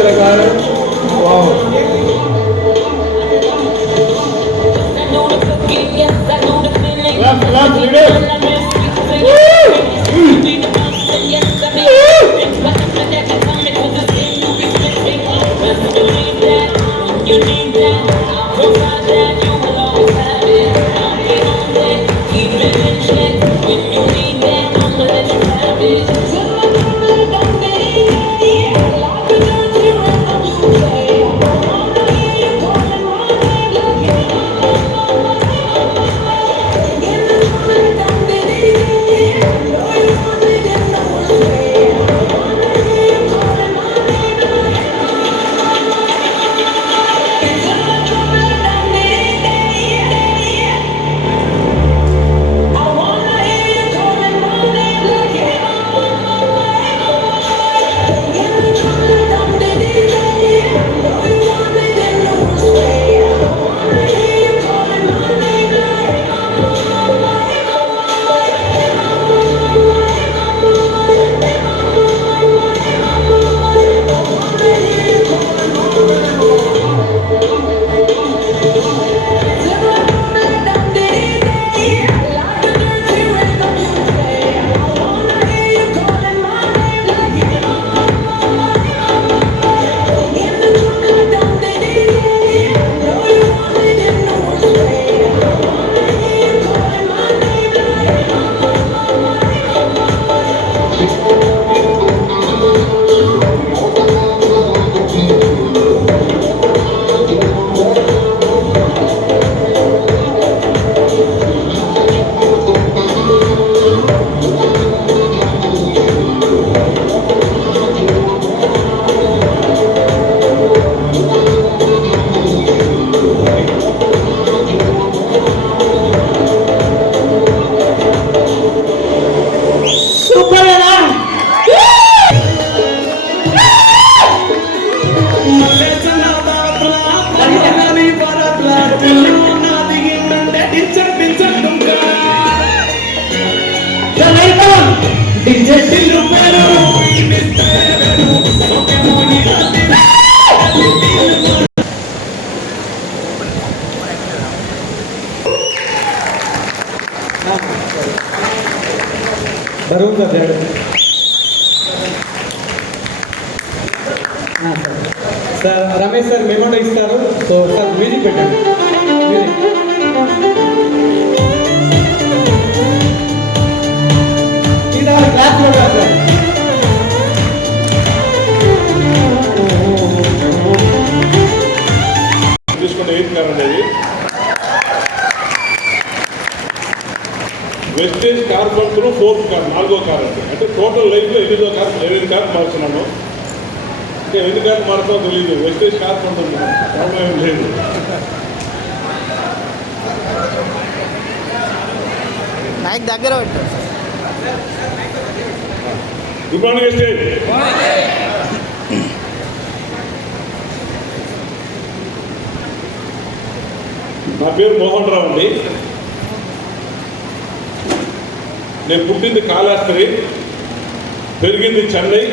వెంకటేశ్వర గారు. Sir Ramesh sir memento ఇస్తారు. So sir music పెట్టండి. క్లాస్లో కాదు సార్. తీసుకున్న 8th కార్ అనేది వెస్టేజ్ కార్ పంపులు 4th కార్ 4వ కార్ అండి. అంటే టోటల్ లైఫ్లో 8వ కార్ 8 కార్లు మారుతున్నాము. ఇంకా 8 కార్లు మారుతామో తెలియదు. వెస్టేజ్ కార్ పంపుతుంది, ప్రాబ్లం ఏం లేదు. నాకు దగ్గర పెట్టు. Good morning Vestige. నా పేరు మోహన్ రావు అండి. నేను పుట్టింది కాళహస్తి, పెరిగింది చెన్నై,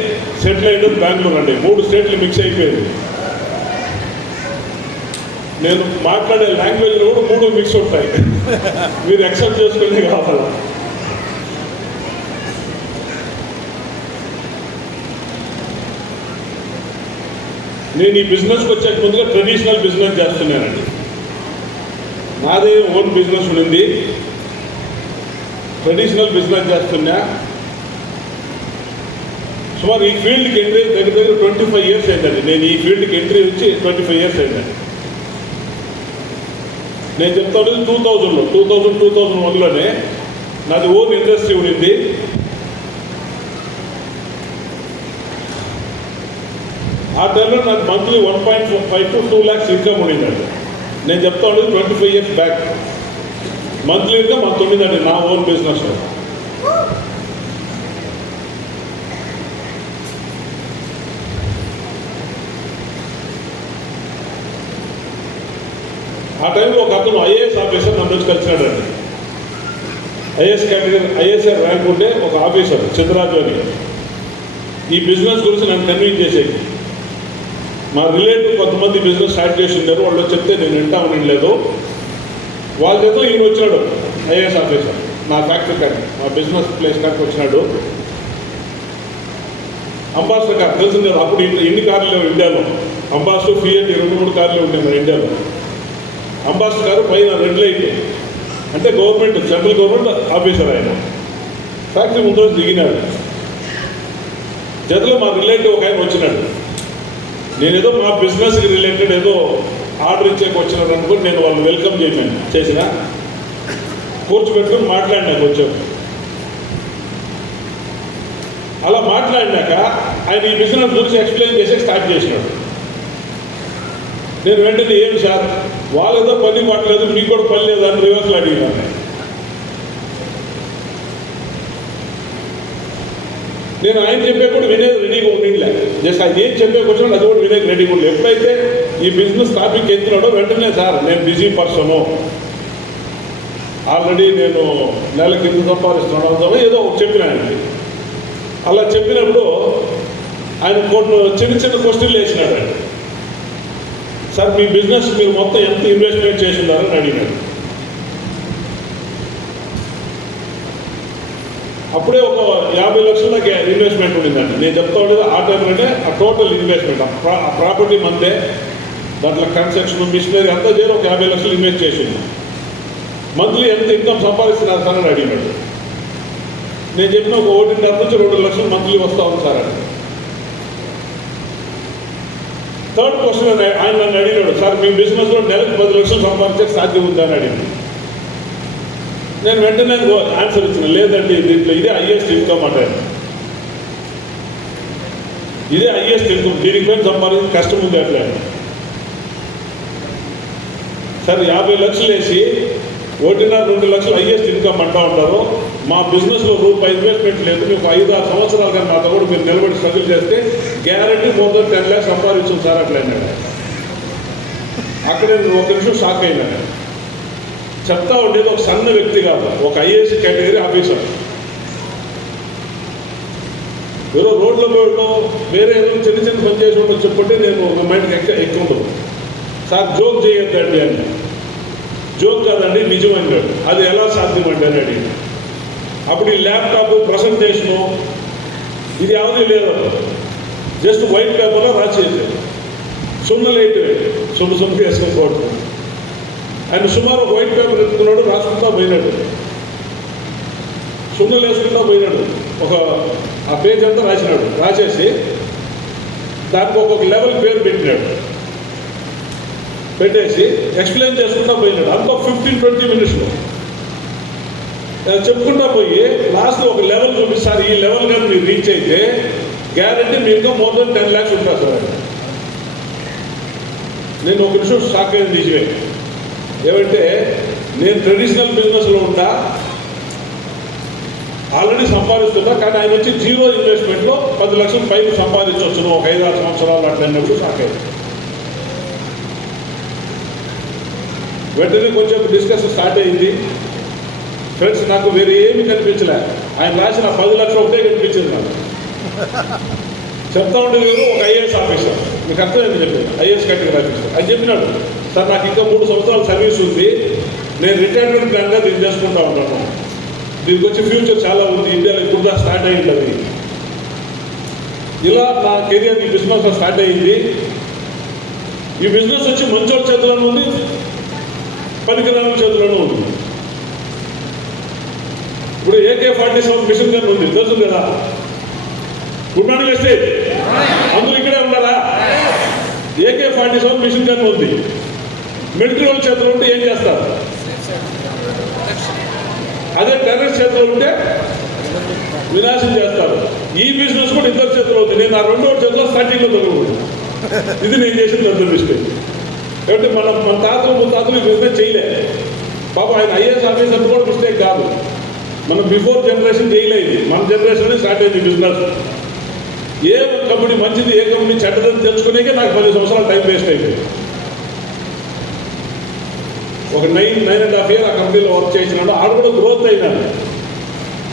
సెటిల్ అయింది బెంగళూరు అండి. 3 స్టేట్లు మిక్స్ అయిపోయింది. నేను మాట్లాడే లాంగ్వేజ్లో కూడా 3 మిక్స్ ఉంటాయి. మీరు యాక్సెప్ట్ చేసుకునే కావాలి. నేను ఈ బిజినెస్కి వచ్చే ముందుగా ట్రెడిషనల్ బిజినెస్ చేస్తున్నానండి. నాదే ఓన్ బిజినెస్ ఉంది. ట్రెడిషనల్ బిజినెస్ చేస్తున్నా. సుమారు ఈ ఫీల్డ్కి ఎంట్రీ దగ్గర 25 years అయిందండి. నేను ఈ ఫీల్డ్కి ఎంట్రీ వచ్చి 25 years అయిందండి. నేను చెప్తాను 2001లోనే నాది ఓన్ ఇండస్ట్రీ ఉండింది. ఆ టైంలో నాకు మంత్లీ 1.5 to 2 lakhs ఇన్కమ్ ఉండిందండి. నేను చెప్తాను 25 years బ్యాక్ మంత్లీ ఇన్కమ్ అంత ఉండిందండి నా ఓన్ బిజినెస్లో. ఆ టైంలో ఒక అతను ఐఏఎస్ ఆఫీసర్ నన్ను వచ్చి కలిసినాడండి. ఐఏఎస్ కేటగిరీ ఐఏఎస్ ర్యాంక్ ఉంటే ఒక ఆఫీసర్ చంద్రరాజు అని ఈ బిజినెస్ గురించి నన్ను కన్విన్స్ చేసేది. మా రిలేటివ్ కొంతమంది బిజినెస్ స్టార్ట్ చేసి ఉన్నారు, వాళ్ళు చెప్తే నేను వింటా ఉండలేదు. వాళ్ళ చేత ఈయన వచ్చినాడు ఐఏఎస్ ఆఫీసర్ నా ఫ్యాక్టరీ కాడికి, మా బిజినెస్ ప్లేస్ కాడికి వచ్చినాడు. అంబాసిడర్ కార్ తెలుసు కదా, అప్పుడు ఎన్ని కార్లు లేవు ఇండియాలో. అంబాసిడర్ ఫియట్ 2-3 కార్లు ఉంటాయి మన ఇండియాలో. అంబాసిడర్ కారు పైన రెడ్ లైట్ అంటే గవర్నమెంట్, సెంట్రల్ గవర్నమెంట్ ఆఫీసర్ ఆయన. ఫ్యాక్టరీ ముందు రోజు దిగినాడు. జతలో మా రిలేటివ్ ఒక ఆయన వచ్చినాడు. నేనేదో మా బిజినెస్కి రిలేటెడ్ ఏదో ఆర్డర్ ఇచ్చేకి వచ్చినాడు అనుకుని నేను వాళ్ళు వెల్కమ్ చేసిన కూర్చోబెట్టుకుని మాట్లాడినా కొంచెం. అలా మాట్లాడినాక ఆయన ఈ బిజినెస్ గురించి ఎక్స్ప్లెయిన్ చేసి స్టార్ట్ చేసినాడు. నేను వెంటనే ఏమి సార్ వాళ్ళేదో పని మాట్లేదు మీకు కూడా పని లేదు అని రివర్స్లో అడిగినాను. నేను ఆయన చెప్పేప్పుడు వినేది రెడీగా ఉండిలే, జస్ట్ ఆయన ఏం చెప్పేకొచ్చినాడు అది కూడా వినేది రెడీగా ఉండి. ఎప్పుడైతే ఈ బిజినెస్ టాపిక్ ఎత్తున్నాడో వెంటనే సార్ నేను బిజీ పర్సను, ఆల్రెడీ నేను నెలకి ఇంత సంపాదిస్తున్నాను ఏదో చెప్పినానండి. అలా చెప్పినప్పుడు ఆయన కొన్ని చిన్న క్వశ్చన్లు వేసినాడు. ఆయన సార్ మీ బిజినెస్ మీరు మొత్తం ఎంత ఇన్వెస్ట్మెంట్ చేస్తున్నారని అడిగినాడు. అప్పుడే ఒక 50 లక్షల ఇన్వెస్ట్మెంట్ ఉండిందండి. నేను చెప్తా ఉండేది ఆ టైంలోనే ఆ టోటల్ ఇన్వెస్ట్మెంట్ ఆ ప్రాపర్టీ మందే, దాంట్లో కన్స్ట్రక్షన్ మిషనరీ అంతా చేరి ఒక 50 లక్షలు ఇన్వెస్ట్ చేసింది. మంత్లీ ఎంత ఇన్కమ్ సంపాదిస్తున్నారు సార్ అని అడిగినాడు. నేను చెప్పిన ఒక 1.5 నుంచి 2 లక్షలు మంత్లీ వస్తూ ఉంది సార్ అని. థర్డ్ క్వశ్చన్ ఆయన నన్ను అడిగినాడు, సార్ మీ బిజినెస్లో నెలకు 10 లక్షలు సంపాదించే సాధ్యం ఉందా అని అడిగింది. నేను వెంటనే ఆన్సర్ ఇచ్చిన, లేదండి దీంట్లో ఇదే హైయెస్ట్ ఇన్కమ్ అంటే, ఇదే హైయెస్ట్ ఇన్కమ్, దీనికి పైన సంపాదించి కష్టం ఉంది అట్లా. సార్ 50 లక్షలు వేసి 1.5-2 లక్షలు హైయెస్ట్ ఇన్కమ్ అంటూ ఉంటారు. మా బిజినెస్లో రూపాయి ఇన్వెస్ట్మెంట్ లేదు, మీకు 5-6 సంవత్సరాలు కానీ మాతో కూడా మీరు నిలబడి స్ట్రగుల్ చేస్తే గ్యారంటీ మోర్ దెన్ 10 lakhs సంపాదించాం సార్ అట్లా అన్నాడు. అక్కడ నేను ఒక నిమిషం షాక్ అయినాను. చెప్తా ఉండేది ఒక సన్న వ్యక్తి కాదు, ఒక ఐఏఎస్ కేటగిరీ ఆఫీసర్. ఏదో రోడ్లో పోయడం వేరే ఏదో చిన్న పని చేసి ఉండదు చెప్పంటే నేను ఒక మైండ్కి ఎక్కువ సార్ జోక్ చేయొద్దండి అని. జోక్ కాదండి నిజం అన్నాడు. అది ఎలా సాధ్యం అంటే అని అడిగి అప్పుడు ఈ ల్యాప్టాప్ ప్రజెంటేషను ఇది ఎవరి లేదు, జస్ట్ వైట్ పేపర్లో రాసేది, సున్నలేట్ సున్న వేసుకోకపోవడం. ఆయన సుమారు ఒక వైట్ పేపర్ ఎత్తుకున్నాడు, రాసుకుంటా పోయినాడు, సున్నలు వేసుకుంటా పోయినాడు. ఆ పేజ్ అంతా రాసినాడు. రాసేసి దానికి ఒక్కొక్క లెవెల్ పేరు పెట్టేసి ఎక్స్ప్లెయిన్ చేసుకుంటా పోయినాడు. అంతా 15-20 మినిట్స్లో చెప్పుకుంటా పోయి లాస్ట్లో ఒక లెవెల్ చూపిస్తారు. ఈ లెవెల్ కానీ మీరు రీచ్ అయితే గ్యారంటీ మీకు మోర్ దెన్ 10 lakhs ఉంటుంది సార్. నేను ఒక నిమిషం షాక్ అయింది నిజమే. ఏమంటే నేను ట్రెడిషనల్ బిజినెస్లో ఉంటా, ఆల్రెడీ సంపాదిస్తున్నా, కానీ ఆయన వచ్చి 0 ఇన్వెస్ట్మెంట్లో 10 లక్షల పైన సంపాదించవచ్చు ఒక 5-6 సంవత్సరాలు అట్లా అన్నప్పుడు షాక్ అయింది. వెంటనే కొంచెం డిస్కషన్ స్టార్ట్ అయింది. ఫ్రెండ్స్ నాకు వేరే ఏమీ కనిపించలే, ఆయన రాసిన 10 లక్షలు ఒకటే కనిపించింది నాకు. చెప్తా ఉండేది ఒక ఐఏఎస్ ఆఫీసర్, మీకు అర్థమైంది చెప్పి ఐఏఎస్ కేటగిరీ ఆఫీసర్ అని చెప్పినాడు. సార్ నాకు ఇంకా 3 సంవత్సరాల సర్వీస్ ఉంది, నేను రిటైర్మెంట్ ప్లాన్గా దీన్ని చేసుకుంటా ఉంటాను, దీనికి వచ్చి ఫ్యూచర్ చాలా ఉంది, ఇండియాలో ఇప్పుడు స్టార్ట్ అయ్యింది అది. ఇలా నా కెరియర్ ఈ బిజినెస్లో స్టార్ట్ అయ్యింది. ఈ బిజినెస్ వచ్చి మంచోళ్ళ చేతిలోనూ ఉంది, పనికిరాని చేతిలోనూ ఉంది. ఇప్పుడు AK-47 మిషన్ గన్ ఉంది, తెలుసు కదా. గుడ్ మార్నింగ్ వేస్తే అందరూ ఇక్కడే ఉన్నారా? AK-47 మిషన్ గన్ ఉంది. మిలిటరీ వాళ్ళ చేతిలో ఉంటే ఏం చేస్తారు? అదే టెర్రరిస్ట్ చేతిలో ఉంటే వినాశం చేస్తారు. ఈ బిజినెస్ కూడా ఇద్దరు చేతిలో ఉంది. నేను ఆ 2వ చేతిలో స్టార్టింగ్లో దొరకకూడదు. ఇది నేను చేసిన పెద్ద మిస్టేక్. కాబట్టి మన తాతలు ముత్తాతలు ఈ బిజినెస్ చేయలే. పాప ఆయన ఐఏఎస్ ఆఫీసర్ కూడా మిస్టేక్ కాదు, మనం బిఫోర్ జనరేషన్ చేయలేదు, మన జనరేషన్ స్టార్ట్ అయింది బిజినెస్. ఏ కంపెనీ మంచిది ఏ కంపెనీ చెడ్డదని తెలుసుకునేకే నాకు 10 సంవత్సరాలు టైం వేస్ట్ అయిపోయింది. ఒక 9.5 years ఆ కంపెనీలో వర్క్ చేసినాడు. ఆడ కూడా గ్రోత్ అయినాను.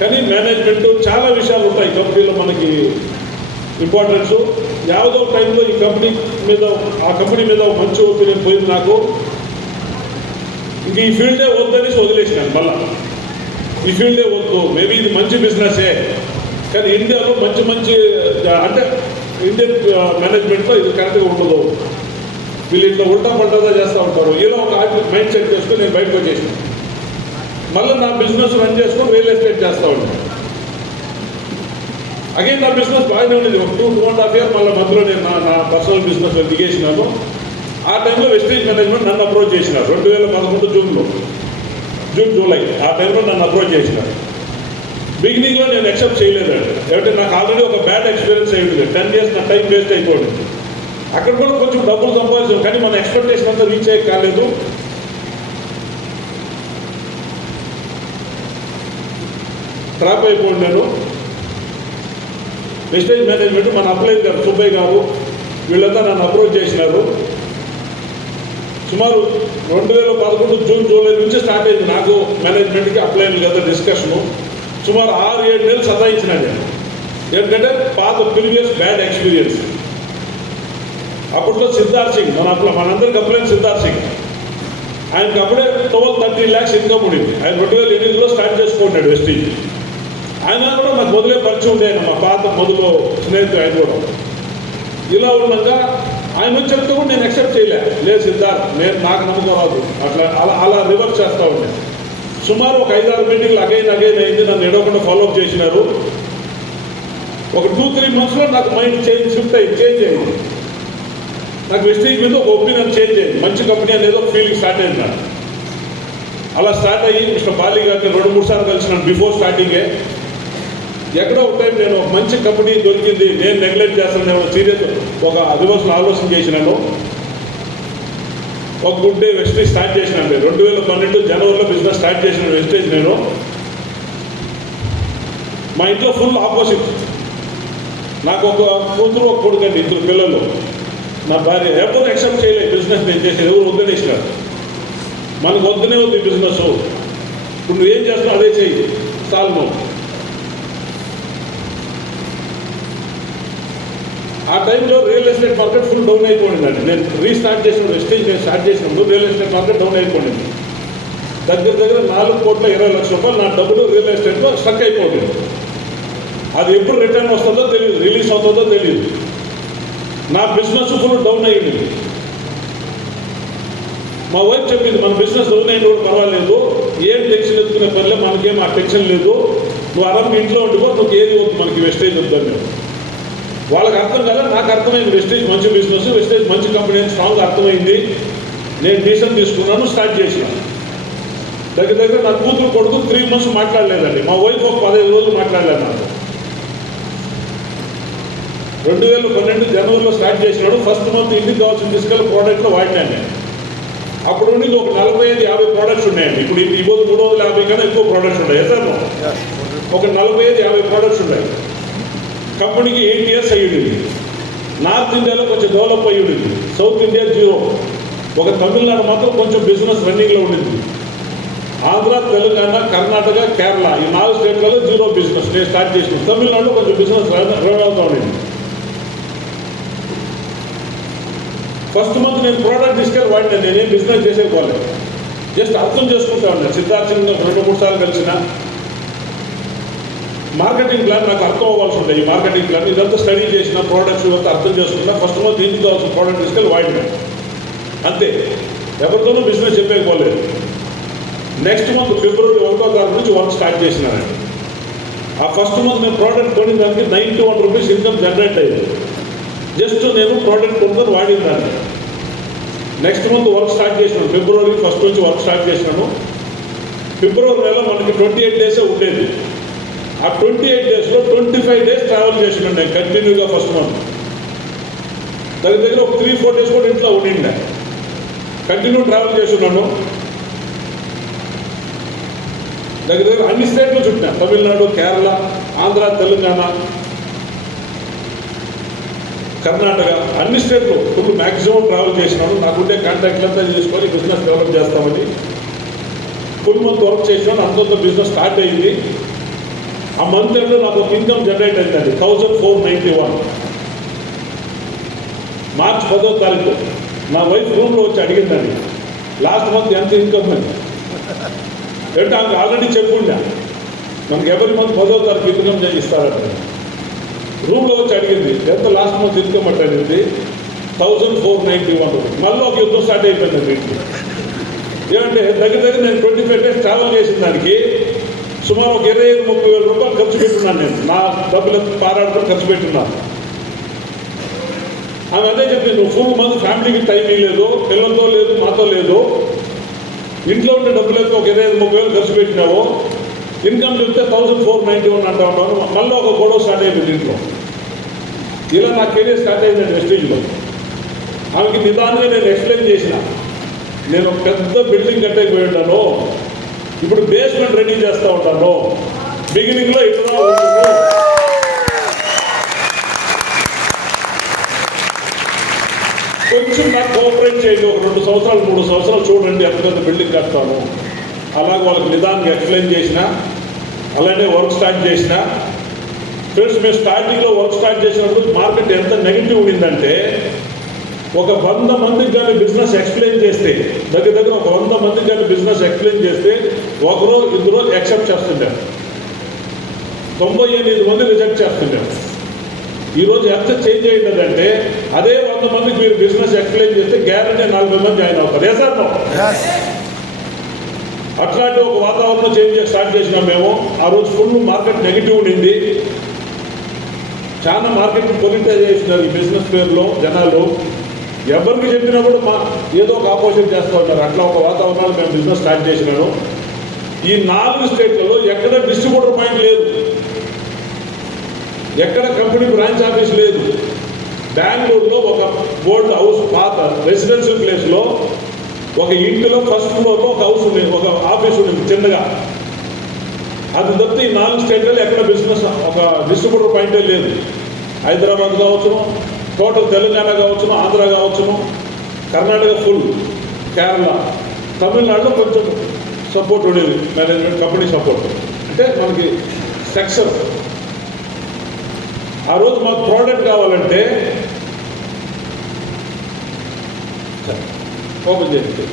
కానీ మేనేజ్మెంట్ చాలా విషయాలు ఉంటాయి కంపెనీలో మనకి ఇంపార్టెన్స్. ಯಾವುದೋ టైంలో ఈ కంపెనీ మీద ఆ కంపెనీ మీద మంచి ఒపీనియన్ పోయింది నాకు. ఇంక ఈ ఫీల్డే వద్దనేసి వదిలేసినాను. మళ్ళా ఈ ఫీల్డే వద్దు, మేబీ ఇది మంచి బిజినెసే కానీ ఇండియాలో మంచి మంచి అంటే ఇండియన్ మేనేజ్మెంట్లో ఇది కరెక్ట్గా ఉండదు, వీళ్ళు ఇట్లా ఉల్టా పల్టాగా చేస్తూ ఉంటారు, ఏదో ఒక మైండ్ సెట్ చేసుకొని నేను బయటకు వచ్చేసాను. మళ్ళీ నా బిజినెస్ రన్ చేసుకొని రియల్ ఎస్టేట్ చేస్తూ ఉంటాను. అగైన్ నా బిజినెస్ బాగానే ఉండేది. ఒక 2.5 years మళ్ళీ మధ్యలో నేను నా పర్సనల్ బిజినెస్ దిగేసినాను. ఆ టైంలో వెస్టేజ్ మేనేజ్మెంట్ నన్ను అప్రోచ్ చేసినారు 2011 జూన్ జూలై. ఆ టైంలో నన్ను అప్రోచ్ చేసినారు. బిగినింగ్లో నేను యాక్సెప్ట్ చేయలేదండి, ఎందుకంటే నాకు ఆల్రెడీ ఒక బ్యాడ్ ఎక్స్పీరియన్స్ అయి ఉంటుంది. 10 years నా టైం వేస్ట్ అయిపోయింది. అక్కడ కూడా కొంచెం డబ్బులు సంపాదించాం కానీ మన ఎక్స్పెక్టేషన్ అంతా రీచ్ అయ్యే కాలేదు. ట్రాప్ అయిపోయింది నేను. వెస్టేజ్ మేనేజ్మెంట్ మన అప్లై గారు సుబ్బయ్య గారు వీళ్ళంతా నన్ను అప్రోచ్ చేసినారు. సుమారు 2011 జూన్ జూలై నుంచి స్టార్ట్ అయింది నాకు మేనేజ్మెంట్కి అప్లై లేదా డిస్కషను. సుమారు 6-7 నెలలు సతాయించినా నేను, ఎందుకంటే పాత ప్రీవియస్ బ్యాడ్ ఎక్స్పీరియన్స్. అప్పట్లో సిద్ధార్థ్ సింగ్ మనందరికి అప్లై సిద్ధార్థ్ సింగ్, ఆయనకి అప్పుడే 12-13 lakhs ఇన్కమ్ ఉండింది. ఆయన 2008లో స్టార్ట్ చేసుకుంటాడు వెస్టీజ్. ఆయన కూడా నాకు మొదలే పరిచయం ఉండే, మా పాత మొదలు స్నేహితుడు ఆయన కూడా. ఇలా ఉండగా ఆయన వచ్చి చెప్తే కూడా నేను యాక్సెప్ట్ లేదు సిద్ధార్థ్, నాకు నమ్మకం రాదు, అలా రివర్స్ చేస్తూ ఉండే. సుమారు ఒక 5-6 మీటింగ్లు అగైన్ అయింది. నన్ను ఎడవకుండా ఫాలోఅప్ చేసినారు. ఒక 2-3 monthsలో నాకు మైండ్ చేంజ్ అయింది. నాకు వెస్టీజ్ మీద ఒక ఒపీనియన్ చేంజ్ అయింది. మంచి కంపెనీ అనేది ఒక ఫీలింగ్ స్టార్ట్ అయింది నాకు. అలా స్టార్ట్ అయ్యి మిస్టర్ బాలీ గారిని 2-3 సార్లు కలిసినాను బిఫోర్ స్టార్టింగే. ఎక్కడో ఒక టైం నేను ఒక మంచి కంపెనీ దొరికింది, నేను నెగ్లెక్ట్ చేస్తాను సీరియస్ ఒక రివర్స్లో ఆలోచన చేసినాను. ఒక గుడ్ డే వెస్టేజ్ స్టార్ట్ చేసినాను. 2012 జనవరిలో బిజినెస్ స్టార్ట్ చేసిన వెస్టేజ్ నేను. మా ఇంట్లో ఫుల్ ఆపోజిట్. నాకు ఒక కూతురు ఒక కొడుకు అండి, 2 పిల్లలు. నా భార్య ఎవరు యాక్సెప్ట్ చేయలేదు బిజినెస్ నేను చేసేది, ఎవరు వద్దనేసినారు. మనకు వద్దనే ఉంది బిజినెస్, ఇప్పుడు నువ్వు ఏం చేస్తున్నావు అదే చెయ్యి చాలు. ఆ టైంలో real estate market full down అయిపోయిందండి. నేను రీస్టార్ట్ చేసినప్పుడు వెస్టేజ్ నేను స్టార్ట్ చేసినప్పుడు రియల్ ఎస్టేట్ మార్కెట్ డౌన్ అయిపోయింది. దగ్గర 4,20,00,000 రూపాయలు నా డబ్బులు రియల్ ఎస్టేట్లో స్ట్రక్ అయిపోతుంది. అది ఎప్పుడు రిటర్న్ వస్తుందో తెలియదు, రిలీజ్ అవుతుందో తెలియదు. నా బిజినెస్ ఫుల్ డౌన్ అయ్యింది. మా వైఫ్ చెప్పింది మన బిజినెస్ డౌన్ అయిన కూడా పర్వాలేదు, ఏం టెన్షన్ ఎత్తుకునే పనిలే, మనకేం ఆ టెన్షన్ లేదు, నువ్వు ఆరాంగా ఇంట్లో ఉండిపో, నువ్వు ఏది వద్దు, మనకి వెస్టేజ్ వద్దని. మేము వాళ్ళకి అర్థం కదా, నాకు అర్థమైంది వెస్టేజ్ మంచి బిజినెస్, వెస్టేజ్ మంచి కంపెనీ అని స్ట్రాంగ్ అర్థమైంది. నేను డిసిషన్ తీసుకున్నాను, స్టార్ట్ చేసినాను. దగ్గర నా కూతురు కొడుకు 3 months మాట్లాడలేదండి. మా వైఫ్ ఒక 15 రోజులు మాట్లాడలేదు నాకు. 2012 జనవరిలో స్టార్ట్ చేసినాడు. ఫస్ట్ మంత్ ఇంటికి కావాల్సిన తీసుకెళ్ళి ప్రోడక్ట్లో వాడినాను నేను. అప్పుడు నుండి ఒక 45-50 ప్రోడక్ట్స్ ఉన్నాయండి. ఇప్పుడు 350 కన్నా ఎక్కువ ప్రోడక్ట్స్ ఉన్నాయి. సార్ ఒక 45-50 ప్రోడక్ట్స్ ఉన్నాయి. కంపెనీకి 8 years అయ్యింది. నార్త్ ఇండియాలో కొంచెం డెవలప్ అయ్యి ఉండింది, సౌత్ ఇండియా 0. ఒక తమిళనాడు మాత్రం కొంచెం బిజినెస్ రన్నింగ్లో ఉండింది. ఆంధ్ర, తెలంగాణ, కర్ణాటక, కేరళ ఈ 4 స్టేట్లలో 0 బిజినెస్ నేను స్టార్ట్ చేసినాను. తమిళనాడులో కొంచెం బిజినెస్ రన్ అవుతూ ఉండింది. ఫస్ట్ మంత్ నేను ప్రోడక్ట్ తీసుకెళ్ళి వాడినా, నేనేం బిజినెస్ చేసేకోలేదు, జస్ట్ అర్థం చేసుకుంటా ఉన్నాను. సిద్ధార్థ్ సింగ్ 2-3 సార్లు కలిసిన మార్కెటింగ్ ప్లాన్ నాకు అర్థం అవ్వాల్సి ఉంటుంది. ఈ మార్కెటింగ్ ప్లాన్ ఇదంతా స్టడీ చేసిన, ప్రోడక్ట్స్ ఇదంతా అర్థం చేసుకున్నా. ఫస్ట్ మంత్ ఇంటికి కావాల్సిన ప్రోడక్ట్ తీసుకెళ్ళి వాడినా, అంతే. ఎవరితోనూ బిజినెస్ చెప్పేకోలేదు. నెక్స్ట్ మంత్ ఫిబ్రవరి 1వ తారీఖు నుంచి వర్క్ స్టార్ట్ చేసినానండి. ఆ ఫస్ట్ మంత్ నేను ప్రోడక్ట్ కొని దానికి 91 rupees ఇన్కమ్ జనరేట్ అయ్యింది. జస్ట్ నేను ప్రోడక్ట్ కొనుక్కొని వాడిన దాన్ని. నెక్స్ట్ మంత్ వర్క్ స్టార్ట్ చేసినాను. ఫిబ్రవరి 1st నుంచి వర్క్ స్టార్ట్ చేసినాను. ఫిబ్రవరి నెల మనకి 28 days ఉండేది. ఆ 28 daysలో 25 days ట్రావెల్ చేసినాను నేను కంటిన్యూగా. ఫస్ట్ మంత్ దగ్గర ఒక 3-4 days కూడా ఇంట్లో ఉండిండే, కంటిన్యూ ట్రావెల్ చేస్తున్నాను. దగ్గర అన్ని స్టేట్లు చుట్టినా, తమిళనాడు, కేరళ, ఆంధ్ర, తెలంగాణ, కర్ణాటక అన్ని స్టేట్లు ఫుల్ మ్యాక్సిమం ట్రావెల్ చేసినాను. నాకుండే కాంటాక్ట్లు అంతా చేసుకొని బిజినెస్ డెవలప్ చేస్తామని ఫుల్ మంత్ వర్క్ చేసినాను. అంతంత బిజినెస్ స్టార్ట్ అయింది. ఆ మంత్ ఎండ్లో నాకు ఒక ఇన్కమ్ జనరేట్ అయిందండి 1491. మార్చి 10వ తారీఖు నా వైఫ్ రూమ్లో వచ్చి అడిగిందని లాస్ట్ మంత్ ఎంత ఇన్కమ్ అని. అంటే ఆమెకు ఆల్రెడీ చెప్పుండా మనకి ఎవరి మంత్ 10వ తారీఖు ఇన్కమ్ ఇస్తారంట. రూమ్లో వచ్చి అడిగింది ఎంత లాస్ట్ మంత్ ఇన్కమ్ అంటే అడిగింది 1491. మళ్ళీ ఒక యుద్ధం స్టార్ట్ అయిపోయింది ఇంటికి. ఏమంటే దగ్గర నేను 25 days ట్రావెల్ చేసిన దానికి సుమారు ఒక 25-30 వేల రూపాయలు ఖర్చు పెట్టున్నాను. నేను నా డబ్బులు పారాడుతూ ఖర్చు పెట్టున్నాను. ఆమె అదే చెప్పింది, నువ్వు ఫుల్ మంత్ ఫ్యామిలీకి టైం లేదు, పిల్లలతో లేదు, మాతో లేదు, ఇంట్లో ఉండే డబ్బులతో ఒక 25-30 వేలు ఖర్చు పెట్టినావు, ఇన్కమ్ చెప్తే 1491 అంటా ఉంటాను. మళ్ళీ ఒక గొడవ స్టార్ట్ అయిపోయింది ఇంట్లో. ఇలా నా కెరీర్ స్టార్ట్ అయిందండి వెస్టేజ్లో. ఆమెకి నిదానంగా నేను ఎక్స్ప్లెయిన్ చేసిన, నేను పెద్ద బిల్డింగ్ కట్టేపోయి ఉంటాను, ఇప్పుడు బేస్మెంట్ రెడీ చేస్తూ ఉంటాను, బిగినింగ్లో ఇట్లా ఉంటుంది, కొంచెం నాకు కోఆపరేట్ చేయండి, ఒక 2 సంవత్సరాలు 3 సంవత్సరాలు చూడండి ఎంత పెద్ద బిల్డింగ్ కడతాను. అలాగే వాళ్ళకి నిదానంగా ఎక్స్ప్లెయిన్ చేసిన, అలానే వర్క్ స్టార్ట్ చేసిన. ఫ్రెండ్స్, మేము స్టార్టింగ్లో వర్క్ స్టార్ట్ చేసినప్పుడు మార్కెట్ ఎంత నెగిటివ్ ఉండిందంటే, ఒక 100 మందికి కానీ బిజినెస్ ఎక్స్ప్లెయిన్ చేస్తే, దగ్గర ఒక 100 మందికి కానీ బిజినెస్ ఎక్స్ప్లెయిన్ చేస్తే 1-2 యాక్సెప్ట్ చేస్తుంటారు, 98 మంది రిజెక్ట్ చేస్తుంటారు. ఈరోజు ఎంత చేంజ్ అయ్యిందంటే, అదే 100 మందికి మీరు బిజినెస్ ఎక్స్ప్లెయిన్ చేస్తే గ్యారంటీ 40 మంది జాయిన్ అవుతారు. ఏ సార్? అట్లాంటి ఒక వాతావరణం చేంజ్ స్టార్ట్ చేసినాం మేము. ఆ రోజు ఫుల్ మార్కెట్ నెగిటివ్ ఉండింది. చాలా మార్కెట్ పొలిటైజ్ చేస్తున్నారు ఈ బిజినెస్ పేరులో జనాలు. ఎవరికి చెప్పినా కూడా ఏదో ఒక ఆపోజిట్ చేస్తూ ఉంటారు. అట్లా ఒక వాతావరణాలు మేము బిజినెస్ స్టార్ట్ చేసినాను. ఈ 4 స్టేట్లలో ఎక్కడ డిస్ట్రిబ్యూటర్ పాయింట్ లేదు, ఎక్కడ కంపెనీ బ్రాంచ్ ఆఫీస్ లేదు. బెంగళూరులో ఒక ఓల్డ్ హౌస్, పాత రెసిడెన్షియల్ ప్లేస్లో ఒక ఇంటిలో ఫస్ట్ ఫ్లోర్లో ఒక హౌస్ ఉంది, ఒక ఆఫీస్ ఉంది చిన్నగా. అది తప్పితే ఈ 4 స్టేట్లలో ఎక్కడ బిజినెస్ ఒక డిస్ట్రిబ్యూటర్ పాయింటే లేదు. హైదరాబాద్ కావచ్చును, టోటల్ తెలంగాణ కావచ్చును, ఆంధ్ర కావచ్చును, కర్ణాటక ఫుల్, కేరళ, తమిళనాడులో కొంచెం సపోర్ట్ ఉండేది, మేనేజ్మెంట్ కంపెనీ సపోర్ట్. అంటే మనకి సెక్షన్. ఆ రోజు మాకు ప్రోడక్ట్ కావాలంటే ఓపెన్ చేయండి.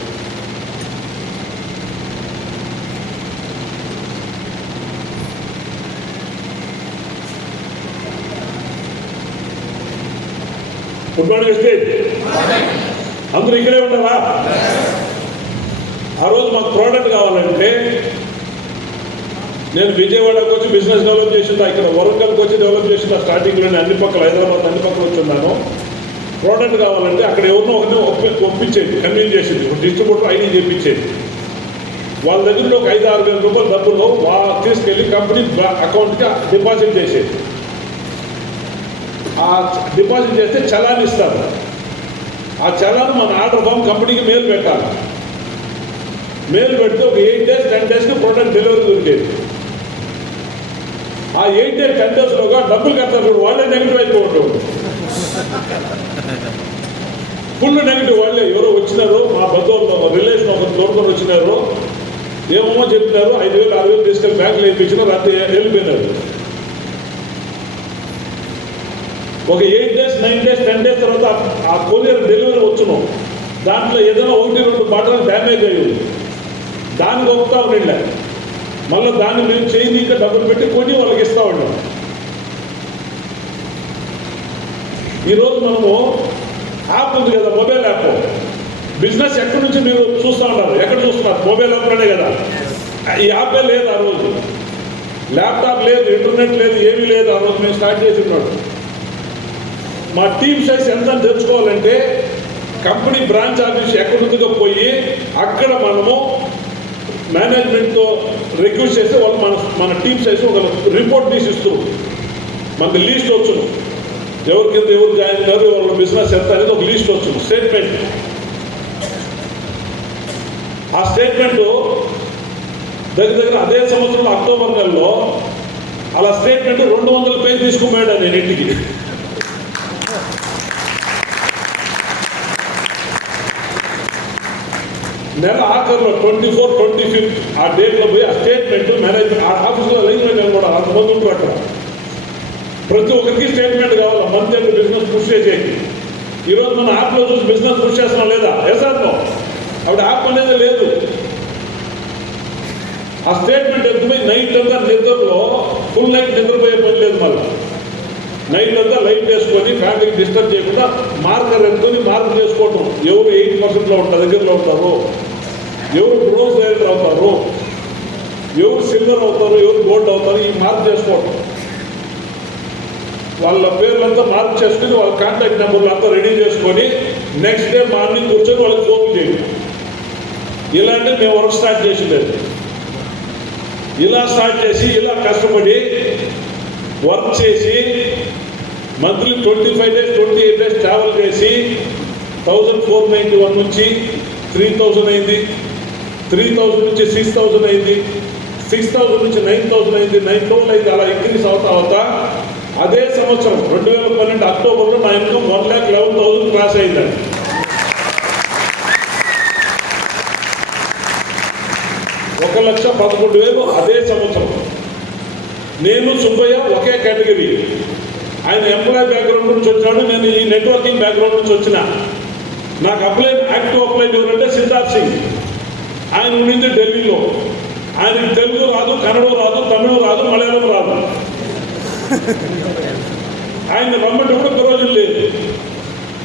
Good morning stage. అందరూ ఇక్కడే ఉన్నారా? ఆ రోజు మాకు ప్రోడక్ట్ కావాలంటే నేను విజయవాడకు వచ్చి బిజినెస్ డెవలప్ చేసిందా, ఇక్కడ వరంగల్కి వచ్చి డెవలప్ చేసిందా, స్టార్టింగ్లోనే అన్ని పక్కల హైదరాబాద్ అన్ని పక్కల వచ్చున్నాను. ప్రోడక్ట్ కావాలంటే అక్కడ ఎవరినో ఒకరిని ఒప్పించేది, కన్విన్స్ చేసేది, ఒక డిస్ట్రిబ్యూటర్ ఐడి చేయించేది. వాళ్ళ దగ్గర ఒక 5-6 వేల రూపాయల డబ్బులు తీసుకెళ్ళి కంపెనీ అకౌంట్కి డిపాజిట్ చేసేది. ఆ డిపాజిట్ చేస్తే చలాన్ ఇస్తారు. ఆ చలాన్ మన ఆర్డర్ ఫామ్ కంపెనీకి మెయిల్ పెట్టాలి. మెయిల్ పెడితే ఒక 8 days 10 daysకి ప్రోడక్ట్ డెలివరీ దొరికేది. ఆ 8 days 10 daysలోగా డబ్బులు కడతారు, వాళ్ళే నెగిటివ్ అయిపోవటం, ఫుల్ నెగిటివ్. వాళ్ళే ఎవరో వచ్చినారు, మా బంధువులు రిలేషన్ ఒక తోడుకొని వచ్చినారు, ఏమో చెప్పినారు, 5,000 6,000 తీసుకెళ్ళి బ్యాంకులో వేయించినా రాత్రి వెళ్ళిపోయినారు. ఒక 8 days 9 days 10 days తర్వాత ఆ కొరియర్ డెలివరీ వచ్చును. దాంట్లో ఏదైనా 1-2 బాటలు డ్యామేజ్ అయ్యింది, దానికి ఒప్పుతా ఉండే, మళ్ళీ దాన్ని మేము చేయి ఇంకా డబ్బులు పెట్టి కొని వాళ్ళకి ఇస్తూ ఉన్నాం. ఈరోజు మనము యాప్ ఉంది కదా, మొబైల్ యాప్. బిజినెస్ ఎక్కడి నుంచి మీరు చూస్తూ ఉన్నారు, ఎక్కడ చూస్తున్నారు? మొబైల్ యాప్లోనే కదా. ఈ యాపే లేదు ఆ రోజు, ల్యాప్టాప్ లేదు, ఇంటర్నెట్ లేదు, ఏమీ లేదు. ఆ రోజు మేము స్టార్ట్ చేసినాడు. మా టీమ్ సైజ్ ఎంత తెలుసుకోవాలంటే కంపెనీ బ్రాంచ్ ఆఫీస్ ఎక్కడుందిగా పోయి అక్కడ మనము మేనేజ్మెంట్తో రిక్వెస్ట్ చేస్తే వాళ్ళు మన టీమ్ సైజ్ ఒక రిపోర్ట్ తీసి ఇస్తూ మనకు లీస్ట్ వచ్చును, ఎవరి కింద ఎవరు జాయిన్ కాదు, వాళ్ళ బిజినెస్ ఎంత అనేది ఒక లీస్ట్ వచ్చును, స్టేట్మెంట్. ఆ స్టేట్మెంట్ దగ్గర అదే సంవత్సరం అక్టోబర్ నెలలో అలా స్టేట్మెంట్ 200 పేజీలు తీసుకుపోయాడు నేను ఇంటికి. నెల ఆఖరిలో 24, 25 ఆ డేట్లో పోయి ఆ స్టేట్మెంట్ మేనేజ్మెంట్ ఆ ఆఫీస్లో అరేంజ్మెంట్ కూడా అంతమంది ఉంటారు. ప్రతి ఒక్కరికి స్టేట్మెంట్ కావాలి, మంత్ ఎండ్ బిజినెస్ పుష్ చేసేకి. ఈరోజు మన యాప్లో చూసి బిజినెస్ పుష్ చేస్తున్నాం లేదా? ఎసార్లో అప్పుడు యాప్ అనేది లేదు. ఆ స్టేట్మెంట్ ఎత్తుపోయి నైట్ అంతా నిద్రలో ఫుల్ నైట్ నిద్రపోయే పని లేదు. మళ్ళీ నైట్ అంతా లైట్ వేసుకొని ఫ్యామిలీకి డిస్టర్బ్ చేయకుండా మార్కర్ ఎత్తుకొని మార్క్ చేసుకోవటం. ఎవరు 8%లో ఉంటారు, దగ్గరలో ఉంటారు, ఎవరు బ్రోన్స్ రైడర్ అవుతారు, ఎవరు సిల్వర్ అవుతారు, ఎవరు గోల్డ్ అవుతారు, ఈ మార్క్ చేసుకోవటం. వాళ్ళ పేర్లంతా మార్క్ చేసుకుని వాళ్ళ కాంటాక్ట్ నెంబర్లు అంతా రెడీ చేసుకొని నెక్స్ట్ డే మార్నింగ్ కూర్చొని వాళ్ళకి ఫోన్ చేయండి. ఇలాంటి మేము వర్క్ స్టార్ట్ చేసిండేది. ఇలా స్టార్ట్ చేసి ఇలా కష్టపడి వర్క్ చేసి మంత్లీ 25 days 28 days ట్రావెల్ చేసి 1491 నుంచి 3000 అయింది, 3000 నుంచి 6000 అయింది, 6000 నుంచి 9000 అయింది, 9000 అయింది. అలా ఇంక్రీస్ అవుతా అదే సంవత్సరం 2012 అక్టోబర్లో నా ఇన్కమ్ 1,11,000 క్రాస్ అయిందండి. $1,11,000 అదే సంవత్సరం. నేను సుబ్బయ్య ఒకే కేటగిరీ. ఆయన ఎంప్లాయ్ బ్యాక్గ్రౌండ్ నుంచి వచ్చాడు, నేను ఈ నెట్వర్కింగ్ బ్యాక్గ్రౌండ్ నుంచి వచ్చిన. నాకు యాక్టివ్ అప్లైన్ ఎవరంటే సిద్ధార్థ్ సింగ్. ఆయన ఉండింది ఢిల్లీలో. ఆయనకి తెలుగు రాదు, కన్నడ రాదు, తమిళ రాదు, మలయాళం రాదు. ఆయన రమ్మంటే కూడా ఒక రోజు లేదు.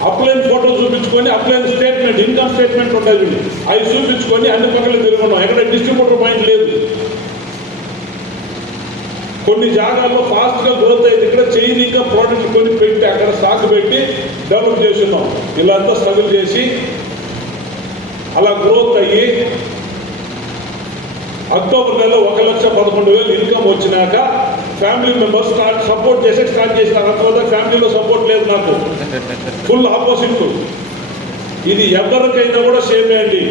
అప్లైన్ ఫోటో చూపించుకొని అప్లైన్ స్టేట్మెంట్, ఇన్కమ్ స్టేట్మెంట్ ఉంటుంది, అవి చూపించుకొని అన్ని పక్కన తిరుగున్నాం. ఎక్కడ డిస్ట్రిబ్యూటర్ పాయింట్ లేదు. కొన్ని జాగాల్లో ఫాస్ట్గా గ్రోత్ అయింది. ఇక్కడ చైనీగా ప్రోడక్ట్ కొని పెట్టి అక్కడ స్టాక్ పెట్టి డెవలప్ చేస్తున్నాం. ఇలా అంతా స్ట్రగుల్ చేసి అలా గ్రోత్ అయ్యి అక్టోబర్ నెలలో 1,11,000 ఇన్కమ్ వచ్చినాక ఫ్యామిలీ మెంబర్స్ సపోర్ట్ స్టార్ట్ చేసినారు. తర్వాత ఫ్యామిలీలో సపోర్ట్ లేదు నాకు, ఫుల్ ఆపోజిట్. ఇది ఎవరికైనా కూడా సేమే అండి.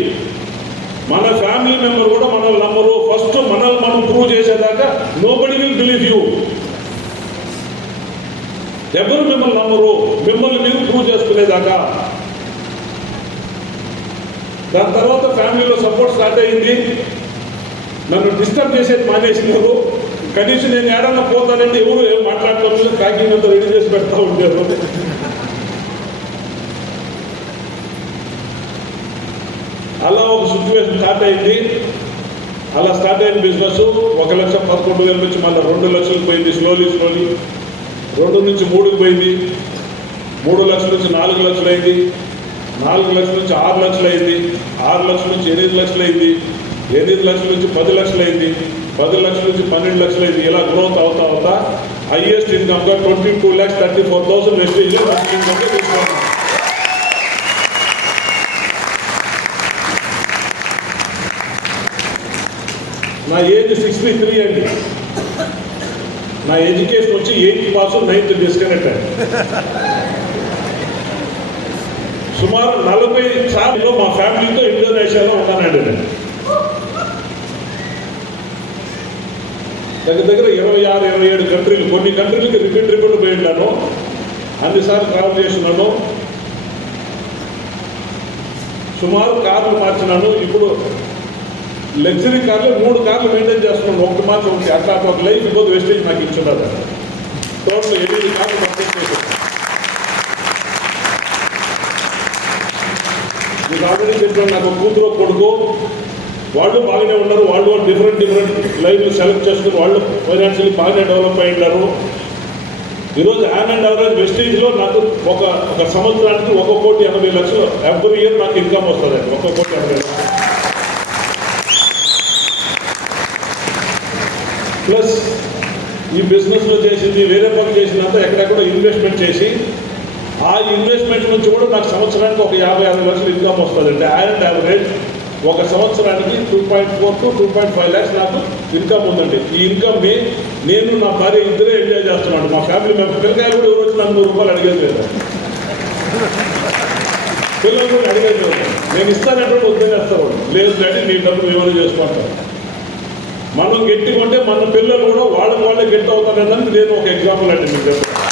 మన ఫ్యామిలీ మెంబర్ కూడా మనల్ని నమ్మరు. ఫస్ట్ మనల్ని మనం ప్రూవ్ చేసేదాకా నోబడి విల్ బిలీవ్ యూ. ఎవరు మిమ్మల్ని నమ్మరు, మిమ్మల్ని మీరు ప్రూవ్ చేసుకునేదాకా. దాని తర్వాత ఫ్యామిలీలో సపోర్ట్ స్టార్ట్ అయింది. నన్ను డిస్టర్బ్ చేసేది మానేసినారు. కనీసం నేను ఏడన్నా పోతానంటే ఎవరు ఏం మాట్లాడుకోలేదు, ప్యాకింగ్ అంతా రెడీ చేసి పెడతా ఉంటారు. అలా ఒక సిచ్యువేషన్ స్టార్ట్ అయింది. అలా స్టార్ట్ అయిన బిజినెస్ 1,11,000 నుంచి మళ్ళీ 2 లక్షలకు పోయింది. స్లోలీ 2 నుంచి 3కి పోయింది. 3 లక్షల నుంచి 4 లక్షలు అయింది. 4 లక్షల నుంచి 6 లక్షలు అయింది. 6 లక్షల నుంచి 8 లక్షలు అయింది. 8 లక్షల నుంచి 10 లక్షలు అయింది. 10 లక్షల నుంచి 12 లక్షలు అయింది. ఇలా గ్రోత్ అవుతా హైయెస్ట్ ఇన్కమ్గా 22,34,000 వెస్టేజ్లో ఇన్కమ్గా తీసుకున్నాను. నా ఏజ్ 63 అండి. నా ఎడ్యుకేషన్ వచ్చి 8th పాస్, 9th డిస్కనెక్ట్ అండి. సుమారు 40 సార్లు మా ఫ్యామిలీతో ఇండోనేషియాలో ఉన్నానండి. నేను దగ్గర 26-27 కంట్రీలు, కొన్ని కంట్రీలకి రిపీట్ పోయి ఉన్నాను. అన్నిసార్లు ట్రావెల్ చేస్తున్నాను. సుమారు కార్లు మార్చినాను. ఇప్పుడు లగ్జరీ కార్లు 3 కార్లు మెయింటైన్ చేస్తున్నాను. ఒకటి మాత్రం ఉంది. అట్లా ఒక లైఫ్ ఇంకొక వెస్టేజ్ నాకు ఇచ్చున్నారు. టోటల్ 8 కార్లు పర్చేస్ చేశాను. మీకు ఆల్రెడీ చెప్పాను, నాకు కూతురు కొడుకు, వాళ్ళు బాగానే ఉన్నారు. వాళ్ళు డిఫరెంట్ లైన్లు సెలెక్ట్ చేసుకుని వాళ్ళు ఫైనాన్షియల్లీ బాగానే డెవలప్ అయి ఉన్నారు. ఈరోజు యాన్ అండ్ అవరేజ్ వెస్టేజ్లో నాకు ఒక సంవత్సరానికి 1,80,00,000 ఎవ్రీ ఇయర్ నాకు ఇన్కమ్ వస్తుంది. 1,80,00,000 ప్లస్ ఈ బిజినెస్లో చేసింది, వేరే పనులు చేసినంత ఎక్కడెక్కడ ఇన్వెస్ట్మెంట్ చేసి ఆ ఇన్వెస్ట్మెంట్ నుంచి కూడా నాకు సంవత్సరానికి ఒక 50-60 లక్షలు ఇన్కమ్ వస్తుంది. అంటే యాన్ యావరేజ్ ఒక సంవత్సరానికి 2.4 to 2.5 lakhs నాకు ఇన్కమ్ ఉందండి. ఈ ఇన్కమ్ని నేను నా భార్య ఇద్దరే ఎంజాయ్ చేస్తున్నాను. మా ఫ్యామిలీ మెంబర్ పిల్లకాయలు కూడా ఎవరు వచ్చి నాకు 100 రూపాయలు అడిగేది లేదు. పిల్లలు కూడా అడిగేది లేదు. నేను ఇస్తానంటే వద్దనేస్తారు. లేదు డాడీ నీ డబ్బులు ఏమైనా చేసుకుంటారు. మనం గట్టిగా మన పిల్లలు కూడా వాళ్ళే గట్టి అవుతారని నేను ఒక ఎగ్జాంపుల్ అండి మీకు చెప్తాను.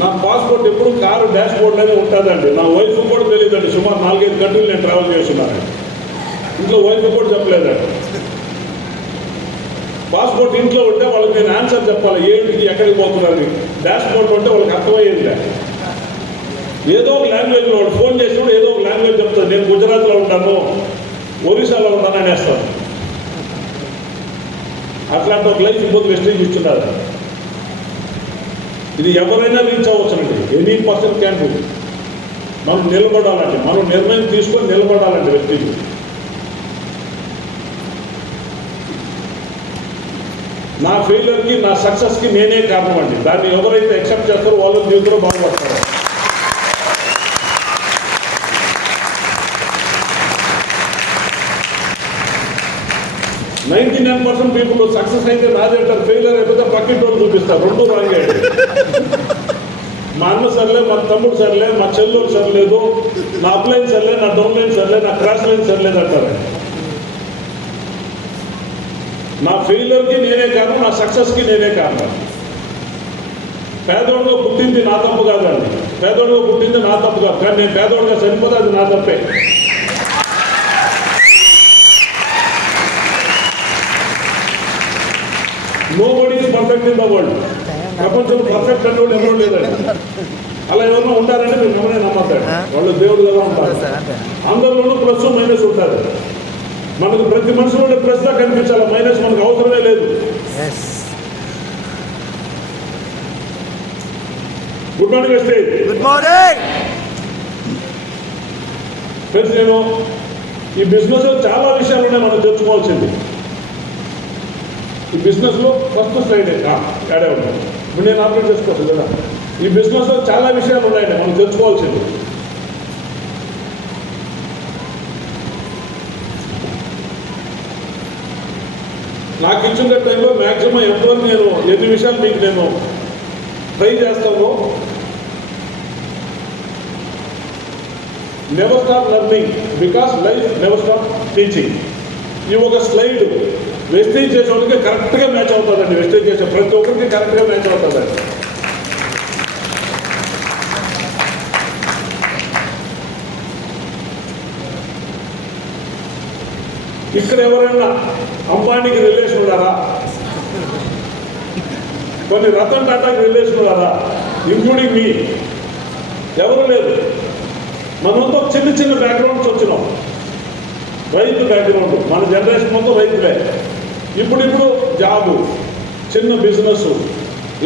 నా పాస్పోర్ట్ ఎప్పుడు కారు డాష్ బోర్డ్లోనే ఉంటుందండి. నా వైఫ్ కూడా తెలియదండి. సుమారు 4-5 కంట్రీలు నేను ట్రావెల్ చేస్తున్నాను. ఇంట్లో వైఫ్ కూడా చెప్పలేదండి. పాస్పోర్ట్ ఇంట్లో ఉంటే వాళ్ళకి నేను ఆన్సర్ చెప్పాలి, ఏంటికి ఎక్కడికి పోతున్నారని. డాష్ బోర్డ్ ఉంటే వాళ్ళకి అర్థమయ్యేది. ఏదో ఒక లాంగ్వేజ్లో వాడు ఫోన్ చేసినప్పుడు ఏదో ఒక లాంగ్వేజ్ చెప్తాడు, నేను గుజరాత్లో ఉంటాను, ఒరిస్సాలో ఉంటాను అనేస్తాను. అట్లాంటి ఒక లైఫ్ ఇంకొక వెస్టేజ్ ఇస్తున్నారు. ఇది ఎవరైనా రీచ్ అవ్వచ్చునండి, ఎనీ పర్సన్ క్యాన్ డూ. మనం నిలబడాలండి, మనం నిర్ణయం తీసుకొని నిలబడాలండి. వెస్టేజ్ నా ఫెయిల్యూర్కి నా సక్సెస్కి నేనే కారణం అండి. దాన్ని ఎవరైతే యాక్సెప్ట్ చేస్తారో వాళ్ళ జీవితంలో బాగుపడతారు. నైన్టీ 9% పీపుల్ సక్సెస్ అయితే నాదే అంటారు, ఫెయిల్యూర్ అయిపోతే పక్కింటి వాళ్ళు చూపిస్తారు. రెండు రాంగ్ అయ్యాయి. మా అన్న సర్లే, మా తమ్ముడు సర్లే, మా చెల్లెలు సర్లేదు, నా అప్లైన్ సర్లే, నా డౌన్ లైన్ సర్లే, నా క్రాస్ లైన్ సర్లేదు అంటారు. నా ఫెయిల్యూర్కి నేనే కారణం, నా సక్సెస్కి నేనే కారణం. పేదోడుగా పుట్టింది నా తప్పు కాదండి, పేదోడుగా పుట్టింది నా తప్పు కాదు. కానీ నేను పేదోడుగా చనిపోతే అది నా తప్పే. Nobody is perfect in the world. ప్రపంచంలో పర్ఫెక్ట్ అనే వాళ్ళు ఎవరో లేదండి. అలా ఎవరైనా ఉంటారంటే మీరు నమ్మనే నమ్మతాడు, వాళ్ళు దేవుడు కదా ఉంటారు. అందరిలోనూ ప్లస్ మైనస్ ఉంటారు. మనకు ప్రతి మనిషిలో ప్లస్ గా కనిపించాలి, మైనస్ మనకు అవసరమే లేదు. Good morning stage. Good morning friends, నేను ఈ బిజినెస్ లో చాలా విషయాలు ఉన్నాయి మనం తెచ్చుకోవాల్సింది. ఈ బిజినెస్ లో ఫస్ట్ స్లైడ్ యాడే ఉన్నాయి, ఇప్పుడు నేను ఆపరేట్ చేసుకోవచ్చు కదా. ఈ బిజినెస్ లో చాలా విషయాలు ఉన్నాయండి మనం తెచ్చుకోవాల్సింది. నాకు ఇచ్చిన టైంలో మ్యాక్సిమం ఎంతవరకు నేను ఎన్ని విషయాలు మీకు నేను ట్రై చేస్తాను. Never stop learning because life never stop teaching. ఈ ఒక స్లైడ్ వెస్టేజ్ చేసేవాళ్ళకి కరెక్ట్గా మ్యాచ్ అవుతుందండి. వెస్టేజ్ చేసే ప్రతి ఒక్కరికి కరెక్ట్గా మ్యాచ్ అవుతుందండి. ఇక్కడ ఎవరైనా అంబానీకి రిలేషన్ ఉన్నారా? కొన్ని రతన్ టాటాకి రిలేషన్ ఉన్నారా? ఇంక్లూడింగ్ మీ. ఎవరు లేదు. మనమంతా చిన్న చిన్న బ్యాక్గ్రౌండ్స్ వచ్చినాం, రైతు బ్యాక్గ్రౌండ్. మన జనరేషన్ మొత్తం రైతులే. ఇప్పుడు జాబు, చిన్న బిజినెస్,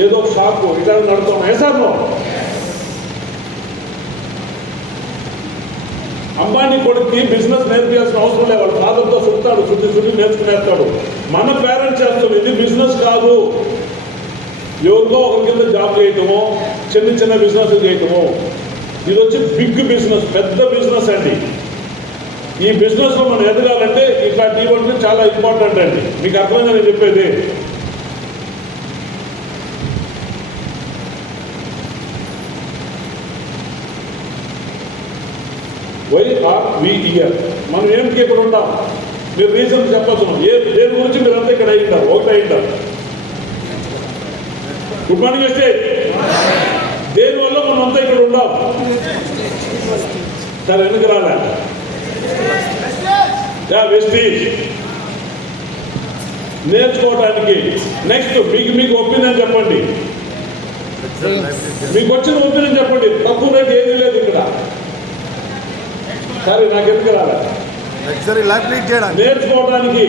ఏదో ఒక షాపు ఇట్లా నడుతాం. వేసాను అంబానీ కొడుక్కి బిజినెస్ నేర్పించాల్సిన అవసరం లేదు. వాళ్ళ ఫాదర్తో చుట్టాడు, చుట్టి నేర్చుకునేస్తాడు. మన పేరెంట్స్ చేస్తాడు. ఇది బిజినెస్ కాదు, ఎవరికో ఒకరి కింద జాబ్ చేయటము, చిన్న చిన్న బిజినెస్ చేయటము. ఇది వచ్చి బిగ్ బిజినెస్, పెద్ద బిజినెస్ అండి. ఈ బిజినెస్లో మనం ఎదగాలంటే ఇట్లాంటి ఈవెంట్లు చాలా ఇంపార్టెంట్ అండి. మీకు అర్థమైందా నేను చెప్పేది? Why are we here? మనం ఏంటి ఇక్కడ ఉంటాం? మీరు రీజన్ చెప్పచ్చు. దేని గురించి మీరంతా ఇక్కడ అయ్యింటారు, ఒకటి అయ్యింటారు. Good morning వెస్టే. దేనివల్ల మనం అంతా ఇక్కడ ఉండాం? సార్ ఎందుకు రాలే? వెస్టీజ్ నేర్చుకోవడానికి. నెక్స్ట్ మీకు ఒపీనియన్ చెప్పండి. మీకు వచ్చిన ఒపీనియన్ చెప్పండి. తక్కువ రేట్ ఏది లేదు ఇక్కడ. సరే, నాకు ఎందుకు రాలే? నేర్చుకోవడానికి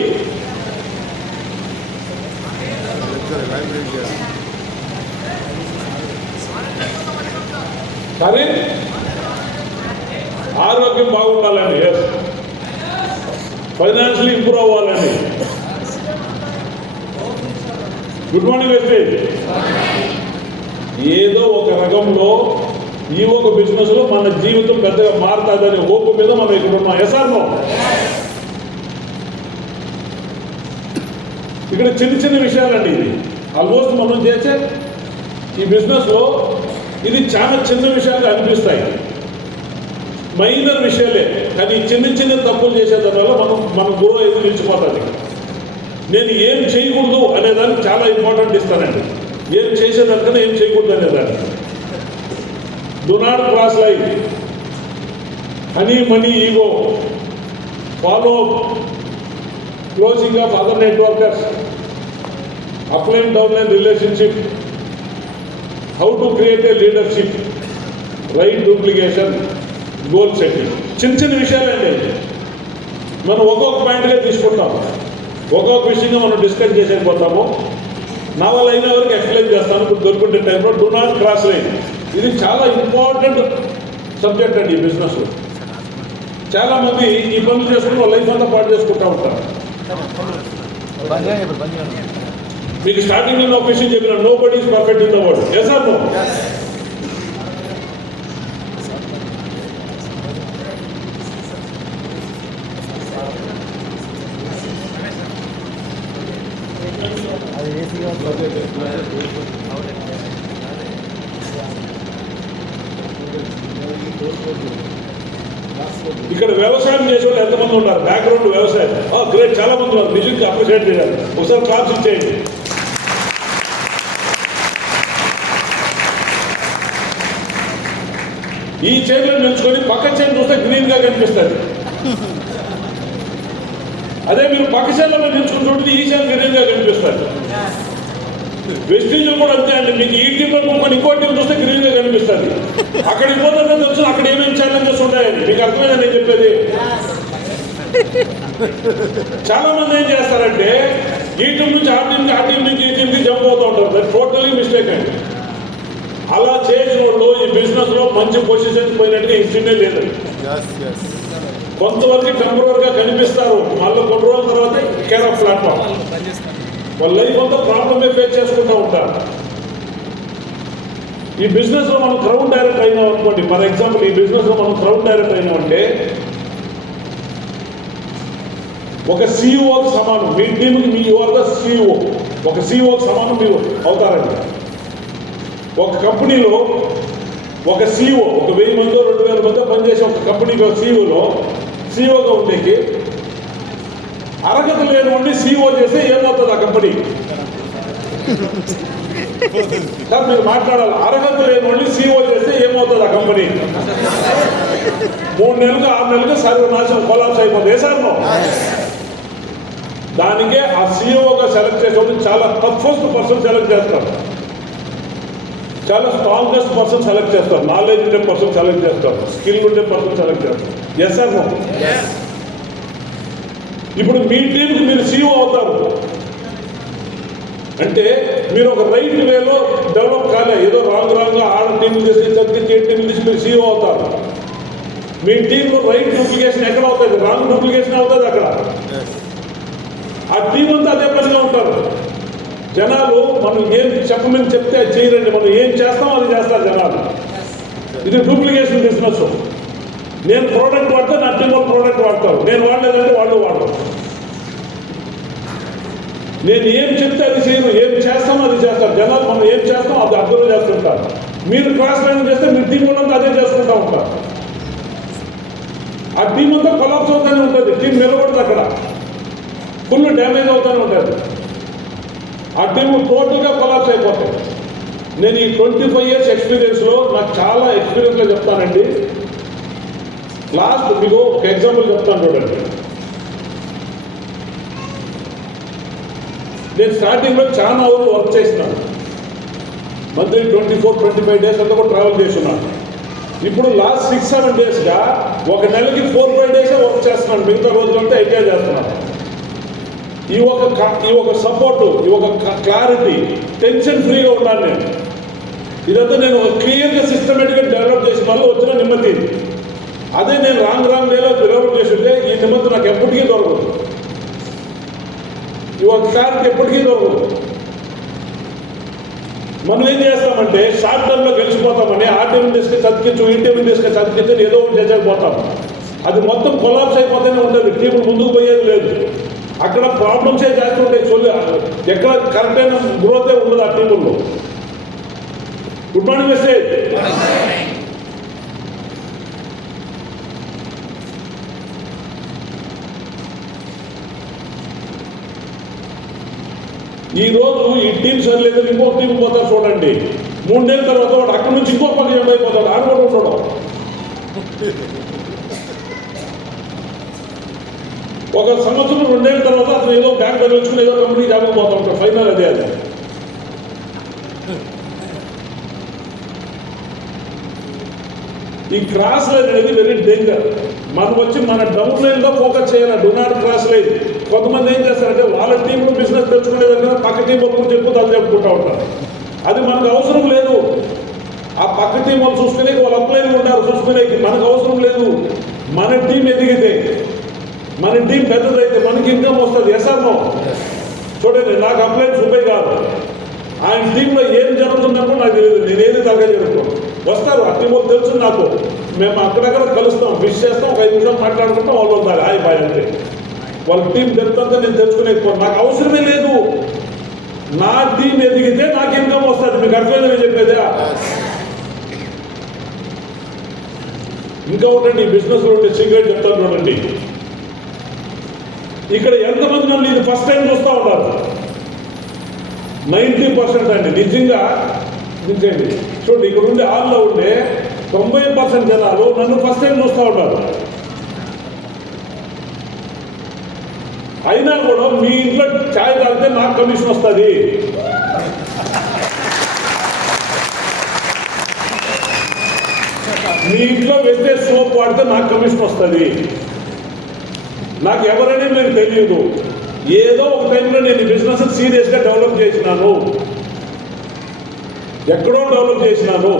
సరే, ఆరోగ్యం బాగుండాలండి, ఎస్. ఫైనాన్షియలీ ఇంప్రూవ్ అవ్వాలండి. Good morning Vestige. ఏదో ఒక రకంలో ఈ ఒక బిజినెస్ లో మన జీవితం పెద్దగా మారుతుందనే హోప్ మీద మనం ఇక్కడ ఉన్నాం. ఎస్ఆర్నో ఇక్కడ చిన్న చిన్న విషయాలండి. ఇది ఆల్మోస్ట్ మనం చేసే ఈ బిజినెస్ లో ఇది చాలా చిన్న విషయాలు అనిపిస్తాయి, మైనర్ విషయాలే. కానీ చిన్న చిన్న తప్పులు చేసేదానివల్ల మనం గ్రో అయితే నిలిచిపోతుంది. నేను ఏం చేయకూడదు అనేదానికి చాలా ఇంపార్టెంట్ ఇస్తానండి. ఏం చేసేదానికన్నా ఏం చేయకూడదు అనేదాన్ని. Do not cross line. Honey money ego. follow closing of other networkers, upline downline relationship, how to create a leadership, right duplication, goal setting. చిన్న చిన్న విషయాలండి, మనం ఒక్కొక్క పాయింట్గా తీసుకుంటాం, ఒక్కొక్క విషయంగా మనం డిస్కస్ చేసేపోతాము. నా వల్ల అయిన వరకు ఎక్స్ప్లెయిన్ చేస్తాను ఇప్పుడు దొరుకుంటే టైంలో. డూ నాట్ క్రాస్ లైన్, ఇది చాలా ఇంపార్టెంట్ సబ్జెక్ట్ అండి ఈ బిజినెస్లో. చాలామంది ఈ పనులు చేసుకుని వాళ్ళ లైఫ్ అంతా పాటు చేసుకుంటూ ఉంటారు. మీకు స్టార్టింగ్ లో ఒక విషయం చెప్పిన, nobody is perfect in the world. Yes or no? ఇక్కడ వ్యవసాయం చేసే వాళ్ళు ఎంతమంది ఉన్నారు? బ్యాక్గ్రౌండ్ వ్యవసాయం, గ్రేట్, చాలా మంది ఉన్నారు. నిజంగా అప్రిషియేట్ చేయాలి. ఒకసారి క్లాప్స్ ఇచ్చేయండి. ఈ చేతిలో నిల్చుకొని పక్క చేతి చూస్తే గ్రీన్ గా కనిపిస్తుంది. అదే మీరు పక్క చేతిలో నిల్చుకుని చూస్తే ఈ చేతి గ్రీన్ గా కనిపిస్తుంది. వెస్టీజ్లు కూడా అంతే అండి. మీకు ఈ టీంలో కొన్ని ఇంకో టీం చూస్తే గ్రీన్ గా కనిపిస్తుంది. అక్కడికి పోతుంటే తెలుసు అక్కడ ఏమేమి ఛాలెంజెస్ ఉంటాయని. మీకు అర్థమైనా నేను చెప్పేది? చాలా మంది ఏం చేస్తారంటే ఈ టీం నుంచి ఆ టీం నుంచి ఈ టీంకి జంప్ అవుతూ ఉంటారు. దట్ టోటలీ మిస్టేక్ అండి. అలా చేసిన వాళ్ళు ఈ బిజినెస్ లో మంచి పొజిషన్ పోయినట్టుగా హిస్టరీనే లేదు. కొంతవరకు టెంపరీగా కనిపిస్తారు, మళ్ళీ కొన్ని రోజుల తర్వాత కేర్ ఆఫ్ ప్లాట్ఫామ్. వాళ్ళ లైఫ్ అంతా ప్రాబ్లమే ఫేస్ చేసుకుంటూ ఉంటారు. ఈ బిజినెస్ లో మనం క్రౌడ్ డైరెక్ట్ అయినాం అనుకోండి, ఫర్ ఎగ్జాంపుల్ ఈ బిజినెస్ లో మనం క్రౌడ్ డైరెక్ట్ అయినామంటే ఒక సిఇఓకి సమానం. మీ టీంకి మీ యువర్ ద సిఇఓ, ఒక సిఇఓకి సమానం మీరు అవుతారండి. ఒక కంపెనీలో ఒక సిఇఓ, ఒక 1000 మందో 2000 మందో పనిచేసే ఒక కంపెనీకి ఒక సిఇఓగా ఉండేకి అర్హత లేని ఉండి సిఇఓ చేస్తే ఏమవుతుంది ఆ కంపెనీ? సార్ మీరు మాట్లాడాలి. అర్హత లేని ఉండి సిఇఓ చేస్తే ఏమవుతుంది ఆ కంపెనీ? 3 నెలలు 6 నెలలుగా సర్వనాశనం, కొలాప్స్ అయిపోతుంది. ఏ సార్? దానికే ఆ సిఇఓగా సెలెక్ట్ చేసేవాళ్ళు చాలా టఫెస్ట్ పర్సన్ సెలెక్ట్ చేస్తారు, చాలా స్ట్రాంగెస్ట్ పర్సన్ సెలెక్ట్ చేస్తారు, నాలెడ్జ్ ఉండే పర్సన్ సెలెక్ట్ చేస్తారు, స్కిల్ ఉండే పర్సన్ సెలెక్ట్ చేస్తారు. Yes sir? ఇప్పుడు మీ టీంకి మీరు సిఇఓ అవుతారు అంటే మీరు ఒక రైట్ వేలో డెవలప్ కాలే, ఏదో రాంగ్గా ఆడ టీంలు చేసి తగ్గించి ఏ టీంలు చేసి మీరు సిఇఓ అవుతారు. మీ టీంలో రైట్ డూప్లికేషన్ ఎక్కడ అవుతుంది? రాంగ్ డూప్లికేషన్ అవుతుంది అక్కడ. ఆ టీం అంతా అదే పనిగా ఉంటారు. జనాలు మనం ఏం చెప్పమని చెప్తే అది చేయరండి, మనం ఏం చేస్తామో అది చేస్తారు జనాలు. ఇది డూప్లికేషన్ బిజినెస్. నేను ప్రోడక్ట్ వాడితే నా టీం వాళ్ళు ప్రోడక్ట్ వాడతారు, నేను వాడలేదంటే వాళ్ళు వాడరు. నేను ఏం చెప్తే అది చేయను, ఏం చేస్తామో అది చేస్తారు జనాలు. మనం ఏం చేస్తామో అది అర్థం చేస్తుంటారు. మీరు క్రాస్ లైన్ చేస్తే మీ టీం వాళ్ళంతా అదే చేసుకుంటూ ఉంటారు. ఆ టీం అంతా కొలాప్స్ అవుతూనే ఉంటుంది, టీం నిలబడుతుంది, అక్కడ ఫుల్ డ్యామేజ్ అవుతూనే ఉంటుంది. ఆ టీం టోటల్గా కొలాప్స్ అయిపోతాయి. నేను ఈ 25 years ఎక్స్పీరియన్స్లో నాకు చాలా ఎక్స్పీరియన్స్గా చెప్తానండి. లాస్ట్ మీకు ఒక ఎగ్జాంపుల్ చెప్తాను చూడండి. నేను స్టార్టింగ్లో చాలా ఊరు వర్క్ చేసినాను. మంత్లీ 24-25 days అంతా కూడా ట్రావెల్ చేస్తున్నాను. ఇప్పుడు లాస్ట్ 6-7 daysగా ఒక నెలకి 4-5 days వర్క్ చేస్తున్నాను, మిగతా రోజులంతా ఎంజాయ్ చేస్తున్నాను. ఈ ఒక సపోర్టు, ఈ ఒక క్లారిటీ, టెన్షన్ ఫ్రీగా ఉన్నాను నేను. ఇదంతా నేను ఒక క్లియర్గా సిస్టమేటిక్గా డెవలప్ చేసిన వల్ల వచ్చిన నెమ్మది. అదే నేను రాంగ్ వేలో డెవలప్ చేసి ఉంటే ఈ నెమ్మది నాకు ఎప్పటికీ దొరకదు, ఈ ఒక క్లారిటీ ఎప్పటికీ దొరకదు. మనం ఏం చేస్తామంటే షార్ట్ టర్మ్లో గెలిచిపోతామని ఆ టీం తీసుకొని చదివించు, ఈ టీం తీసుకొని చదివించని ఏదో ఒకటి చేసేకపోతాం. అది మొత్తం కొలాప్స్ అయిపోతూనే ఉంటుంది, టీం ముందుకు పోయేది లేదు. అక్కడ ప్రాబ్లమ్సే చేస్తుంటాయి, ఎక్కడ కరెక్ట్ అయిన గ్రోతే ఉండదు ఆ టీముల్లో. Good morning message. ఈ రోజు ఈ టీం సరిలేదు, ఇంకొక టీం పోతారు చూడండి. 3 నెలల తర్వాత వాడు అక్కడి నుంచి ఇంకొక పని అయిపోతాడు, ఆడ కూడా ఉండడం. ఒక సంవత్సరం 2 ఏళ్ళ తర్వాత అతను ఏదో బ్యాంక్ తెచ్చుకుని ఏదో కంపెనీ జాబ్కి పోతా ఉంటాడు. ఫైనల్ అదే. ఈ క్రాస్ లైన్ అనేది వెరీ డేంజర్. మనం వచ్చి మన డౌన్ లైన్లో ఫోకస్ చేయాలి. Do not cross line. కొంతమంది ఏం చేస్తారంటే వాళ్ళ టీంలో బిజినెస్ తెచ్చుకునే దగ్గర పక్క టీం గురించి ఎక్కువ తల చెప్పుకుంటూ ఉంటారు. అది మనకు అవసరం లేదు. ఆ పక్క టీం వాళ్ళు చూసుకునే వాళ్ళు అప్లైన్లు ఉంటారు చూసుకునేకి. మనకు అవసరం లేదు. మన టీం ఎదిగితే, మన టీం పెద్దదైతే మనకి ఇన్కమ్ వస్తుంది. ఎస్ఆర్నో చూడండి, నాకు అప్లైన్ సుబ్బయ్య కాదు. ఆయన టీంలో ఏం జరుగుతున్నప్పుడు నాకు తెలియదు. నేనేది తగ్గ జరుగుతాను. వస్తారు ఆ టీం తెలుసు నాకు. మేము అక్కడక్కడ కలుస్తాం, విష్ చేస్తాం, ఒక 5 నిమిషాలు మాట్లాడుకుంటాం. వాళ్ళు ఉంటారు హాయ్ బాయ్ అంటే. వాళ్ళ టీం తెలుస్తుందో నేను తెలుసుకునేకపోను. నాకు అవసరమే లేదు. నా టీం ఎదిగితే నాకు ఇన్కమ్ వస్తుంది. మీకు అర్థమైందని చెప్పేదా? ఇంకా ఒకటండి, బిజినెస్లో ఉండే సీక్రెట్ చెప్తాను చూడండి. ఇక్కడ ఎంతమంది నన్ను ఇది ఫస్ట్ టైం చూస్తూ ఉంటారు? 90% అండి. నిజంగా నిజండి. చూడండి, ఇక్కడ ఉండే హాల్లో ఉండే 90% జనాలు నన్ను ఫస్ట్ టైం చూస్తూ ఉంటారు. అయినా కూడా మీ ఇంట్లో ఛాయ్ తాగితే నాకు కమిషన్ వస్తుంది. మీ ఇంట్లో వేస్తే సోప్ వాడితే నాకు కమిషన్ వస్తుంది. నాకు ఎవరైనా మీకు తెలియదు. ఏదో ఒక టైంలో నేను బిజినెస్ సీరియస్గా డెవలప్ చేసినాను. ఎక్కడో డెవలప్ చేసినాను.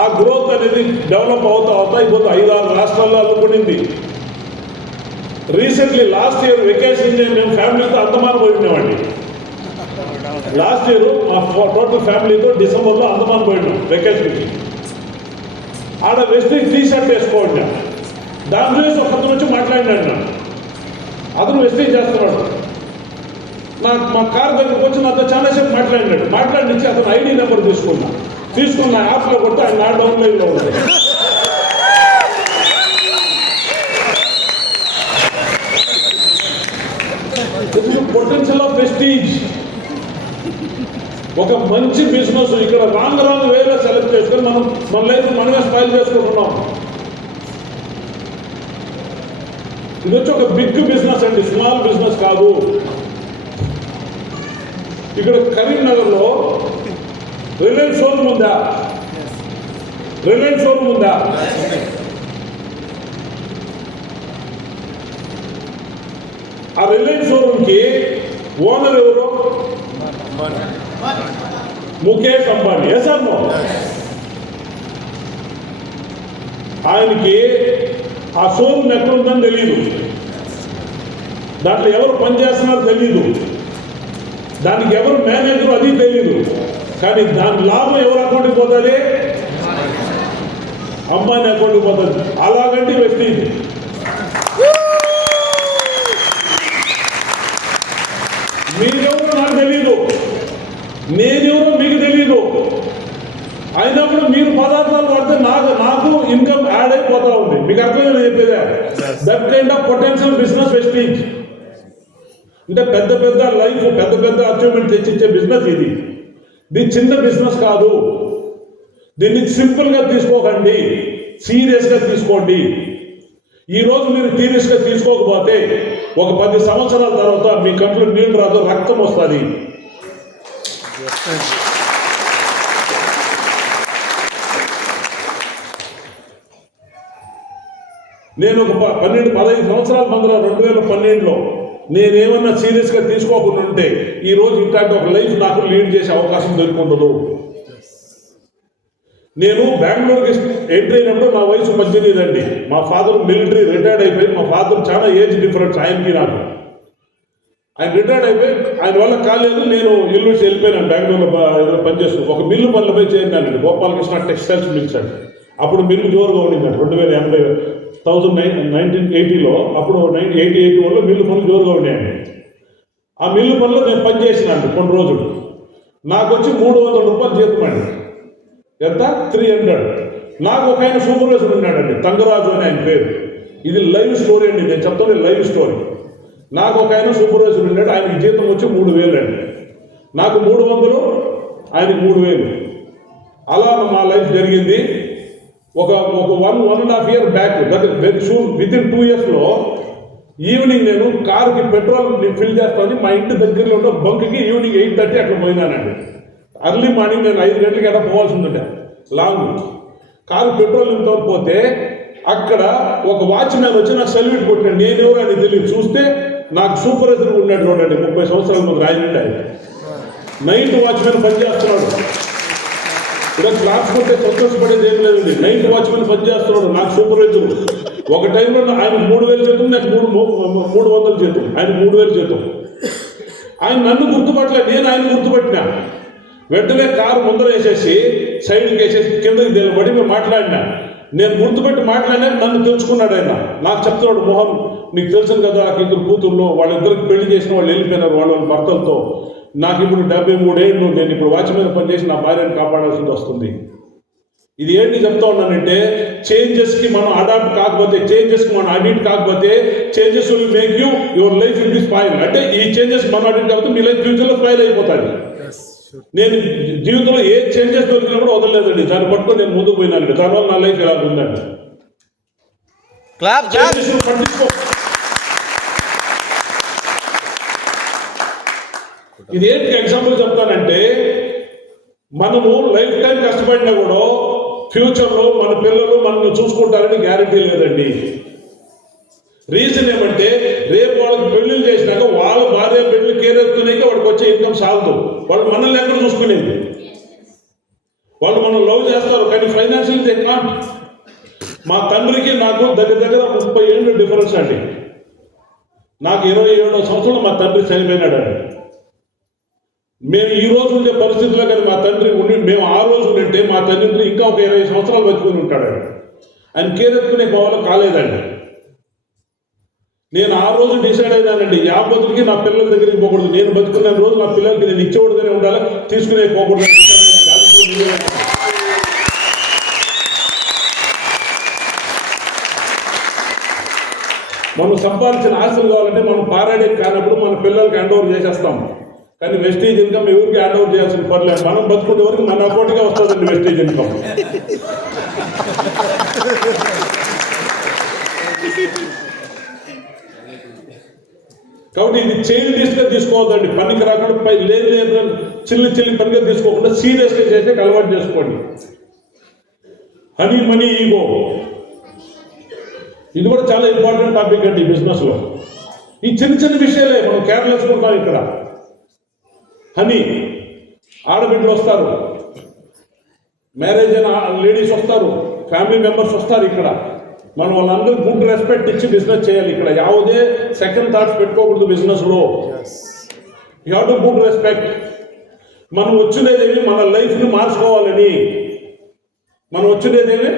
ఆ గ్రోత్ అనేది డెవలప్ అవుతా ఇప్పుడు 5-6 రాష్ట్రాల్లో అల్లుకునింది. రీసెంట్లీ లాస్ట్ ఇయర్ వెకేషన్ మేము ఫ్యామిలీతో అండమాన్ పోయినామండి. లాస్ట్ ఇయర్ మా టోటల్ ఫ్యామిలీతో డిసెంబర్లో అండమాన్ పోయినాం వెకేషన్కి. ఆడ వెస్టింగ్ టీ షర్ట్ వేసుకోండి. దాని చూసి ఒక అతను వచ్చి మాట్లాడినాడు. నాకు అతను వెస్టింగ్ చేస్తున్నాడు. నాకు మా కార్ దగ్గరకు వచ్చి నాతో చాలాసేపు మాట్లాడినిచ్చి అతను ఐడి నెంబర్ తీసుకున్న యాప్లో కొడితే ఆయన నా డౌన్లైన్లో ఉంది. Potential of Vestige. ఒక మంచి బిజినెస్ ఇక్కడ రాంగ్ వేలో సెలెక్ట్ చేసుకొని మనం మన లైఫ్ మనమే స్పాయిల్ చేసుకుంటున్నాం. ఇది వచ్చి ఒక బిగ్ బిజినెస్ అండి, స్మాల్ బిజినెస్ కాదు. ఇక్కడ కరీంనగర్లో రిలయన్స్ షోరూమ్ ఉందా? రిలయన్స్ షోరూమ్ ఉందా? ఆ రిలయన్స్ షోరూమ్కి ఓనర్ ఎవరు? ముఖేష్ అంబానీ. ఎస్ఆర్నో? ఆయనకి ఆ షోరూమ్ ఎక్కడ ఉందని తెలియదు. దాంట్లో ఎవరు పనిచేస్తున్నారో తెలియదు. దానికి ఎవరు మేనేజర్ అది తెలియదు. కానీ దాని లాభం ఎవరు అకౌంట్కి పోతుంది? అంబానీ అకౌంట్కి పోతుంది. అలాగంటే వెస్టీజ్. మీరెవరో నాకు తెలీదు, నేనెవరో మీకు తెలీదు. అయినప్పుడు మీరు పదార్థాలు వాడితే నాకు ఇన్కమ్ యాడ్ అయిపోతా ఉంది. మీకు అర్థమైంది చెప్పేదే? That kind of potential business Vestige. అంటే పెద్ద లైఫ్, పెద్ద అచీవ్మెంట్ తెచ్చిచ్చే బిజినెస్ ఇది. చిన్న బిజినెస్ కాదు. దీన్ని సింపుల్గా తీసుకోకండి, సీరియస్గా తీసుకోండి. ఈరోజు మీరు సీరియస్గా తీసుకోకపోతే ఒక 10 సంవత్సరాల తర్వాత మీ కంట్లో నీళ్ళు రాదు, రక్తం వస్తుంది. నేను ఒక 12-15 సంవత్సరాల ముందర 2012లో నేనేమన్నా సీరియస్గా తీసుకోకుండా ఉంటే ఈరోజు ఇట్లాంటి ఒక లైఫ్ నాకు లీడ్ చేసే అవకాశం దొరుకుండదు. నేను బెంగళూరుకి ఎంట్రీ అయినప్పుడు నా వయసు 18 అండి. మా ఫాదర్ మిలిటరీ రిటైర్డ్ అయిపోయి, మా ఫాదర్ చాలా ఏజ్ డిఫరెన్స్ ఆయనకి నాకు. ఆయన రిటైర్డ్ అయిపోయి ఆయన వల్ల కాలేదు. నేను ఇల్లు నుంచి వెళ్ళిపోయినాను. బెంగళూరులో పనిచేస్తున్నాను. ఒక మిల్లు పనులపై చేరినానండి, గోపాలకృష్ణ టెక్స్టైల్స్ మిల్స్ అండి. అప్పుడు మిల్లు జోరుగా ఉండిందండి. 1980లో అప్పుడు 1981లో మిల్లు పనులు జోరుగా ఉన్నాయండి. ఆ మిల్లు పనులు నేను పనిచేసినాను కొన్ని రోజులు. నాకు వచ్చి 300 రూపాయలు జీతం అండి. ఎంత? 300. నాకు ఒక ఆయన సూపర్వైజర్ ఉన్నాడండి, తంగరాజు అని ఆయన పేరు. ఇది లైవ్ స్టోరీ అండి, నేను చెప్తాను లైవ్ స్టోరీ. నాకు ఒక ఆయన సూపర్వైజర్ ఉన్నాడు. ఆయనకి జీతం వచ్చి 3000 అండి. నాకు 300, ఆయనకి 3000. అలా మా లైఫ్ జరిగింది. ఒక 1.5 year back, that very soon, within 2 yearsలో ఈవినింగ్ నేను కారుకి పెట్రోల్ ఫిల్ చేస్తాను మా ఇంటి దగ్గరలో ఉన్న బంక్కి ఈవినింగ్ 8:30 అట్లా పోయినానండి. అర్లీ మార్నింగ్ నేను 5 గంటలకి అట్లా పోవాల్సి ఉంటుండే లాంగ్. కారు పెట్రోల్ ఇంతవరకు పోతే అక్కడ ఒక వాచ్మ్యాన్ వచ్చి నాకు సల్యూట్ కొట్టాడు. నేను ఎవరు అని తెలియదు. చూస్తే నాకు సూపర్వైజర్ ఉన్నాడు చూడండి, 30 సంవత్సరాల ముందు రాయనండి ఆయన. నైట్ వాచ్మెన్ పనిచేస్తున్నాడు. ఇలా క్లాస్ కొట్టే సంతోషపడేది ఏం లేదండి. నైట్ వాచ్మెన్ పనిచేస్తున్నాడు నాకు సూపర్వైజర్. ఒక టైంలో ఆయన 3,000 జీతం, నాకు 300 జీతం. ఆయన 3,000 జీతం. ఆయన నన్ను గుర్తుపట్టలేదు, నేను ఆయన గుర్తుపట్టినా. వెంటనే కారు ముందర వేసేసి సైడ్కి వేసేసి కిందకి నిలబడి మేము మాట్లాడినా. నేను గుర్తుపెట్టి మాట్లాడినా నన్ను తెలుసుకున్నాడు ఆయన. నాకు చెప్తున్నాడు, మోహన్ నీకు తెలుసు కదా నాకు ఇద్దరు కూతుర్లు, వాళ్ళిద్దరికి పెళ్లి చేసిన వాళ్ళు వెళ్ళిపోయినారు వాళ్ళ భర్తలతో. నాకు ఇప్పుడు 73 ఏళ్ళు, నేను ఇప్పుడు వాచ్మెన్ పనిచేసి నా భార్యను కాపాడాల్సి వస్తుంది. ఇది ఏంటి చెప్తా ఉన్నానంటే, చేంజెస్కి మనం అడాప్ట్ కాకపోతే, చేంజెస్కి మనం అడిక్ట్ కాకపోతే, changes will make you your life will be spoil. అంటే ఈ చేంజెస్ మనం అడిక్ట్ కాకపోతే మీ లైఫ్ ఫ్యూచర్లో స్పాయిల్ అయిపోతుంది. నేను జీవితంలో ఏ చేంజెస్ దొరికినా కూడా వదలలేదండి. దాన్ని పట్టుకొని నేను ముందుకు పోయినానండి. దానివల్ల నా లైఫ్ ఎలా ఉందండి. పట్టించుకో. ఇది ఏంటి ఎగ్జాంపుల్ చెప్తానంటే, మనము లైఫ్ టైం కష్టపడినా కూడా ఫ్యూచర్లో మన పిల్లలు మనల్ని చూసుకుంటారని గ్యారంటీ లేదండి. రీజన్ ఏమంటే, రేపు వాళ్ళకి పెళ్లిళ్ళు చేసినాక వాళ్ళ భార్య పెళ్లి కేరెత్తుకునేకి వాడికి వచ్చే ఇన్కమ్ సాలదు. వాళ్ళు మనల్ని ఎక్కడ చూసుకునేది. వాళ్ళు మనం లవ్ చేస్తారు కానీ ఫైనాన్షియల్ దే కాంట్. మా తండ్రికి నాకు దగ్గర 30 ఏళ్ళు డిఫరెన్స్ అండి. నాకు 27వ సంవత్సరంలో మా తండ్రి చనిపోయినాడు అండి. మేము ఈ రోజు ఉండే పరిస్థితుల్లో కానీ మా తండ్రి ఉండి, మేము ఆ రోజు ఉంటే మా తండ్రి ఇంకా ఒక 20 సంవత్సరాలు బతుకుని ఉంటాడండి. ఆయన కేరెత్తుకునే భావాలు కాలేదండి. నేను ఆ రోజు డిసైడ్ అయినానండి, బతుకి నా పిల్లల దగ్గరికి పోకూడదు. నేను బతుకున్న రోజు నా పిల్లలకి నేను ఇచ్చేవాడుగానే ఉండాలి, తీసుకునే పోకూడదు. మనం సంపాదించిన ఆస్తులు కావాలంటే మనం పారాడే కానప్పుడు మన పిల్లలకి హ్యాండ్ ఓవర్ చేసేస్తాం. కానీ వెస్టేజ్ ఇన్కమ్ ఎవరికి హ్యాండ్ ఓవర్ చేయాల్సిన పర్లేదు. మనం బతుకునే వరకు మన అకౌంట్గా వస్తుందండి వెస్టేజ్ ఇన్కమ్. కాబట్టి ఇది చైల్డిష్గా తీసుకోవద్దండి. పనికి రాకుండా లేదు చిల్లి పనిగా తీసుకోకుండా సీరియస్గా చేసే అలవాటు చేసుకోండి. హనీ మనీ ఈగో, ఇది కూడా చాలా ఇంపార్టెంట్ టాపిక్ అండి బిజినెస్లో. ఈ చిన్న విషయాలే మనం కేర్లెస్ ఉంటాం. ఇక్కడ హనీ ఆడబిడ్డలు వస్తారు, మ్యారేజ్ అయిన లేడీస్ వస్తారు, ఫ్యామిలీ మెంబర్స్ వస్తారు. ఇక్కడ మనం వాళ్ళందరూ గుడ్ రెస్పెక్ట్ ఇచ్చి బిజినెస్ చేయాలి. ఇక్కడ ಯಾವುದೇ సెకండ్ థాట్స్ పెట్టుకోకూడదు బిజినెస్లో. You have to good respect. మనం వచ్చినదేమి మన లైఫ్ని మార్చుకోవాలని, మనం వచ్చినదేమి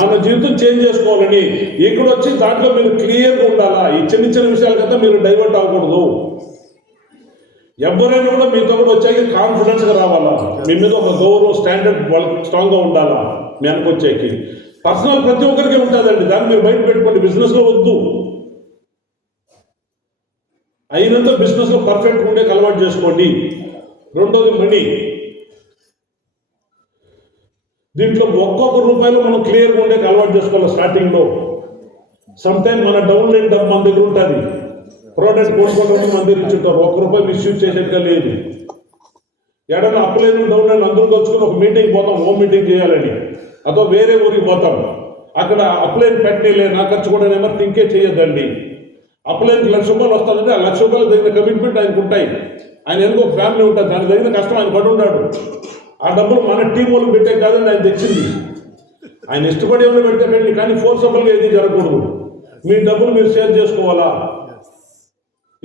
మన జీవితం చేంజ్ చేసుకోవాలని. ఇక్కడ వచ్చి దాంట్లో మీరు క్లియర్గా ఉండాలా. ఈ చిన్న విషయాల కదా మీరు డైవర్ట్ అవ్వకూడదు. ఎవరైనా కూడా మీతో కూడా వచ్చాక కాన్ఫిడెన్స్గా రావాలా. మీ మీద ఒక గౌరవం స్టాండర్డ్ వాళ్ళకి స్ట్రాంగ్గా ఉండాలా. మీ వెనక వచ్చేకి పర్సనల్ ప్రతి ఒక్కరికి ఉంటుందండి. దాన్ని మీరు బయట పెట్టుకోండి. బిజినెస్లో వద్దు. అయినంత బిజినెస్లో పర్ఫెక్ట్గా ఉండే అలవాటు చేసుకోండి. రెండోది మనీ. దీంట్లో ఒక్కొక్క రూపాయలు మనం క్లియర్గా ఉండే అలవాటు చేసుకోవాలి. స్టార్టింగ్లో సమ్ టైమ్ మన డౌన్ లైన్ డబ్బు మన దగ్గర ఉంటుంది. ప్రోడక్ట్ కొనుక్కోవడానికి మన దగ్గర ఇచ్చుంటారు. ₹1 మిస్యూజ్ చేసేట్టుగా లేదు. ఎడన్నా అప్లైన్ డౌన్ లైన్ అందరూ కలుసుకుని ఒక మీటింగ్ పోతాం, హోమ్ మీటింగ్ చేయాలని. అదో వేరే ఊరికి పోతాం. అక్కడ అప్లైన్ పెట్టలే నా ఖర్చు కూడా ఏమో థింకే చేయొద్దండి. అప్లైన్కి ₹1,00,000 వస్తుందంటే ఆ ₹1,00,000 తగిన కమిట్మెంట్ ఆయనకు ఉంటాయి. ఆయన ఎందుకు ఒక ఫ్యామిలీ ఉంటుంది, దానికి తగిన కష్టం ఆయన పడి ఉన్నాడు. ఆ డబ్బులు మన టీం వాళ్ళు పెట్టే కాదని ఆయన తెచ్చింది. ఆయన ఇష్టపడి ఏమైనా పెడితే పెట్టండి, కానీ ఫోర్సబుల్గా ఏది జరగకూడదు. మీ డబ్బులు మీరు షేర్ చేసుకోవాలా.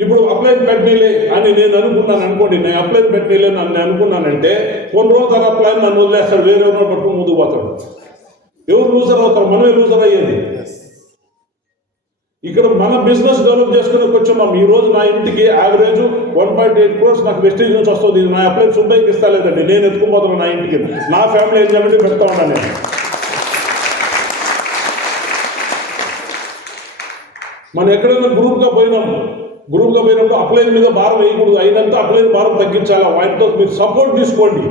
ఇప్పుడు అప్లైన్ పెట్టలే అని నేను అనుకున్నాను అనుకోండి, నేను అప్లైన్ పెట్టలే నన్ను అనుకున్నానంటే కొన్ని రోజుల తర్వాత అప్లైన్ నన్ను వదిలేస్తాడు, వేరే ఎవరో పట్టుకుని ముందుకు పోతాడు. ఎవరు లూజర్ అవుతారు? మనమే లూజర్ అయ్యేది. ఇక్కడ మన బిజినెస్ డెవలప్ చేసుకునే వచ్చున్నాం. ఈ రోజు నా ఇంటికి యావరేజ్ 1.8 crores నాకు వెస్టేజ్ నుంచి వస్తుంది. నా అప్లైన్ సుబ్బైకి ఇస్తా లేదండి, నేను ఎత్తుకుపోతాను నా ఇంటికి. నా ఫ్యామిలీ ఎంజాయ్మెంట్ పెడతా ఉన్నాను నేను. మనం ఎక్కడైనా గ్రూప్గా పోయినప్పుడు అప్లైన్ మీద భారం వేయకూడదు. అయినంత అప్లైన్ భారం తగ్గించాలా. ఆయనతో మీరు సపోర్ట్ తీసుకోండి,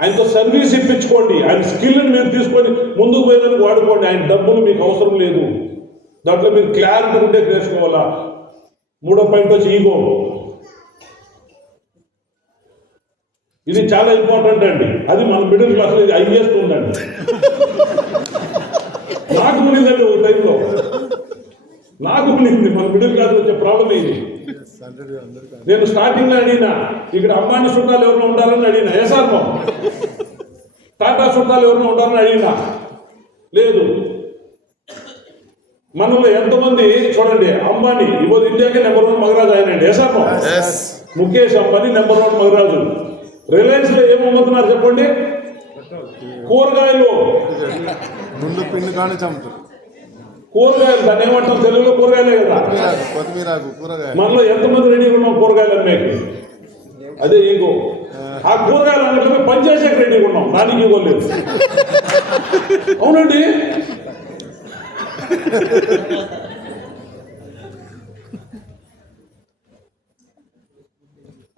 ఆయనతో సర్వీస్ ఇప్పించుకోండి. ఆయన స్కిల్ని మీరు తీసుకొని ముందుకు పోయేదానికి వాడుకోండి. ఆయన డబ్బులు మీకు అవసరం లేదు. దాంట్లో మీరు క్లారిటీ ఉంటే నేర్చుకోవాలా. మూడో పాయింట్ వచ్చి ఈగో. ఇది చాలా ఇంపార్టెంట్ అండి. అది మన మిడిల్ క్లాస్లో ఇది హైయెస్ట్ ఉందండి. నాకు ఉండిందండి ఒక టైంలో, నాకు ఉండింది. మన మిడిల్ క్లాస్ వచ్చే ప్రాబ్లం ఇది. నేను స్టార్టింగ్లో అడిగినా, ఇక్కడ అంబానీ చుట్టాలు ఎవరైనా ఉండాలని అడిగినా, ఎస్ఆర్మో టాటా చుట్టాలు ఎవరైనా ఉండాలని అడిగినా, లేదు. మనలో ఎంతమంది చూడండి, అంబానీ ఇవాళ ఇండియాకే నెంబర్ 1 మగరాజు ఆయనండి. ఎస్ఆర్మో ముఖేష్ అంబానీ నెంబర్ 1 మగరాజు. రిలయన్స్ లో ఏమమ్ముతున్నారు చెప్పండి? కూరగాయలు. ముందు పిండి కానీ చంపుతారు. కూరగాయలు, దాన్ని ఏమంటాం తెలుగులో? కూరగాయలే కదా. కొత్తిమీరాకు కూరగాయలు. మనలో ఎంతమంది రెడీ ఉన్నాం కూరగాయలు అమ్మేకి? అదే ఈగో. ఆ కూరగాయలు అన్నట్టు పనిచేసే రెడీ ఉన్నాం, దానికి ఈగో లేదు. అవునండి.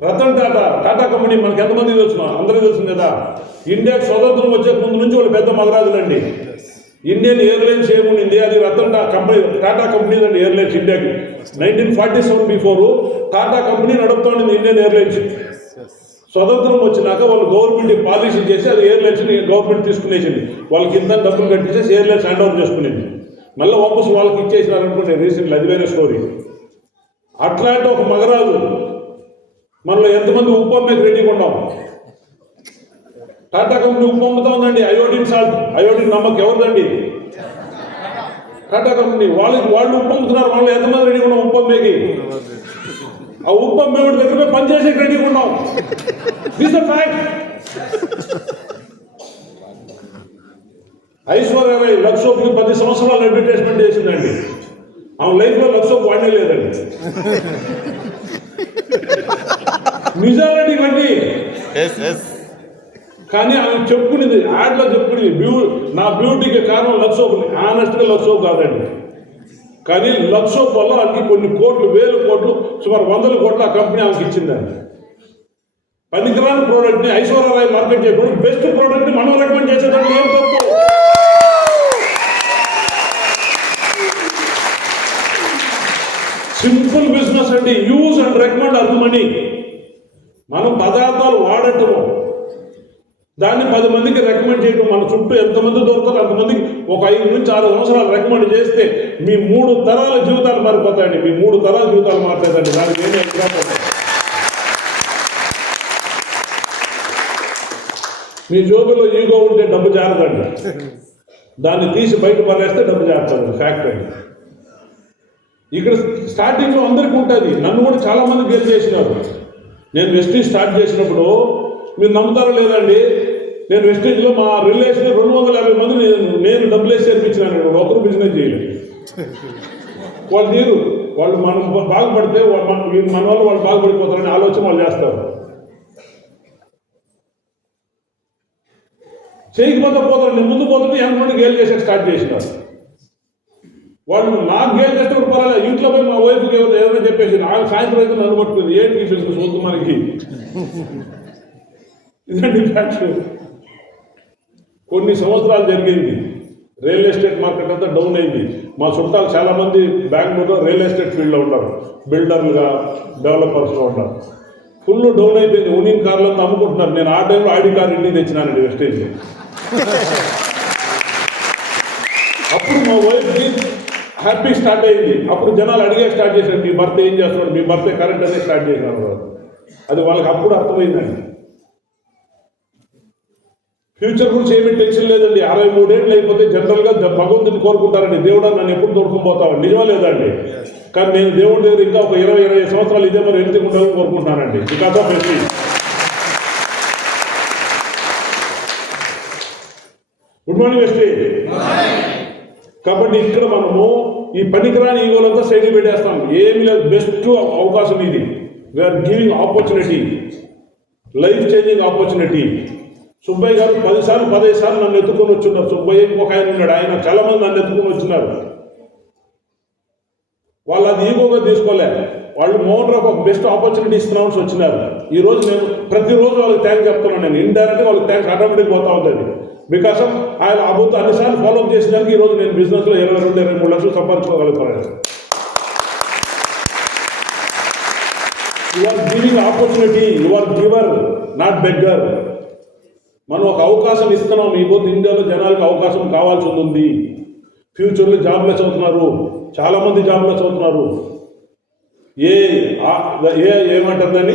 రతన్ టాటా కంపెనీ మనకి ఎంతమంది తెలుసు? అందరికీ తెలుసు కదా. ఇండియాకి స్వతంత్రం వచ్చే ముందు నుంచి వాళ్ళు పెద్ద మగరాజులండి. ఇండియన్ ఎయిర్లైన్స్ ఏముండింది, అది రతన్ టాటా కంపెనీ అండి. ఎయిర్లైన్స్ ఇండియాకి 1947 బిఫోర్ టాటా కంపెనీ నడుపుతా ఉండింది ఇండియన్ ఎయిర్లైన్స్. స్వతంత్రం వచ్చినాక వాళ్ళు గవర్నమెంట్ పాలసీ చేసి అది ఎయిర్లైన్స్ గవర్నమెంట్ తీసుకునేసింది. వాళ్ళకి ఇంత డబ్బులు కట్టించేసి ఎయిర్లైన్స్ హ్యాండ్ ఓవర్ చేసుకునేది. మళ్ళీ వాపసు వాళ్ళకి ఇచ్చేసినారు అనుకుంటే రీసెంట్లీ, అది వేరే స్టోరీ. అట్లాంటి ఒక మగరాజు. మనలో ఎంతమంది ఉప్పు అమ్మేకి రెడీగా ఉన్నాం? టాటా కంపెనీ ఉప్పు అమ్ముతా ఉందండి. అయోడిన్ సాల్ట్, అయోడిన్ నమ్మకం ఎవరిదండి? టాటా కంపెనీ. వాళ్ళు ఉప్పు అమ్ముతున్నారు. వాళ్ళు ఎంతమంది రెడీగా ఉన్నాం ఉప్పు అమ్మేకి? ఆ ఉప్పు అమ్మేవాడి దగ్గర పనిచేసే రెడీగా ఉన్నాం. This the fact. Aishwarya Rai లక్సోప్కి 10 సంవత్సరాలు అడ్వర్టైజ్మెంట్ చేసిందండి. ఆమె లైఫ్లో లక్సోప్ వాడే లేదండి. నిజాలండి ఇవన్నీ. కానీ ఆమె చెప్పుకునేది, యాడ్లో చెప్పుకునేది, నా బ్యూటీకి కారణం లక్సోప్. ఆనెస్ట్గా లక్సోప్ కాదండి. కానీ లక్సోప్ వల్ల ఆమెకి కొన్ని కోట్లు, వేల కోట్లు, సుమారు 100 కోట్లు ఆ కంపెనీ ఆమెకి ఇచ్చిందండి. పనికిరాని ప్రోడక్ట్ని ఐశ్వర్య రాయ్ మార్కెట్ చేయకూడదు, బెస్ట్ ప్రోడక్ట్ని మనం రికమెండ్ చేసేదాన్ని ఏం తప్పు? సింపుల్ బిజినెస్ అండి. Use and recommend earn money. మనం పదార్థాలు వాడటము, దాన్ని 10 మందికి రికమెండ్ చేయడం. మన చుట్టూ ఎంతమంది దొరుకుతారో అంతమందికి ఒక 5 నుంచి 6 సంవత్సరాలు రికమెండ్ చేస్తే మీ 3 తరాల జీవితాలు మారిపోతాయండి. మీ 3 తరాల జీవితాలు మారుతాయండి. దానికి ఏమి ఎగ్జాంపుల్? మీ జోబులో ఈగో ఉంటే డబ్బు జారదండి. దాన్ని తీసి బయట పడేస్తే డబ్బు జారుతుంది. ఫ్యాక్ట్ అండి. ఇక్కడ స్టార్టింగ్లో అందరికీ ఉంటుంది. నన్ను కూడా చాలామంది గెలి చేసినారు. నేను వెస్టీజ్ స్టార్ట్ చేసినప్పుడు, మీరు నమ్ముతారో లేదండి, నేను వెస్టీజ్లో మా రిలేషన్ 250 మంది నేను డబ్బులు వేసి చేర్పించినాను. ఒకరు బిజినెస్ చేయలేదు. వాళ్ళు తీరు, వాళ్ళు మనం బాగుపడితే మన వల్ల వాళ్ళు బాగుపడిపోతారని ఆలోచన వాళ్ళు చేస్తారు. చేయకపోతే పోతారండి. ముందు పోతుంటే ఎంతమంది గేల్ చేసే స్టార్ట్ చేసినారు. వాళ్ళు నాకు గేల్ చేస్తే పర్వాలేదు. ఇంట్లో పోయి మా వైఫ్కి ఏదైనా చెప్పేసి ఆమె సాయంత్రం అయితే నన్ను పట్టుకుంది, ఏంటి బిజినెస్ సొంత మనకి. ఇదండి ఫ్యాక్ట్. కొన్ని సంవత్సరాలు జరిగింది. రియల్ ఎస్టేట్ మార్కెట్ అంతా డౌన్ అయింది. మా చుట్టాలు చాలామంది బెంగళూరులో రియల్ ఎస్టేట్ ఫీల్డ్లో ఉంటారు, బిల్డర్లుగా, డెవలపర్స్గా ఉంటారు. ఫుల్ డౌన్ అయిపోయింది. ఉనియన్ కార్లంతా అమ్ముకుంటున్నారు. నేను ఆ టైంలో ఆడి కార్ ఇంటికి తెచ్చినానండి వెస్టేజ్. అప్పుడు మా వైఫ్కి హ్యాపీ స్టార్ట్ అయింది. అప్పుడు జనాలు అడిగే స్టార్ట్ చేశారు, మీ భర్త ఏం చేస్తున్నాడు, మీ భర్త కరెంట్ అనేది స్టార్ట్ చేసినారు. అది వాళ్ళకి అప్పుడు అర్థమైందండి. ఫ్యూచర్ గురించి ఏమీ టెన్షన్ లేదండి. 63 ఏళ్ళు అయిపోతే జనరల్గా భగవంతుని కోరుకుంటారండి, దేవుడా నన్ను ఎప్పుడు తోడుకుపోతావు. నిజమా లేదండి? కానీ నేను దేవుడి దగ్గర ఇంకా ఒక 20-25 సంవత్సరాలు ఇదే మరి ఎందుకు ఉండాలని కోరుకుంటున్నానండి. Because of Vestige. Good morning Vestige. కాబట్టి ఇక్కడ మనము ఈ పనికిరాని ఈగోలంతా సైడ్కి పెట్టేస్తాం. ఏమీ లేదు, బెస్ట్ అవకాశం ఇది. We are giving opportunity, life changing opportunity. Subbaiah గారు 10 సార్లు 15 సార్లు నన్ను ఎత్తుకొని వచ్చిన్నారు. సుబ్బయ్య ఇంకొక ఆయన ఉన్నాడు, ఆయన చాలా మంది నన్ను ఎత్తుకొని వచ్చినారు. వాళ్ళు అది ఈగోగా తీసుకోలే. వాళ్ళు మోహన్ రావు ఒక బెస్ట్ ఆపర్చునిటీ ఇస్తున్నామని వచ్చినారు. ఈరోజు నేను ప్రతిరోజు వాళ్ళకి థ్యాంక్స్ చెప్తున్నాను. నేను ఇండైరెక్ట్గా వాళ్ళకి థ్యాంక్స్ ఆటోమేటిక్ పోతా ఉంటుంది. బికాస్ ఆఫ్ ఆయన అబద్ధం అన్నిసార్లు ఫాలోఅప్ చేసినానికి ఈరోజు నేను బిజినెస్లో 22-23 లక్షలు సంపాదించుకోగలుగుతాను. You are giving opportunity, you are giver, not beggar. మనం ఒక అవకాశం ఇస్తున్నాం. ఈ పొద్దు ఇండియాలో జనాలకు అవకాశం కావాల్సి ఉంది. ఫ్యూచర్లో జాబ్లెస్ అవుతున్నారు, చాలామంది జాబ్లెస్ అవుతున్నారు. ఏమంటుందని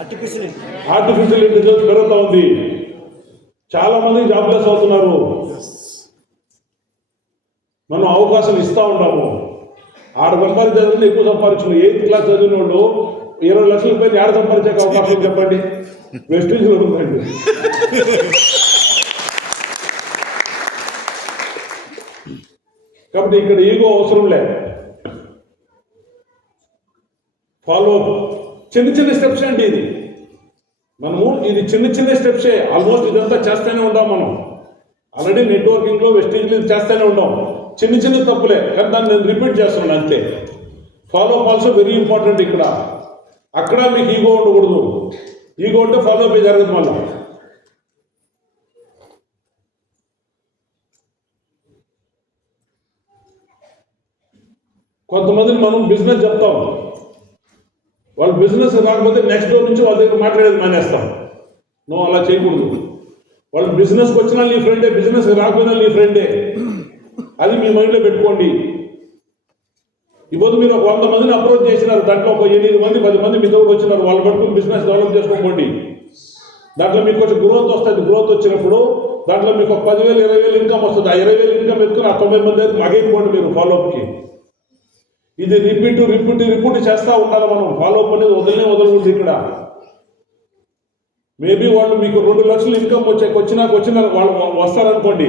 ఆర్టిఫిషియల్ ఇంటెలిజెన్స్ పెరుగుతూ ఉంది, చాలామంది జాబ్లెస్ అవుతున్నారు. మనం అవకాశం ఇస్తూ ఉంటాము. 6 సంపాదించే ఎక్కువ సంపాదించిన 8th క్లాస్ చదివిన వాళ్ళు 20 లక్షల రూపాయలు 6 సంపాదించే అవకాశం చెప్పండి. వెస్టేజ్లో ఉందండి. కాబట్టి ఇక్కడ ఈగో అవసరం లేదు. ఫాలో చిన్న చిన్న స్టెప్స్ అండి. ఇది మనము ఇది చిన్న చిన్న స్టెప్సే. ఆల్మోస్ట్ ఇదంతా చేస్తూనే ఉంటాం. మనం ఆల్రెడీ నెట్వర్కింగ్లో వెస్టేజ్లో చేస్తూనే ఉంటాం. చిన్న చిన్న తప్పులే, కానీ దాన్ని నేను రిపీట్ చేస్తున్నాను అంతే. Follow up also very important. ఇక్కడ అక్కడ మీకు ఈగో ఉండకూడదు. ఈగో ఉంటే ఫాలో అప్ జరగదు. మళ్ళీ కొంతమందిని మనం బిజినెస్ చెప్తాం, వాళ్ళు బిజినెస్ రాకపోతే నెక్స్ట్ డోర్ నుంచి వాళ్ళ దగ్గర మాట్లాడేది మానేస్తాం. నువ్వు అలా చేయకూడదు. వాళ్ళు బిజినెస్కి వచ్చినా నీ ఫ్రెండే, బిజినెస్ రాకపోయినా నీ ఫ్రెండే. అది మీ మైండ్లో పెట్టుకోండి. ఇప్పుడు మీరు ఒక 100 మందిని అప్రోచ్ చేసినారు, దాంట్లో ఒక 8 మంది 10 మంది మీ దగ్గరకు వచ్చినారు. వాళ్ళు పట్టుకుని బిజినెస్ డెవలప్ చేసుకోండి. దాంట్లో మీకు కొంచెం గ్రోత్ వస్తుంది. గ్రోత్ వచ్చినప్పుడు దాంట్లో మీకు ఒక 10,000 20,000 ఇన్కమ్ వస్తుంది. ఆ 20,000 ఇన్కమ్ ఎత్తుకుని ఆ 90 మంది దగ్గర అగైపోండి మీరు ఫాలోఅప్కి. ఇది రిపీట్ చేస్తూ ఉండాలి. మనం ఫాలోఅప్ అనేది వదలకూడదు. ఇక్కడ మేబీ వాళ్ళు మీకు 2 లక్షలు ఇన్కమ్ వచ్చినా వాళ్ళు వస్తారనుకోండి,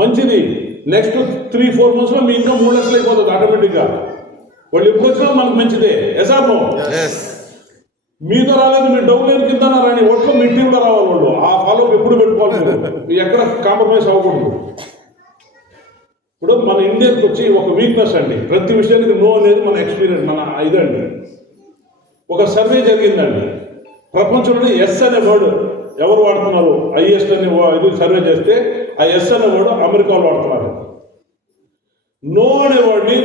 మంచిది. నెక్స్ట్ 3-4 మంత్స్లో మీ ఇన్కమ్ 3 లక్షలు అయిపోతుంది ఆటోమేటిక్గా. వాళ్ళు ఎప్పుడు వచ్చినా మనకు మంచిదే. ఎసానో మీతో రాలేదు, మీరు డబ్బు లేని కింద రాని ఓట్లు మీ టీంలో రావాలి. వాళ్ళు ఆ ఫాలోఅప్ ఎప్పుడు పెట్టుకోవాలి, ఎక్కడ కాంప్రమైజ్ అవ్వకూడదు. ఇప్పుడు మన ఇండియాకి వచ్చి ఒక వీక్నెస్ అండి, ప్రతి విషయానికి నో అనేది మన ఎక్స్పీరియన్స్, మన ఇదండి. ఒక సర్వే జరిగిందండి, ప్రపంచంలో ఎస్ అనే వర్డ్ ఎవరు వాడుతున్నారు, హైయెస్ట్ అనే ఇది సర్వే చేస్తే ఆ ఎస్ అనే వర్డ్ అమెరికాలో వాడుతున్నారు. నో అనే వర్డ్ని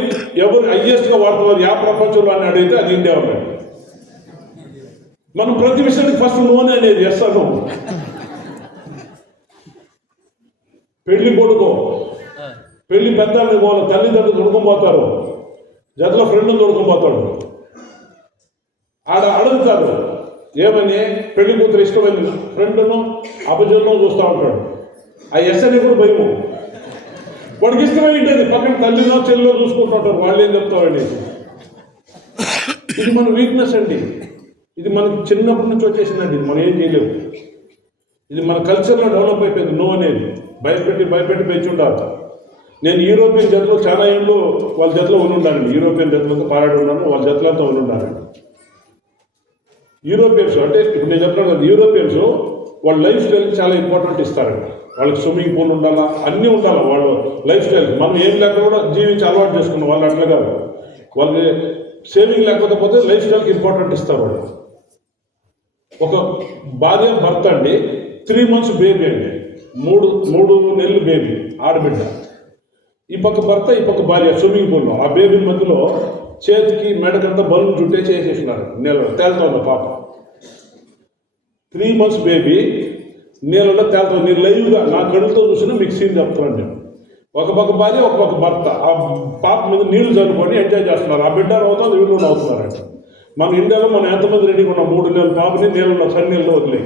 ఎవరు హైయెస్ట్గా వాడుతున్నారు యా ప్రపంచంలో అని అడిగితే అది ఇండియా ఉన్నాయి. మనం ప్రతి విషయానికి ఫస్ట్ నోనే అనేది ఎస్ అను. పెళ్లి కొడుకో పెళ్లి పెద్దాన్ని పోవాలి, తల్లిదండ్రులు దొడుకుపోతారు, జతలో ఫ్రెండ్ని దొడుకుపోతాడు. ఆడ అడుగుతారు ఏమని, పెళ్లి కూతురు ఇష్టమైన ఫ్రెండ్ను అపజంలో చూస్తూ ఉంటాడు. ఆ ఎస్ అని కూడా భయము. వాడికి ఇష్టమైంది పక్కన తల్లిలో చెల్లిలో చూసుకుంటుంటారు. వాళ్ళు ఏం చెప్తారండి. ఇది మన వీక్నెస్ అండి. ఇది మనకి చిన్నప్పటి నుంచి వచ్చేసిందండి. మనం ఏం చేయలేము. ఇది మన కల్చర్లో డెవలప్ అయిపోయింది. నో అనేది భయపెట్టి పెంచుంటారు. నేను యూరోపియన్ జతలో చాలా ఏళ్ళు వాళ్ళ జతలో ఉండాలండి. యూరోపియన్ జతలతో పారాడి ఉన్నాను, వాళ్ళ జతలతో ఉండాలండి. యూరోపియన్స్ అంటే ఇప్పుడు నేను చెప్తాను కదా, యూరోపియన్స్ వాళ్ళ లైఫ్ స్టైల్కి చాలా ఇంపార్టెంట్ ఇస్తారండి. వాళ్ళకి స్విమ్మింగ్ పూల్ ఉండాలా, అన్నీ ఉండాలి వాళ్ళ లైఫ్ స్టైల్. మనం ఏం లేక కూడా జీవించి అలవాటు చేసుకున్నాం. వాళ్ళు అట్లా కాదు, వాళ్ళకి సేవింగ్ లేకపోతే లైఫ్ స్టైల్కి ఇంపార్టెంట్ ఇస్తారు వాళ్ళు. ఒక భార్య భర్త అండి, 3 months బేబీ అండి, 3 నెలలు బేబీ ఆడబిడ్డ. ఈ పక్క భర్త, ఈ పక్క భార్య స్విమ్మింగ్ పూల్లో. ఆ బేబీ మధ్యలో చేతికి మెడకంతా బలూన్ చుట్టే చేసేసినారు. నీళ్ళలో తేలుతుంది పాప. 3 months బేబీ నీళ్ళలో తేలుతుంది. మీరు లైవ్గా నా కడుపుతో చూసినా మీకు సీన్ చెప్తున్నాను నేను. ఒక పక్క భార్య, ఒక పక్క భర్త ఆ పాప మీద నీళ్లు చల్లుకొని ఎంజాయ్ చేస్తున్నారు. ఆ బిడ్డ అవుతుంది, వీళ్ళు అవుతున్నారండి. మన ఇండియాలో మనం ఎంతమంది రెడీగా ఉన్నాం, 3 నెలల పాపని నీళ్ళలో సన్నీళ్ళలో వదిలే.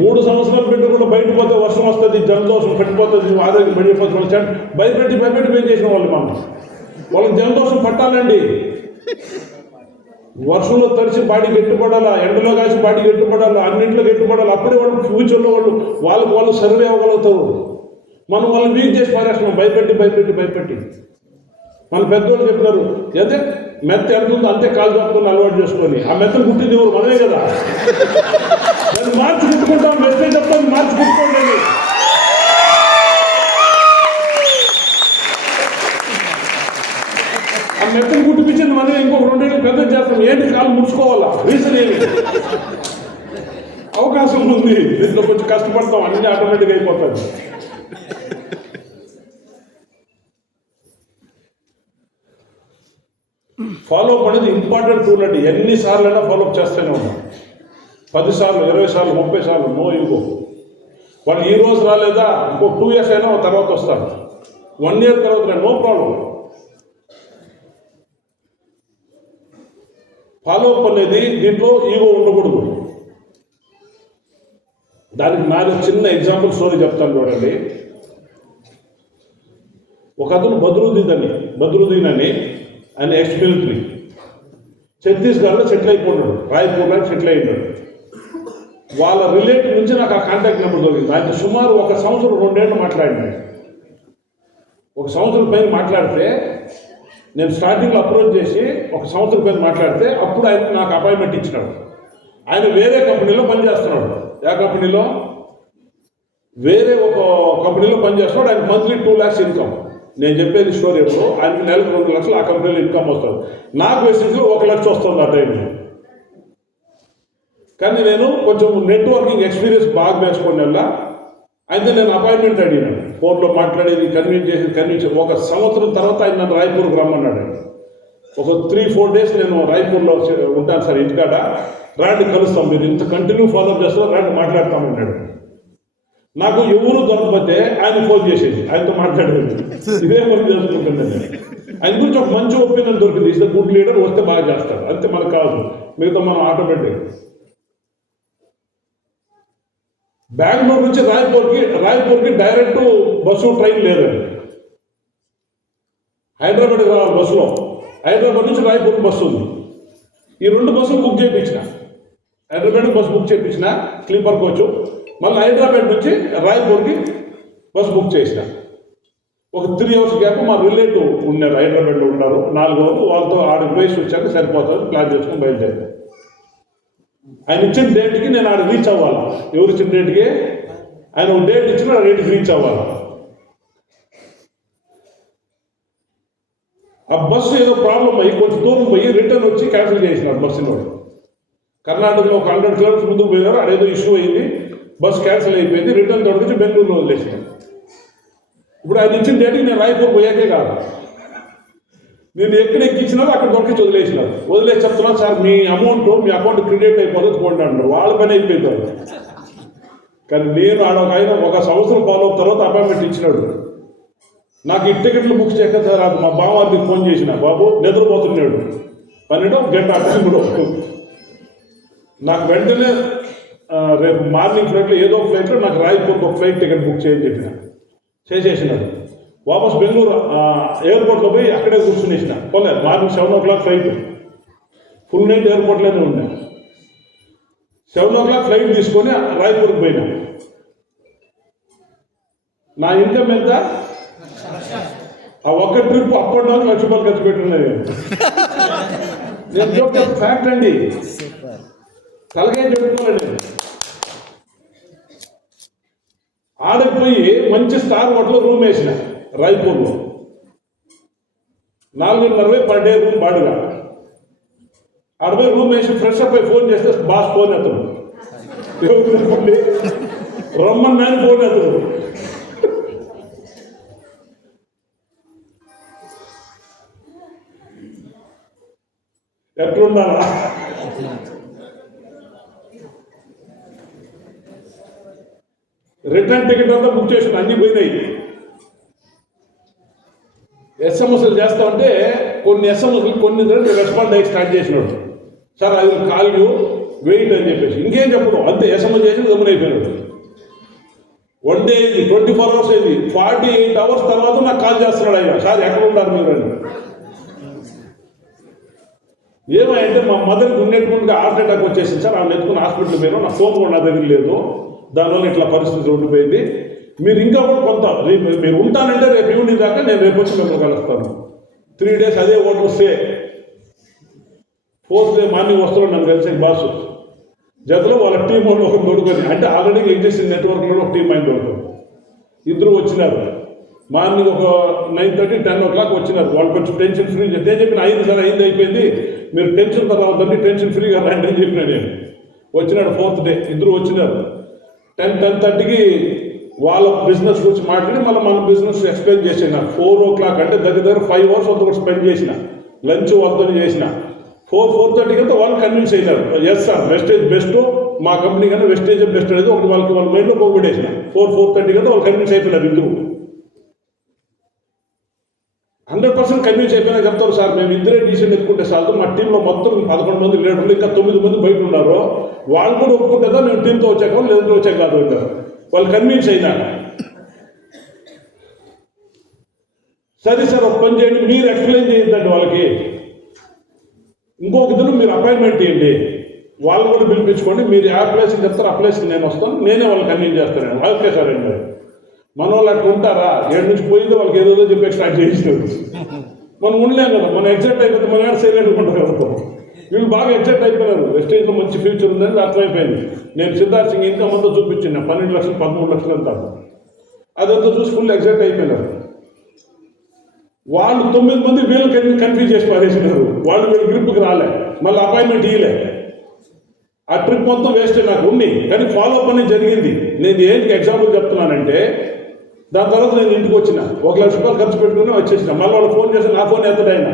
మూడు సంవత్సరాలు బిడ్డ కూడా బయట పోతే వర్షం వస్తుంది, జలదోషం పట్టిపోతుంది, ఆరోగ్యం పడిపోతుంది. భయపెట్టి పే చేసిన వాళ్ళు వాళ్ళకి జలదోషం పట్టాలండి. వర్షంలో తడిసి బాడీ గట్టిపడాలా, ఎండలో కాసి బాడీ గట్టిపడాలా, అన్నింటిలో గట్టిపడాలి. అప్పుడే వాళ్ళు ఫ్యూచర్లో వాళ్ళు సర్వే అవ్వగలుగుతారు. మనం వాళ్ళని వీక్ చేసి పారేస్తున్నాం భయపెట్టి. మన పెద్దవాళ్ళు చెప్పినారు, అయితే మెత్త ఎంత ఉందో అంతే కాలు కట్టుకుని అలవాటు చేసుకొని. ఆ మెత్తను కుట్టింది ఎవరు? మనమే కదా. దాన్ని మార్చి కుట్టుకుంటాం. మెత్త చెప్తాను, మార్చి కుట్టుకోండి. ఆ మెత్తని కుట్టిపించింది మళ్ళీ ఇంకొక 2 ఏళ్ళు పెద్ద చేస్తాం. ఏంటి కాలు ముడుచుకోవాలా? రీజన్ ఏమి? అవకాశం ఉంది, దీంట్లో కొంచెం కష్టపడతాం, అన్నీ ఆటోమేటిక్ అయిపోతుంది. ఫాలో అప్ అనేది ఇంపార్టెంట్ టూల్ అండి. ఎన్నిసార్లు అయినా ఫాలో అప్ చేస్తూనే ఉన్నాం. 10 సార్లు, 20 సార్లు, 30 సార్లు, నో ఇంకో. వాళ్ళు ఈ రోజు రాలేదా, ఇంకో 2 years అయినా తర్వాత వస్తారు, 1 year తర్వాత, నో ప్రాబ్లం. ఫాలో అప్ అనేది దీంట్లో ఈగో ఉండకూడదు. దానికి నాది చిన్న ఎగ్జాంపుల్ స్టోరీ చెప్తాను చూడండి. ఒక అతను బద్రుద్దీన్ అని ఆయన ఎక్స్ మిలిటరీ ఛత్తీస్గఢ్లో సెటిల్ అయిపోయినాడు, రాయ్పూర్లో సెటిల్ అయినాడు. వాళ్ళ రిలేటివ్ నుంచి నాకు ఆ కాంటాక్ట్ నెంబర్ దొరికింది. ఆయన సుమారు 1 సంవత్సరం 2 ఏళ్ళు మాట్లాడినాడు. 1 సంవత్సరం పైన మాట్లాడితే నేను స్టార్టింగ్లో అప్రోచ్ చేసి 1 సంవత్సరం పైన మాట్లాడితే అప్పుడు ఆయన నాకు అపాయింట్మెంట్ ఇచ్చినాడు. ఆయన వేరే కంపెనీలో పనిచేస్తున్నాడు. ఏ కంపెనీలో? వేరే ఒక కంపెనీలో పనిచేస్తున్నాడు. ఆయన మంత్లీ 2 lakhs ఇన్కమ్. నేను చెప్పేది స్టోరీ ఎప్పుడు, ఆయనకి నెలకు 2 లక్షలు ఆ కంపెనీలో ఇన్కమ్ వస్తుంది. నాకు బేసిక్గా 1 లక్ష వస్తుంది ఆ టైంలో. కానీ నేను కొంచెం నెట్వర్కింగ్ ఎక్స్పీరియన్స్ బాగా వేసుకుని వెళ్ళా. అయితే నేను అపాయింట్మెంట్ అడిగినాను, ఫోన్లో మాట్లాడేది, కన్విన్స్ 1 సంవత్సరం తర్వాత ఆయన నన్ను రాయ్పూర్కి రమ్మన్నాడు. ఒక 3-4 days నేను రాయ్పూర్లో ఉంటాను సార్, ఇంటికాడ రాండి కలుస్తాం, మీరు ఇంత కంటిన్యూ ఫాలో అప్ చేస్తారో రాండి మాట్లాడతామన్నాడు. నాకు ఎవరు దొరకకపోతే ఆయన ఫోన్ చేసేది, ఆయనతో మాట్లాడేది, ఇదే పని చేసుకుంటున్నాను. ఆయన గురించి ఒక మంచి ఒపీనియన్ దొరికింది, ఇస్ ద గుడ్ లీడర్, వస్తే బాగా చేస్తారు, అంతే. మనకు కాదు, మిగతా మనం ఆటోమేటిక్. బెంగళూరు నుంచి రాయ్పూర్కి డైరెక్ట్ బస్సు, ట్రైన్ లేదండి. హైదరాబాద్కి రావాలి బస్సులో. హైదరాబాద్ నుంచి రాయ్పూర్కి బస్సు ఉంది. ఈ 2 బస్సులు బుక్ చేయించిన, హైదరాబాద్కి బస్సు బుక్ చేయించిన స్లీపర్ కోచ్. మళ్ళీ హైదరాబాద్ నుంచి రాయ్పూర్కి బస్సు బుక్ చేసిన. ఒక 3 hours గ్యాప్ మా రిలేటివ్ ఉన్నారు, హైదరాబాద్లో ఉన్నారు, 4 hours. వాళ్ళతో ఆడికి పోయి వచ్చాక సరిపోతుంది, ప్లాన్ చేసుకుని బయలుదేరాను. ఆయన ఇచ్చిన డేట్కి నేను ఆడ రీచ్ అవ్వాలి. ఎవరు ఇచ్చిన డేట్కి? ఆయన ఒక డేట్ ఇచ్చిన ఆ డేట్కి రీచ్ అవ్వాలి. ఆ బస్సు ఏదో ప్రాబ్లం అయ్యి కొంచెం దూరం పోయి రిటర్న్ వచ్చి క్యాన్సిల్ చేసినాడు బస్సులో. కర్ణాటకలో ఒక 100 kilometers ముందుకు పోయినారు, అదేదో ఇష్యూ అయింది, బస్సు క్యాన్సిల్ అయిపోయింది. రిటర్న్ తోడుకొచ్చి బెంగళూరులో వదిలేసినాడు. ఇప్పుడు ఆయన ఇచ్చిన డేట్కి నేను రాయ్పూర్ పోయాకే కాదు, నేను ఎక్కడ ఎక్కించినారో అక్కడ దొరికి వదిలేసినారు. వదిలేసి చెప్తున్నాను, సార్ మీ అమౌంట్ మీ అకౌంట్ క్రెడిట్ అయిపోతుంది పోండి అంటారు. వాళ్ళ పని అయిపోతారు. కానీ నేను ఆయన 1 సంవత్సరం ఫాలో అప్ తర్వాత అపాయింట్మెంట్ ఇచ్చినాడు. నాకు ఈ టికెట్లు బుక్ చేయక సార్, అది మా బావారికి ఫోన్ చేసిన, బాబు నిద్రపోతున్నాడు, 12 గంట అప్పుడు నాకు వెంటనే రేపు మార్నింగ్ ఫ్లైట్లో ఏదో ఒక ఫ్లైట్లో నాకు రాయ్పూర్కి ఒక ఫ్లైట్ టికెట్ బుక్ చేయని చెప్పిన. చేసేసినాడు. వాపస్ బెంగళూరు ఎయిర్పోర్ట్లో పోయి అక్కడే కూర్చునేసిన. పోలేదు, morning 7 o'clock flight, full night ఎయిర్పోర్ట్లోనే ఉన్నా. 7 o'clock ఫ్లైట్ తీసుకొని రాయ్పూర్కి పోయినా. నా ఇన్కమ్ ఎంత? ఆ ఒక్క ట్రిప్ అప్ అండ్ డౌన్ 1 లక్ష రూపాయలు ఖర్చు పెట్టున్నాను నేను. చెప్పే ఫ్యాక్ట్ అండి, తలకాయ చెప్పుకోండి. ఆడకపోయి మంచి స్టార్ హోటల్లో రూమ్ వేసిన రాయ్పూర్లో, 4,500 per day రూమ్ బాడుగా. ఆడపోయి రూమ్ వేసి ఫ్రెష్ అప్ అయి ఫోన్ చేస్తే బాస్ ఫోన్ ఎత్తడు, రమ్మని నేను ఫోన్ ఎత్తడు. ఎట్లుండాలా? రిటర్న్ టికెట్ అంతా బుక్ చేసిన, అన్నీ పోయినాయి. ఎస్ఎంఎస్లు చేస్తామంటే కొన్ని ఎస్ఎంఎస్లు కొన్ని రెస్పాండ్ అయ్యి స్టార్ట్ చేసినాడు. Sir I will call you, wait అని చెప్పేసి ఇంకేం చెప్పడం, అంతే. ఎస్ఎంఎస్ చేసి గమనైపోయినాడు. 1 day అయింది, 24 hours అయింది, 48 hours తర్వాత నాకు కాల్ చేస్తున్నాడు ఆయన, సార్ ఎక్కడ ఉంటారు మీరు అని. ఏమంటే మా మదర్కి ఉన్నట్టుగా హార్ట్ అటాక్ వచ్చేసింది సార్, ఆమె ఎత్తుకుని హాస్పిటల్ పోయినా, నా ఫోన్ కూడా నా దగ్గర లేదు, దానివల్ల ఇట్లా పరిస్థితి ఉండిపోయింది. మీరు ఇంకా కూడా కొంత మీరు ఉంటానంటే రేపు ఈవినింగ్ దాకా నేను రేపు వచ్చి మిమ్మల్ని కలుస్తాను. 3 days అదే hotel stay. 4th day morning వస్తున్నాడు నన్ను కలిసి బాసు. జతలో వాళ్ళ టీం వాళ్ళు ఒక దొడుకొని, అంటే ఆల్రెడీ ఎగ్జిస్టింగ్ నెట్వర్క్లో ఒక టీం ఆయన దొరుకుతుంది. 2 వచ్చినారు. మార్నింగ్ ఒక 9:30, 10 o'clock వచ్చినారు. వాళ్ళు కొంచెం టెన్షన్ ఫ్రీ నేను చెప్పిన అయింది సార్, అయింది అయిపోయింది, మీరు టెన్షన్ రావద్దండి, టెన్షన్ ఫ్రీగా రండి అని చెప్పిన నేను. వచ్చినాడు 4th డే, ఇద్దరు వచ్చినారు. 10:30కి వాళ్ళ బిజినెస్ గురించి మాట్లాడి మళ్ళీ మన బిజినెస్ ఎక్స్ప్లెయిన్ చేసిన. 4 o'clock అంటే దగ్గర 5 hours వద్ద స్పెండ్ చేసిన, లంచ్ వాళ్ళతో చేసిన. 4:30కి అంతా వాళ్ళు కన్విన్స్ అయినారు, ఎస్ సార్ వెస్టేజ్ బెస్ట్, మా కంపెనీ కన్నా వెస్టేజ్ బెస్ట్ అనేది ఒకటి వాళ్ళ మైండ్లో పోగొట్టేసిన. 4:30కి అంతా వాళ్ళు కన్విన్స్ అయిపోయినారు. ఇద్దరు 100% కన్విన్స్ అయిపోయినా చెప్తారు సార్ మేము ఇద్దరే డీసెంట్ ఎత్తుకుంటే సార్ మా టీంలో మొత్తం 11 మంది లీడర్లు, ఇంకా 9 మంది బయట ఉన్నారు, వాళ్ళు కూడా ఒప్పుకుంటుందా మేము టీంతో వచ్చాక లేదంటే వచ్చాక కాదు అంటారు. వాళ్ళు కన్విన్స్ అయినా సరే సార్ ఒక పని చేయండి, మీరు ఎక్స్ప్లెయిన్ చేయొద్దండి వాళ్ళకి, ఇంకొక ఇద్దరు మీరు అపాయింట్మెంట్ ఇవ్వండి, వాళ్ళు కూడా పిలిపించుకోండి, మీరు ఆ ప్లేస్కి చెప్తారు, ఆ ప్లేస్కి నేను వస్తాను, నేనే వాళ్ళకి కన్విన్స్ చేస్తాను. ఓకే సార్ అండి. మన వాళ్ళు అట్లా ఉంటారా? 7 నుంచి పోయింది వాళ్ళకి ఏదో చెప్పి స్టార్ట్ చేసినారు. మనం ఉండలేం కదా, మనం ఎగ్జాక్ట్ అయిపోతే మన ఏడు సైలెంట్ ఉంటారు కదా. వీళ్ళు బాగా ఎగ్జాక్ట్ అయిపోయినారు, వెస్టేజ్లో మంచి ఫ్యూచర్ ఉందని అర్థమైపోయింది. నేను సిద్ధార్థ్ సింగ్ ఇన్కమ్ అంతా చూపించిన 12 లక్షలు 13 లక్షలు అంతా, అదంతా చూసి ఫుల్ ఎగ్జాక్ట్ అయిపోయినారు. వాళ్ళు 9 మంది వీళ్ళకి కన్ఫ్యూజ్ చేసి పారేసినారు. వాళ్ళు వీళ్ళ గ్రూప్కి రాలే, మళ్ళీ అపాయింట్మెంట్ ఇవ్వలే. ఆ ట్రిప్ మొత్తం వేస్ట్ నాకు ఉంది, కానీ ఫాలోఅప్ అనేది జరిగింది. నేను ఏంటి ఎగ్జాంపుల్ చెప్తున్నానంటే, దాని తర్వాత నేను ఇంటికి వచ్చిన 1 లక్ష రూపాయలు ఖర్చు పెట్టుకుని వచ్చేసిన. మళ్ళీ వాళ్ళు ఫోన్ చేసి నా ఫోన్ ఎత్తడైనా,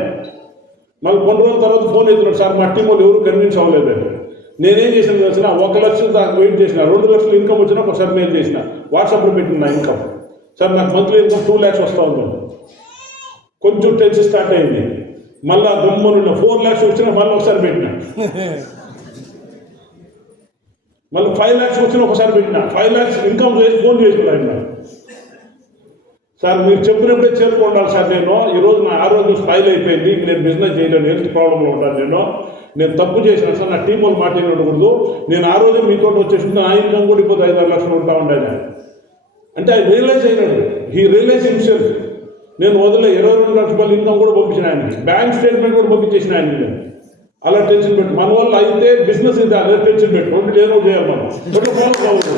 మళ్ళీ కొన్ని రోజుల తర్వాత ఫోన్ ఎత్తున్నాడు, సార్ మా టీం వాళ్ళు ఎవరు కన్విన్స్ అవ్వలేదండి. నేనేం చేసిన తెలిసిన 1 లక్ష దాకా వెయిట్ చేసిన, 2 లక్షలు ఇన్కమ్ వచ్చినా ఒకసారి మెయిల్ చేసిన, వాట్సాప్లో పెట్టిన నా ఇన్కమ్, సార్ నాకు మంత్లీ ఇన్కమ్ 2 lakhs వస్తూ ఉందండి. కొంచెం టెన్షన్ స్టార్ట్ అయింది. మళ్ళీ గమ్మున 4 lakhs వచ్చినా మళ్ళీ ఒకసారి పెట్టిన, మళ్ళీ 5 lakhs వచ్చినా ఒకసారి పెట్టిన, 5 lakhs ఇన్కమ్ చేసి ఫోన్ చేసుకున్నాను, సార్ మీరు చెప్పినప్పుడే చేరుకుంటాను సార్, ఈరోజు నా ఆరోగ్యం స్పైల్ అయిపోయింది, నేను బిజినెస్ చేయలేను, హెల్త్ ప్రాబ్లంలో ఉంటాను, నేను తప్పు చేసినాను సార్, నా టీం వాళ్ళు మాట్లాడకూడదు, నేను ఆ రోజు మీతో వచ్చేసి నా ఇన్కమ్ కూడా ఇప్పుడు 5-6 లక్షలు ఉంటా ఉండేది అంటే ఆయన రియలైజ్ అయినాడు. He realise himself. నేను వదిలే 22 లక్షల రూపాయలు ఇన్కమ్ కూడా పంపించిన ఆయనకి, బ్యాంక్ స్టేట్మెంట్ కూడా పంపించేసిన ఆయనకి. నేను అలా టెన్షన్ పెట్టి మన వల్ల అయితే బిజినెస్ అయితే అదే టెన్షన్ పెట్టుకోండి, ఏదో చేయాలి మనం ఫాలో అవ్వదు.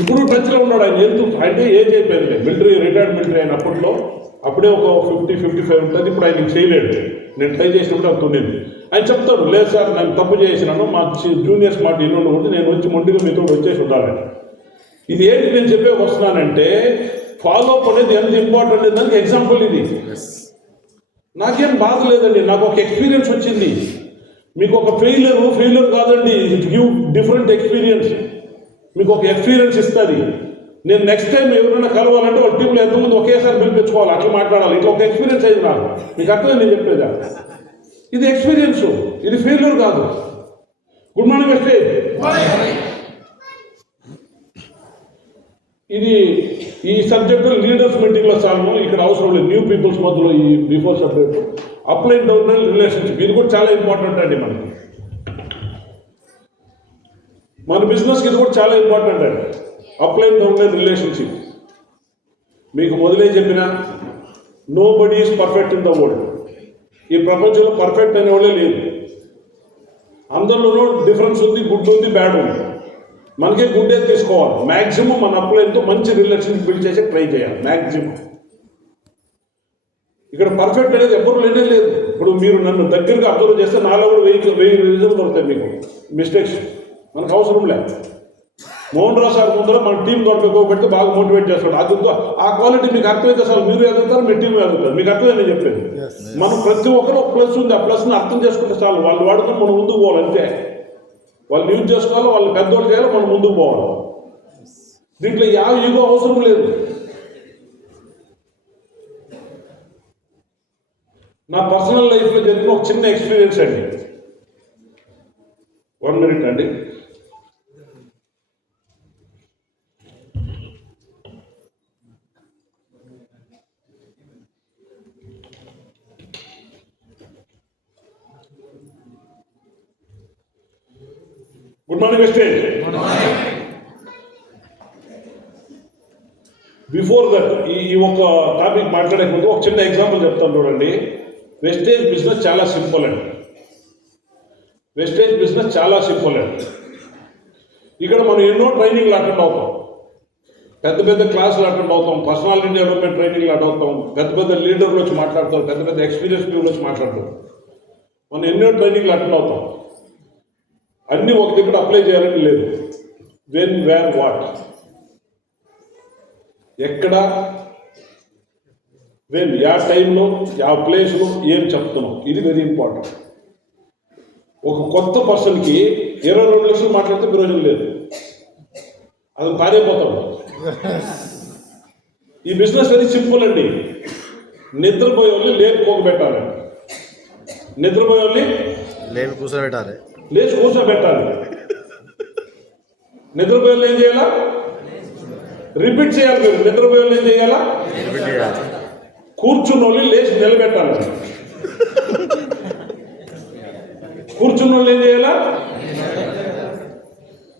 ఇప్పుడు టచ్లో ఉన్నాడు ఆయన. ఎందుకు అంటే ఏజ్ అయిపోయింది, మిలిటరీ రిటైర్డ్ మిలిటరీ అయిన అప్పుడే ఒక 50-55 ఉంటుంది. ఇప్పుడు ఆయన చేయలేడు, నేను ట్రై చేసినప్పుడు అంత ఉండేది. ఆయన చెప్తాడు, లేదు సార్ నేను తప్పు చేసినాను, మా జూనియర్స్ మాట ఇల్లు ఉండకూడదు, నేను వచ్చి మొండిగా మీతో వచ్చేసి ఉండాలని. ఇది ఏంటి నేను చెప్పే వస్తున్నానంటే, ఫాలోఅప్ అనేది ఎంత ఇంపార్టెంట్ దానికి ఎగ్జాంపుల్ ఇది. నాకేం బాధ లేదండి, నాకు ఒక ఎక్స్పీరియన్స్ వచ్చింది. మీకు ఒక ఫెయిల్యూర్ కాదండి, ఇట్ గివ్ డిఫరెంట్ ఎక్స్పీరియన్స్. మీకు ఒక ఎక్స్పీరియన్స్ ఇస్తుంది. నేను నెక్స్ట్ టైం ఎవరైనా కలవాలంటే వాళ్ళ టీంలో ఎంతమంది ఒకేసారి పిలిపించుకోవాలి, అట్లా మాట్లాడాలి. ఇట్లా ఒక ఎక్స్పీరియన్స్ అయింది నాకు. మీకు అర్థమైంది నేను చెప్పేదా? ఇది ఎక్స్పీరియన్స్, ఇది ఫెయిల్యూర్ కాదు. Good morning Vestige. ఇది ఈ సబ్జెక్టు లీడర్స్ మీటింగ్లో చాలు, ఇక్కడ అవసరం లేదు. న్యూ పీపుల్స్ మధ్యలో ఈ before subject up and down relationship, ఇది కూడా చాలా ఇంపార్టెంట్ అండి. మన బిజినెస్కి ఇది కూడా చాలా ఇంపార్టెంట్ అండి, అప్ అండ్ డౌన్ రిలేషన్షిప్. మీకు మొదలే చెప్పిన nobody is perfect in the world. ఈ ప్రపంచంలో పర్ఫెక్ట్ అనేవాళ్ళే లేదు. అందరిలోనూ డిఫరెన్స్ ఉంది, గుడ్ ఉంది, బ్యాడ్ ఉంది. మనకి గుడ్ ఏది తీసుకోవాలి. మ్యాక్సిమం మన అప్లైన్తో మంచి రిలేషన్ బిల్డ్ చేసి ట్రై చేయాలి మ్యాక్సిమం. ఇక్కడ పర్ఫెక్ట్ అనేది ఎవ్వరు లేనే లేదు. ఇప్పుడు మీరు నన్ను దగ్గరగా అబ్జర్వ్ చేస్తే నాలో కూడా 1000 రీజన్లు దొరుకుతాయి మీకు మిస్టేక్స్. మనకు అవసరం లేదు. మోహన్ రావు సార్ ముందర మన టీం దొరకకపోతే బాగా మోటివేట్ చేస్తాడు. అది ఆ క్వాలిటీ మీకు అర్థమైతే అసలు మీరు ఎదుగుతారు, మీ టీం ఎదుగుతారు. మీకు అర్థమైంది నేను చెప్పేది. మనం ప్రతి ఒక్కరు ఒక ప్లస్ ఉంది, ఆ ప్లస్ని అర్థం చేసుకుంటే చాలు. వాళ్ళు వాడుకొని మనం ముందుకు పోవాలి అంతే. వాళ్ళు యూజ్ చేసుకోవాలి, వాళ్ళు పెద్దోళ్ళు చేయాలి, మనం ముందుకు పోవాలి. దీంట్లో ఈగో అవసరం లేదు. నా పర్సనల్ లైఫ్లో జరిగిన ఒక చిన్న ఎక్స్పీరియన్స్ అండి. 1 minute అండి. Good morning Vestige. Before that ఈ ఒక టాపిక్ మాట్లాడే ముందు ఒక చిన్న ఎగ్జాంపుల్ చెప్తాను చూడండి. వెస్టేజ్ బిజినెస్ చాలా సింపుల్ అండి. వెస్టేజ్ బిజినెస్ చాలా సింపుల్ అండి. ఇక్కడ మనం ఎన్నో ట్రైనింగ్లు అటెండ్ అవుతాం, పెద్ద పెద్ద క్లాసులు అటెండ్ అవుతాం, పర్సనాలిటీ డెవలప్మెంట్ ట్రైనింగ్లు అటెండ్ అవుతాం, పెద్ద పెద్ద లీడర్లు వచ్చి మాట్లాడతాం, పెద్ద పెద్ద ఎక్స్పీరియన్స్ పీపుల్ వచ్చి మాట్లాడతాం. మనం ఎన్నో ట్రైనింగ్లు అటెండ్ అవుతాం. అన్నీ ఒక దగ్గర అప్లై చేయాలని లేదు. వెన్, వేర్, వాట్, ఎక్కడ, వెన్, యా టైంలో, యా ప్లేస్లో ఏం చెప్తున్నాం, ఇది వెరీ ఇంపార్టెంట్. ఒక కొత్త పర్సన్కి 22 లక్షలు మాట్లాడితే ప్రయోజనం లేదు, అది పారైపోతాడు. ఈ బిజినెస్ వెరీ సింపుల్ అండి. నిద్రపోయే వాళ్ళు లేపుకోబెట్టాలండి, నిద్రపోయే వాళ్ళని లేవి కూర్చోబెట్టాలి, లేచి కూర్చోబెట్టాలి. నిద్రపోయే వాళ్ళు ఏం చేయాలా? రిపీట్ చేయాలి. మీరు నిద్రపోయే వాళ్ళు ఏం చేయాలా? కూర్చున్న వాళ్ళు లేచి నిలబెట్టాలి. కూర్చున్న వాళ్ళు ఏం చేయాలా?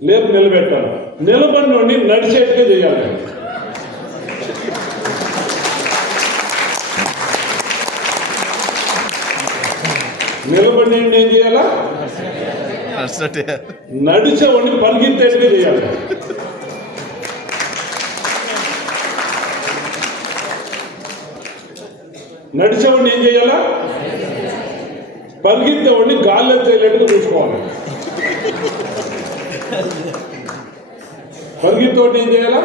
లేపు నిలబెట్టాలి. నిలబడిన వాడిని నడిచేట్టుగా చేయాలి. నిలబడిన ఏం చేయాలా? నడిచేవాడిని పరిగెత్తేట్టుగా చేయాలి. నడిచేవాడిని ఏం చేయాలా? పరిగెత్తేవాడిని గాల్లో తేలేట్టుగా చూసుకోవాలి. పరిగెత్తేవాడిని ఏం చేయాలా?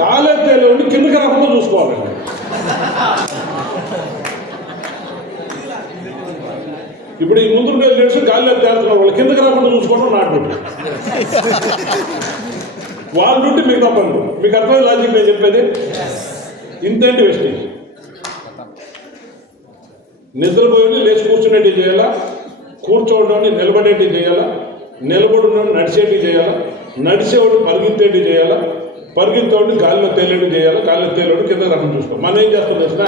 గాల్లో తేలేవాడిని కిందకి రాకుండా చూసుకోవాలి. ఇప్పుడు ఈ ముందు లేచి గాల్లో తేలుతున్నారు, వాళ్ళు కిందకి రాకుండా చూసుకోవడం నా డ్యూటీ, వాళ్ళ డ్యూటీ మిగతా పనులు. మీకు అర్థమైన లాజిక్ నేను చెప్పేది ఇంతేంటి వెస్టేజ్. నిద్రపోయి లేచి కూర్చునేటి చేయాలా, కూర్చోవడాన్ని నిలబడేటి చేయాలా, నిలబడిన నడిచేటి చేయాలా, నడిచేవాడు పరిగెత్తేటి చేయాలా, పరిగెత్తేవాడిని గాల్లో తేలేటి చేయాలా, గాల్లో తేలేవాడు కింద రకం చూసుకో. మనం ఏం చేస్తాం తెలిసిన,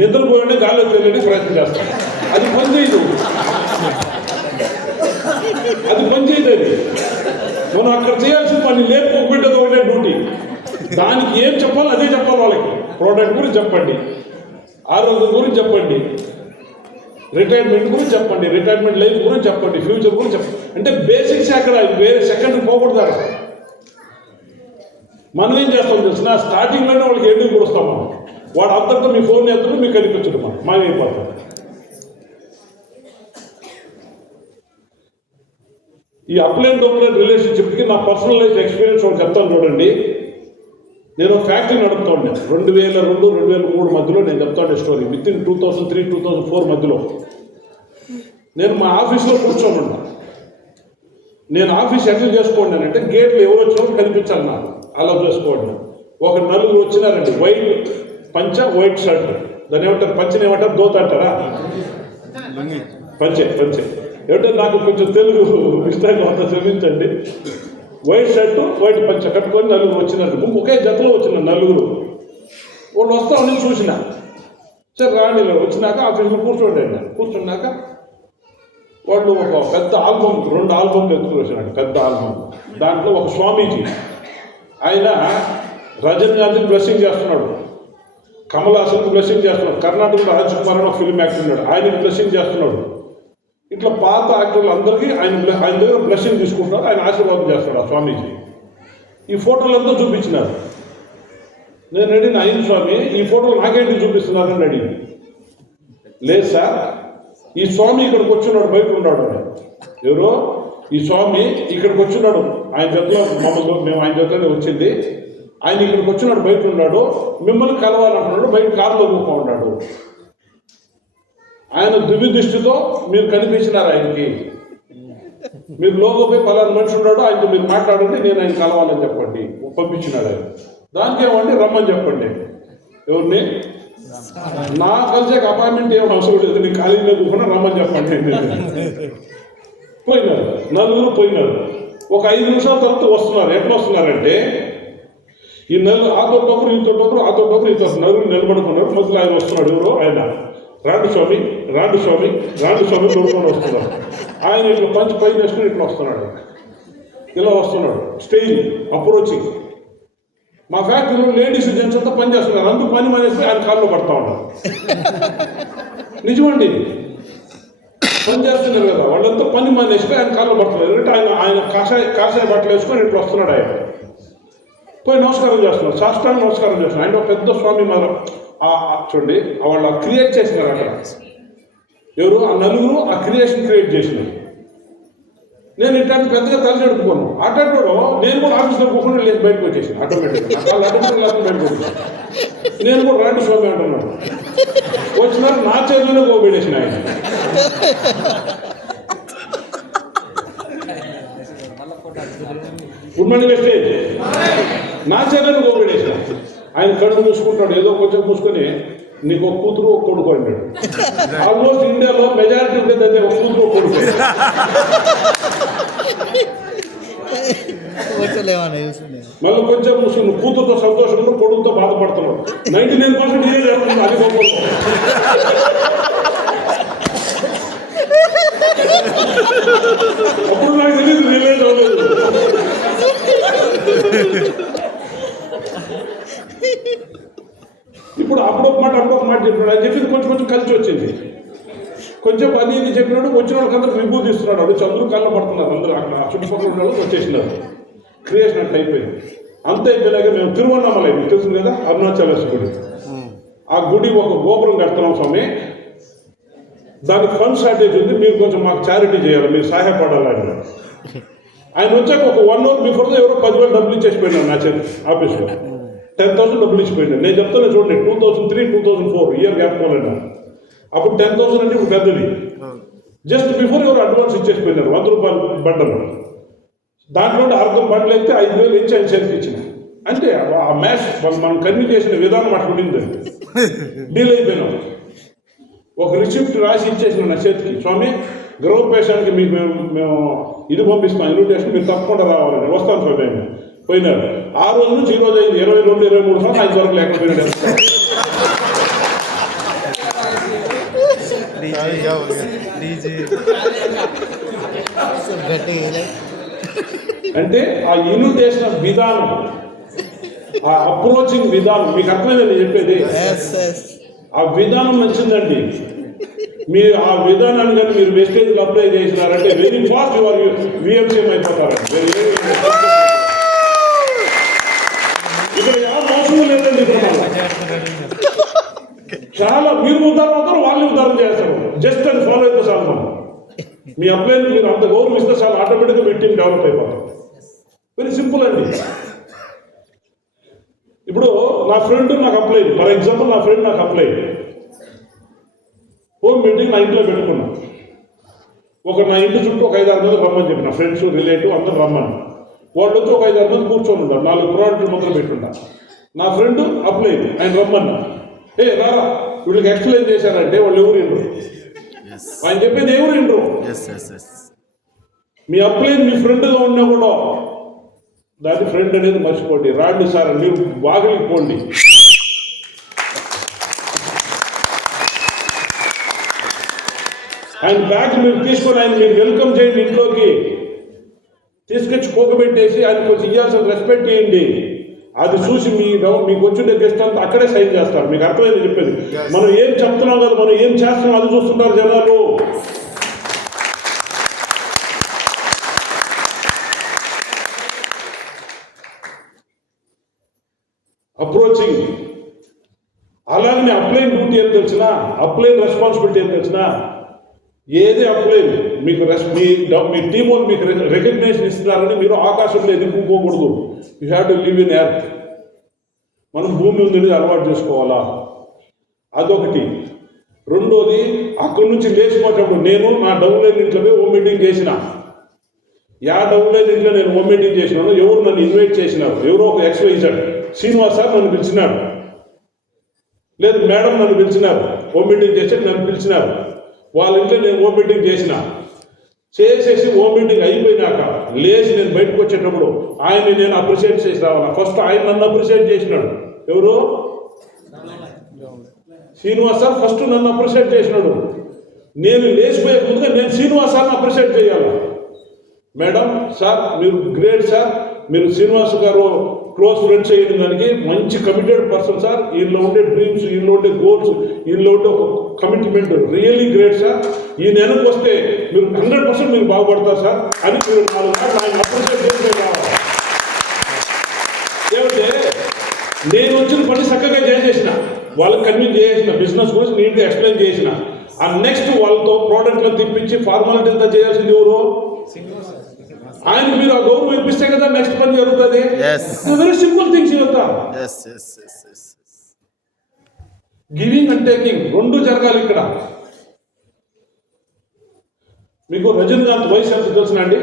నిద్రపోయిన గాల్లో తేలేటి ప్రయత్నం చేస్తాం. అది పని చేయదు, అది పని చేయదు. అది మనం అక్కడ చేయాల్సిన పని లేపుకోబెట్టేది ఒకటే డ్యూటీ. దానికి ఏం చెప్పాలో అదే చెప్పాలి వాళ్ళకి. ప్రోడక్ట్ గురించి చెప్పండి, ఆరోగ్యం గురించి చెప్పండి, రిటైర్మెంట్ గురించి చెప్పండి, రిటైర్మెంట్ లైఫ్ గురించి చెప్పండి, ఫ్యూచర్ గురించి చెప్పండి. అంటే బేసిక్స్ అక్కడ, వేరే సెకండ్ పోకూడదు. అక్కడ మనం ఏం చేస్తాం తెలిసిన, స్టార్టింగ్లోనే వాళ్ళకి ఎందుకు కొడుస్తాం మనం. వాడు అంతటా మీ ఫోన్ ఎత్తడం మీకు కనిపించడం మనం అయిపోతాం. ఈ అప్లైన్ డౌన్లైన్ రిలేషన్షిప్కి నా పర్సనల్ లైఫ్ ఎక్స్పీరియన్స్ ఒకటి చెప్తాను చూడండి. నేను ఒక ఫ్యాక్టరీ నడుపుతా ఉండే 2002-2003 మధ్యలో. నేను చెప్తాను స్టోరీ. విత్ ఇన్ 2003-2004 మధ్యలో నేను మా ఆఫీస్లో కూర్చొని ఉన్నా. నేను ఆఫీస్ ఎట్లా చేసుకోండి అంటే, గేట్లు ఎవరు వచ్చినప్పుడు కనిపించాలి నాకు, అలా చేసుకోండి. ఒక నలుగురు వచ్చినారండి, వైట్ పంచ వైట్ షర్ట్, దాన్ని ఏమంటారు, పంచని ఏమంటారు, దోత అంటారా? పంచే ఏమంటే నాకు కొంచెం తెలుగు మిస్టేక్ అంతా క్షమించండి. వైట్ షర్టు వైట్ పంచ కట్టుకొని నలుగురు వచ్చినారు. ఒకే జతలో వచ్చిన నలుగురు. వాళ్ళు వస్తామని చూసిన, సరే రాని వచ్చినాక ఆఫీస్లో కూర్చున్నాక వాళ్ళు ఒక పెద్ద ఆల్బమ్, 2 ఆల్బమ్లు ఎత్తుకుని వచ్చినాడు, పెద్ద ఆల్బమ్. దాంట్లో ఒక స్వామీజీ, ఆయన రజనీకాంత్కి బ్లెస్సింగ్ చేస్తున్నాడు, కమల్ హాసన్కి బ్లెస్సింగ్ చేస్తున్నాడు, కర్ణాటకలో రాజ్కుమార్ అని ఒక ఫిల్మ్ యాక్టర్ ఉన్నాడు, ఆయనకి బ్లెస్సింగ్ చేస్తున్నాడు. ఇట్లా పాత యాక్టర్లు అందరికీ ఆయన దగ్గర బ్లెస్సింగ్ తీసుకుంటున్నారు, ఆయన ఆశీర్వాదం చేస్తాడు ఆ స్వామీజీ. ఈ ఫోటోలంతా చూపించినారు. నేను అడిగిన, అయింది స్వామి ఈ ఫోటోలు నాకేంటి చూపిస్తున్నారని అడిగి. లేదు సార్, ఈ స్వామి ఇక్కడికి వచ్చినాడు, బయట ఉన్నాడు. ఎవరో ఈ స్వామి ఇక్కడికి వచ్చినాడు, ఆయన జతలో మేము ఆయన జతలోనే వచ్చింది. ఆయన ఇక్కడికి వచ్చినాడు, బయట ఉన్నాడు, మిమ్మల్ని కలవాలంటున్నాడు, బయట కారులో కూర్చో ఉన్నాడు. ఆయన దివ్య దృష్టితో మీరు కనిపించినారు ఆయనకి. మీరు లోగోపై పలానా మనిషి ఉన్నాడు, ఆయనతో మీరు మాట్లాడండి, నేను ఆయన కలవాలని చెప్పండి. పంపించినాడు ఆయన. దానికి ఏమండి, రమ్మని చెప్పండి. ఎవరిని? నా కలిసే అపాయింట్మెంట్ ఏం అవసరం లేదు, నేను ఖాళీ మీద కూర్చున్నా, రమ్మని చెప్పండి. పోయినారు, నలుగురు పోయినారు. ఒక 5 నిమిషాల తర్వాత వస్తున్నారు. ఎట్లా వస్తున్నారంటే, ఈ నలుగురు ఆ తోటొకరు ఈ తోటొకరు ఆ తోటొకరు ఈ తోట నలుగురు నిలబడుకున్నారు. మొదలు ఆయన వస్తున్నాడు. ఎవరో ఆయన, రాండు స్వామి దొరుకుని వస్తున్నాడు. ఆయన ఇట్లా పంచి పైన వేసుకుని ఇట్లా వస్తున్నాడు, ఇలా వస్తున్నాడు. Stage approaching. మా ఫ్యాక్టరీలో లేడీస్ జెంట్స్ అంతా పని చేస్తున్నారు, అందుకు పని మానేసి ఆయన కాల్లో పడతా ఉన్నారు. నిజమండి. పని చేస్తున్నారు కదా, వాళ్ళంతా పని మానేసి ఆయన కాళ్ళు పడుతున్నారు. ఎందుకంటే ఆయన కాషాయ బట్టలు వేసుకొని ఇట్లా వస్తున్నాడు. ఆయన పోయి నమస్కారం చేస్తున్నారు, సాష్టాంగ నమస్కారం చేస్తున్నారు. ఆయన ఒక పెద్ద స్వామి మాత్రం చూడండి, వాళ్ళు క్రియేట్ చేసినారు అక్కడ. ఎవరు ఆ నలుగురు ఆ క్రియేషన్ క్రియేట్ చేసినారు. నేను ఇట్లాంటి పెద్దగా తల జడుపుకోను. అటెండో నేను కూడా ఆఫీస్లో పోకుండా లేదు, బయటకు వచ్చేసాను ఆటోమేటిక్గా. బయటకు వచ్చేసాను. నేను కూడా రాండి స్వామి అంటున్నాను. వచ్చినారు నా చేతిలోనే గోబెడేసిన ఆయన. గుడ్ మార్నింగ్ వెస్టేజ్ నా చేతిలోనే గోబెడేసిన. ఆయన కడుపు మూసుకుంటాడు, ఏదో కొంచెం మూసుకొని నీకు ఒక కూతురు ఒక కొడుకు అంటాడు. ఆల్మోస్ట్ ఇండియాలో మెజారిటీ ఉండేది అదే, ఒక కూతురు ఒక కొడుకు. మళ్ళీ కొంచెం ముసుకుని కూతురుతో సంతోషంలో కొడుకుతో బాధపడుతున్నాడు. 99% ఇదే జరుగుతుంది. అది గొప్ప. అప్పుడు నాకు తెలియదు, రియలైజ్ అవ్వలేదు. ఇప్పుడు అప్పుడొక మాట చెప్పినాడు. అది చెప్పింది కొంచెం కలిసి వచ్చింది. కొంచెం అది ఇది చెప్పినాడు. వచ్చిన వాళ్ళకందరూ విభూతి ఇస్తున్నాడు. అది చదువు కళ్ళ పడుతున్నారు. అందరూ అక్కడ చుట్టుపక్కల ఉన్న వాళ్ళు వచ్చేసినారు. క్రియేషన్ అంటే అయిపోయింది. అంత అయిపోయినాక మేము తిరువన్నామలై, మీకు తెలుసు కదా, అరుణాచలేశ్వర గుడి. ఆ గుడి ఒక గోపురం కడుతున్నాం స్వామి, దానికి ఫండ్ షార్టేజ్ ఉంది, మీరు కొంచెం మాకు చారిటీ చేయాలి, మీరు సహాయపడాలని. ఆయన వచ్చాక ఒక 1 hour బిఫోర్ ఎవరో 10,000 డబ్బులు ఇచ్చేసి పోయినాడు నా చేతి ఆఫీస్లో. 10,000 డబ్బులు ఇచ్చిపోయినాడు. నేను చెప్తాను చూడండి, 2003, 2004 ఇయర్ గ్యాప్ పోలేనా. అప్పుడు 10,000 అంటే ఇప్పుడు పెద్దది. జస్ట్ బిఫోర్ ఎవరు అడ్వాన్స్ ఇచ్చేసిపోయినారు 100 రూపాయలు బండలు. దాంట్లో అర్థం బండ్లు అయితే 5,000 ఇచ్చి ఆయన చేతికి ఇచ్చిన. అంటే ఆ మ్యాచ్ మనం కన్వీ చేసిన విధానం అట్లా ఉండింది. డీల్ అయిపోయినాం. ఒక రిసిప్ట్ రాసి ఇచ్చేసిన నా చేతికి, స్వామి గృహప్రవేశానికి మీకు మేము ఇది పంపిస్తాం, ఇన్విటేషన్, మీరు తప్పకుండా రావాలని. వస్తాను స్వామి ఆయన. పోయినారు. ఆ రోజు నుంచి ఈ రోజు అయింది 22, 23 సంవత్సరాలు 5 వరకు లేకపోయినాడు. అంటే ఆ ఇన్విటేషన్ విధానం, ఆ అప్రోచింగ్ విధానం మీకు అర్థమైందని చెప్పేది. ఆ విధానం నచ్చిందండి. మీరు ఆ విధానాన్ని కానీ మీరు వెస్టేజ్లో అప్లై చేసినారంటే వెరీ ఫాస్ట్ యువర్ విఎంసీఎం అయిపోతారండి. ఇక్కడ ఎవరు అవసరం లేదండి. ఇక్కడ చాలా మీరు ఉద్ధారం అవుతారు, వాళ్ళని ఉద్ధారం చేస్తారు. జస్ట్ అది ఫాలో అయితే చాలు. మనం మీ అప్లైని మీరు అంత గౌరవిస్తే చాలు, ఆటోమేటిక్గా మీ టీం డెవలప్ అయిపోతారు. వెరీ సింపుల్ అండి. ఇప్పుడు నా ఫ్రెండ్ నాకు అప్లై, ఫర్ ఎగ్జాంపుల్ నా ఫ్రెండ్ నాకు అప్లై హోమ్ మీటింగ్ నా ఇంట్లో పెట్టుకున్నా. నా ఇంటి చుట్టూ ఒక 5-6 మంది రమ్మని చెప్పిన, ఫ్రెండ్స్ రిలేటివ్ అందరూ రమ్మని. వాళ్ళు వచ్చి ఒక 5-6 మంది కూర్చొని ఉంటారు. 4 ప్రోడక్ట్లు మొదలు పెట్టుంటా. నా ఫ్రెండ్ అప్లై, ఆయన రమ్మన్నా. రారా వీళ్ళకి ఎక్స్ప్లెయిన్ చేశారంటే వాళ్ళు ఎవరు ఇండ్రు, ఆయన చెప్పేది ఎవరు ఇండ్రు. మీ అప్లై మీ ఫ్రెండ్గా ఉన్నా కూడా దాని ఫ్రెండ్ అనేది మర్చిపోండి. రాండి సార్ మీరు వాగిలికి పోండి. ఆయన బ్యాగ్ మీరు తీసుకొని ఆయన మీరు వెల్కమ్ చేయండి. ఇంట్లోకి తీసుకొచ్చి పోకబెట్టేసి ఆయన కొంచెం ఇవ్వాల్సిన రెస్పెక్ట్ చేయండి. అది చూసి మీకు వచ్చిన గెస్ట్ అంతా అక్కడే సైన్ చేస్తారు. మీకు అర్థమైంది చెప్పేది. మనం ఏం చెప్తున్నాం కదా, మనం ఏం చేస్తున్నాం అది చూస్తున్నారు జనాలు. అప్రోచింగ్. అలాగే అప్లైన్ డ్యూటీ ఏం తెలిసినా, అప్లైన్ రెస్పాన్సిబిలిటీ ఏం తెలిసినా, ఏది అప్లైన్ మీకు మీ టీం వాళ్ళు మీకు రికగ్నేషన్ ఇస్తున్నారని మీరు ఆకాశంలో ఎదుర్కోకూడదు. You have to live in earth. మనం భూమి ఉందని అలవాటు చేసుకోవాలా, అదొకటి. రెండోది, అక్కడి నుంచి లేచిపోయేటప్పుడు నేను నా డౌన్లైన్ ఇంట్లో పోయి హోమ్ మీటింగ్ చేసిన. డౌన్లైన్ ఇంట్లో నేను హోమ్ మీటింగ్ చేసినాను. ఎవరు నన్ను ఇన్వైట్ చేసినారు, ఎవరో ఒక ఎక్స్వైజెడ్ శ్రీనివాస్ సార్ నన్ను పిలిచినారు, లేదు మేడం నన్ను పిలిచినారు, హోమ్ మీటింగ్ చేసి నన్ను పిలిచినారు. వాళ్ళ ఇంట్లో నేను హోమ్ మీటింగ్ చేసేసి హోమ్ మీటింగ్ అయిపోయినాక లేచి నేను బయటకు వచ్చేటప్పుడు ఆయన్ని నేను అప్రిషియేట్ చేసి రావాలా. ఫస్ట్ ఆయన నన్ను అప్రిషియేట్ చేసినాడు. ఎవరు? శ్రీనివాస్ సార్ ఫస్ట్ నన్ను అప్రిషియేట్ చేసినాడు. నేను లేచిపోయే ముందుగా నేను శ్రీనివాస్ సార్ని అప్రిషియేట్ చేయాలి. మేడం సార్ మీరు గ్రేట్ సార్, మీరు శ్రీనివాస్ గారు క్లోజ్ ఫ్రెండ్స్ అయ్యే దానికి మంచి కమిటెడ్ పర్సన్ సార్. వీళ్ళలో ఉండే డ్రీమ్స్, వీళ్ళలో ఉండే గోల్స్, వీళ్ళలో ఉండే ఒక కమిట్మెంట్ రియల్లీ గ్రేట్ సార్. ఈ నెలకు వస్తే మీరు 100% మీరు బాగుపడతారు సార్ అని మీరు 4 మాటలు ఆయన అప్రిషియేట్ చేస్తే కావాలి. ఏమంటే నేను వచ్చిన పని చక్కగా చేసేసిన, వాళ్ళకి కన్విన్స్ చేసిన, బిజినెస్ గురించి నీట్గా ఎక్స్ప్లెయిన్ చేసిన. ఆ నెక్స్ట్ వాళ్ళతో ప్రోడక్ట్లో తిప్పించి ఫార్మాలిటీ అంతా చేయాల్సింది ఎవరు? ఆయన. మీరు ఆ గౌరవం ఇప్పిస్తే కదా నెక్స్ట్ పని జరుగుతుంది. వెరీ సింపుల్ థింగ్స్ చెప్తాం. గివింగ్ అండ్ టేకింగ్ 2 జరగాలి ఇక్కడ. మీకు రజనీకాంత్ వయసు ఎంత తెలుసునా అండి?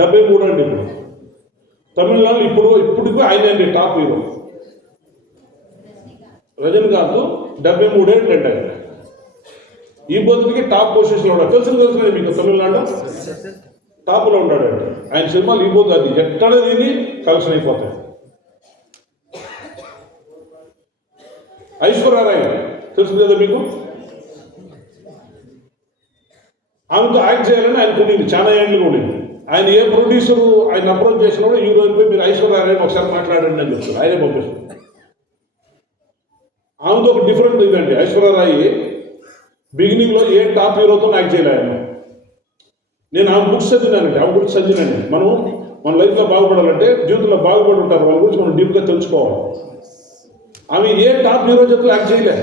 73 అండి. ఇప్పుడు తమిళనాడు ఇప్పటికీ ఆయన అండి టాప్ హీరో. రజనీకాంత్ 73 ఏళ్ళు అండి ఆయన. ఈ బొద్దుకి టాప్ పొజిషన్లో ఉన్నాడు. తెలుసు మీకు తమిళనాడు టాప్లో ఉన్నాడు అండి. ఆయన సినిమాలు ఈ బొద్దు అది ఎక్కడ దీన్ని కలెక్షన్ అయిపోతాయి. ఐశ్వర్యరాయ్ తెలుసు కదా మీకు? ఆమెతో యాక్ట్ చేయాలని ఆయన ఉండింది, చాలా ఏళ్ళు ఉండింది. ఆయన ఏ ప్రొడ్యూసరు ఆయన అప్రోచ్ చేసినప్పుడు హీరోయిన్ పోయి మీరు ఐశ్వర్యరాయ్ ఒకసారి మాట్లాడండి అని చెప్తారు. ఆయనే పంపిస్తారు. ఆమెతో ఒక డిఫరెంట్ ఇదండి. ఐశ్వర్యరాయ్ బిగినింగ్లో ఏ టాప్ హీరోతో యాక్ట్ చేయలే ఆయన. నేను ఆమె బుక్స్ చదివినానండి, ఆమె గురించి చదివినాను. మన లైఫ్లో బాగుపడాలంటే, జీవితంలో బాగుపడి ఉంటారు, వాళ్ళ గురించి మనం డీప్గా తెలుసుకోవాలి. ఆమె ఏ టాప్ హీరో చేతిలో యాక్ట్ చేయలే.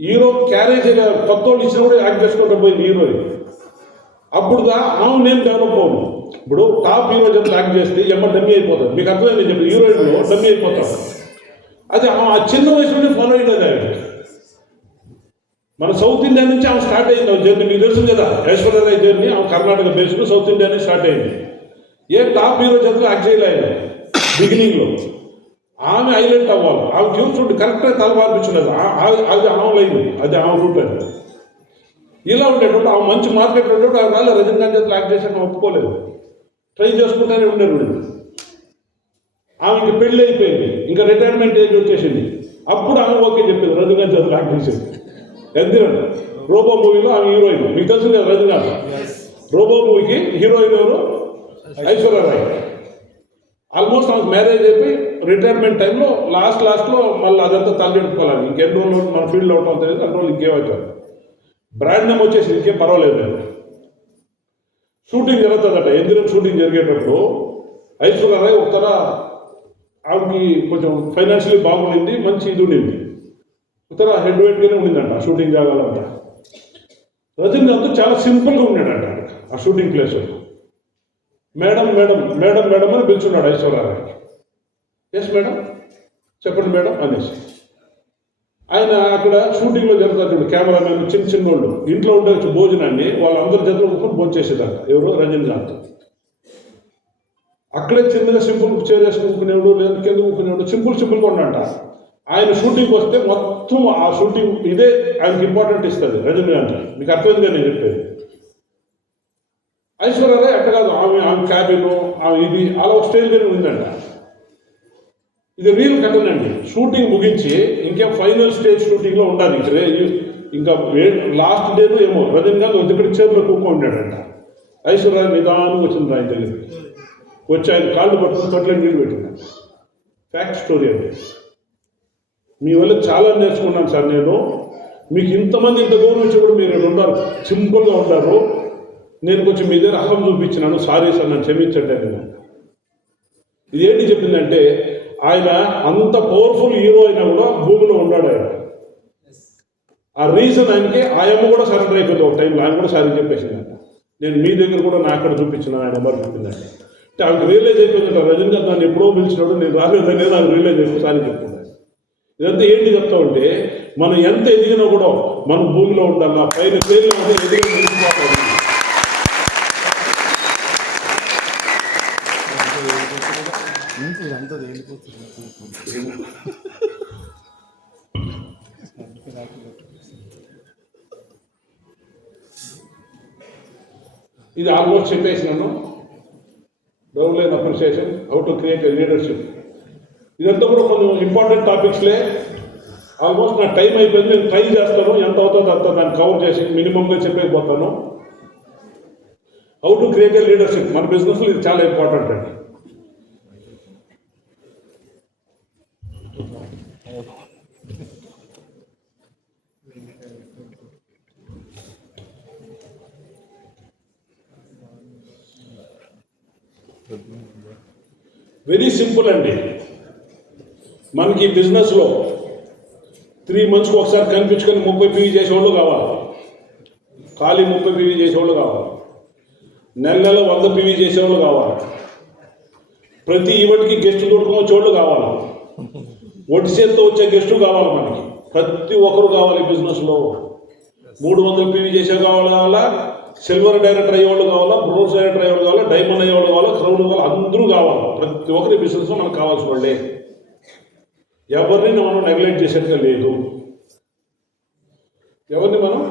హీరో క్యారేజ్ కొత్త వాళ్ళు ఇచ్చిన కూడా యాక్ట్ చేసుకుంటూ పోయింది హీరోయిన్. అప్పుడు ఆమె నేను డెవలప్ అవ్వను. ఇప్పుడు టాప్ హీరో చేతిలో యాక్ట్ చేస్తే డమ్మీ అయిపోతుంది. మీకు అర్థమైంది చెప్పి హీరోయిన్లో డమ్మీ అయిపోతాం. అది ఆ చిన్న వయసులోనే ఫాలో అయినది ఆయన. మన సౌత్ ఇండియా నుంచి ఆమె స్టార్ట్ అయింది ఆమె జర్నీ. మీకు తెలుసు కదా ఐశ్వర్యరాయ్ జర్నీ. ఆమె కర్ణాటక బేస్లో సౌత్ ఇండియా నుంచి స్టార్ట్ అయింది. ఏ టాప్ హీరో చేతిలో యాక్ట్ చేయలేదు బిగినింగ్లో. ఆమె హైలైట్ అవ్వాలి. ఆమె చూస్తుంటే కరెక్ట్గా తల మార్పించున్నది. అది ఆమె లైన్, అది ఆమె రూట్ అండి. ఇలా ఉండేటప్పుడు ఆమె మంచి మార్కెట్లో ఉండేటప్పుడు ఆమె రాలే రజనీకాంత్ చేతిలో యాక్ట్ చేసాక ఒప్పుకోలేదు. ట్రై చేసుకుంటూనే ఉండేది. ఆమెకి పెళ్ళి అయిపోయింది, ఇంకా రిటైర్మెంట్ ఏజ్ వచ్చేసింది. అప్పుడు ఆమె ఓకే చెప్పింది రజనీకాంత్ చేతిలో యాక్ట్ చేసేది. ఎందుకంటే రోబో మూవీలో ఆమె హీరోయిన్. మీకు తెలుసు కదా రజనీకాంత్. రోబో మూవీకి హీరోయిన్ ఎవరు? ఐశ్వర్యరాయ్. ఆల్మోస్ట్ ఆమెకు మ్యారేజ్ అయిపోయి రిటైర్మెంట్ టైంలో లాస్ట్లో మళ్ళీ అదంతా తలెట్టుకోవాలి. ఇంకెన్ని రోజులు మన ఫీల్డ్లో ఉంటాం తెలియదు, అన్ని రోజులు ఇంకేమవుతారు. బ్రాండ్ నేమ్ వచ్చేసి ఇంకేం పర్వాలేదు. షూటింగ్ జరుగుతుందట. ఎందుకు షూటింగ్ జరిగేటప్పుడు ఐశ్వర్యరాయ్ ఒకతర ఆమెకి కొంచెం ఫైనాన్షియలీ బాగుండింది, మంచి ఇది ఉండింది. ఒకతర హెడ్ వెయిట్గానే ఉండిందంట షూటింగ్ జాగాలంతా. రజనీకాంత్ చాలా సింపుల్గా ఉన్నాడంట ఆ shooting place. Madam madam madam madam అని పిలుచున్నాడు ఐశ్వర్యరాయ్. ఎస్ మేడం, చెప్పండి మేడం అనేసి. ఆయన అక్కడ షూటింగ్లో జరుగుతాడు. కెమెరామెన్ చిన్న వాళ్ళు ఇంట్లో ఉండే భోజనాన్ని వాళ్ళందరి చేతిలో ఉంచుకొని భోంచేసేదంట. ఎవరు? రజనీకాంత్. అక్కడే చిన్నగా సింపుల్ చేసుకునేవాడు, లేదా కింద కూకునేవాడు, సింపుల్గా ఉన్నంట. ఆయన షూటింగ్కి వస్తే మొత్తం ఆ షూటింగ్ ఇదే ఆయనకి ఇంపార్టెంట్ ఇస్తుంది రజనీకాంత్. మీకు అర్థమైందిగా నేను చెప్పేది. ఐశ్వర్యరాయ్ అట్ట కాదు. ఆమె క్యాబిన్, ఆమె ఇది అలా ఒక స్టేజ్గానే ఉందంట. ఇది రియల్ కథనండి. షూటింగ్ ముగించి ఇంకేం ఫైనల్ స్టేజ్ షూటింగ్లో ఉండాలి. ఇంకా లాస్ట్ డేలో ఏమో రజనీకాంత్ ఇక్కడ చేతిలో కూర్చో ఉన్నాడంట. ఐశ్వర్యరాయ్ నిదానంగా వచ్చింది ఆయన దగ్గరికి. వచ్చి ఆయన కాళ్ళు పట్టుకుని తొట్ల నీళ్ళు పెట్టింది. ఫ్యాక్ట్ స్టోరీ అండి. మీ వల్ల చాలా నేర్చుకున్నాను సార్ నేను. మీకు ఇంతమంది ఇంత గౌరవించి కూడా మీరు ఉన్నారు, సింపుల్గా ఉంటారు. నేను కొంచెం మీ దగ్గర అహం చూపించినాను, సారీ సార్ నన్ను క్షమించండి నేను. ఇదేంటి చెప్పిందంటే ఆయన అంత పవర్ఫుల్ హీరో అయినా కూడా భూమిలో ఉన్నాడు ఆయన. ఆ రీజన్ ఆయనకి ఆయమ్మ కూడా సరెండర్ అయిపోయింది ఒక టైంలో. ఆయన కూడా సారీ చెప్పేసిందంట. నేను మీ దగ్గర కూడా నా అక్కడ చూపించిన ఆయన నెంబర్ చెప్పిందంటే అంటే ఆమెకు రియలైజ్ అయిపోయిందంట. రజనీకాంత్ నన్ను ఎప్పుడో పిలిచినాడు, నేను రాలేదని నాకు రియలైజ్ అయిపోయి సారీ చెప్తున్నాను. ఇదంతా ఏంటి చెప్తామంటే మనం ఎంత ఎదిగినా కూడా మనం భూమిలో ఉండాలి. పైన పేర్లు ఎదిగి నిలిచిపోతాం. ఇది ఆల్మోస్ట్ చెప్పేసినాను. Down line appreciation, how to create a leadership. ఇదంతా కూడా కొంచెం ఇంపార్టెంట్ టాపిక్స్లే. ఆల్మోస్ట్ నా టైం అయిపోయింది. నేను ట్రై చేస్తాను, ఎంత అవుతుందో అంత దాన్ని కవర్ చేసి మినిమంగా చెప్పేకపోతాను. How to create a leadership మన బిజినెస్లో ఇది చాలా ఇంపార్టెంట్ అండి. వెరీ సింపుల్ అండి. మనకి బిజినెస్లో 3 monthsకి ఒకసారి కనిపించుకొని 30 PV చేసేవాళ్ళు కావాలి, ఖాళీ 30 PV చేసేవాళ్ళు కావాలి, నెల 100 PV చేసేవాళ్ళు కావాలి, ప్రతి ఈవెంట్కి గెస్ట్ దొరుకుని వచ్చేవాళ్ళు కావాలి, ఒట్టి చేతితో వచ్చే గెస్టు కావాలి, మనకి ప్రతి ఒక్కరు కావాలి. బిజినెస్లో 300 PV చేసే కావాలా, సిల్వర్ డైరెక్టర్ అయ్యేవాళ్ళు కావాలా, బ్రోన్స్ డైరెక్టర్ అయ్యేవాళ్ళు కావాలా, డైమండ్ అయ్యేవాళ్ళు కావాలా, క్రౌన్ కావాలా, అందరూ కావాలి. ప్రతి ఒక్కరి బిజినెస్లో మనకు కావాల్సిన వాళ్ళే. ఎవరిని మనం నెగ్లెక్ట్ చేసేట్టుగా లేదు, ఎవరిని మనం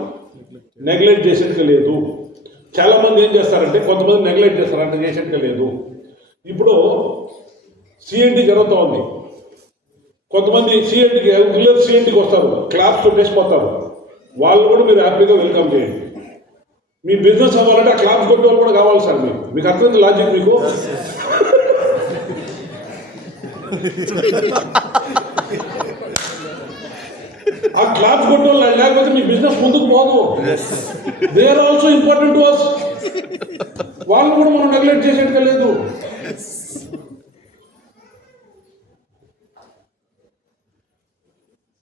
నెగ్లెక్ట్ చేసేట్టుగా లేదు. చాలామంది ఏం చేస్తారంటే, కొంతమంది నెగ్లెక్ట్ చేస్తారు, అంటే చేసేట్టుగా లేదు. ఇప్పుడు సిఎన్టీ జరుగుతూ ఉంది, కొంతమంది సిఎన్టీకి రెగ్యులర్ సిఎన్టీకి వస్తారు, క్లాస్ కొట్టేసిపోతారు. వాళ్ళు కూడా మీరు హ్యాపీగా వెల్కమ్ చేయండి. మీ బిజినెస్ అవ్వాలంటే ఆ క్లాస్ కొట్టే వాళ్ళు కూడా కావాలి సార్. మీకు అర్థమైంది లాజిక్? మీకు ఆ క్లాస్ కొట్టే వాళ్ళు లేకపోతే మీ బిజినెస్ ముందుకు పోదు. They are also important to us. వాళ్ళు కూడా మనం నెగ్లెక్ట్ చేసేట్టుగా లేదు.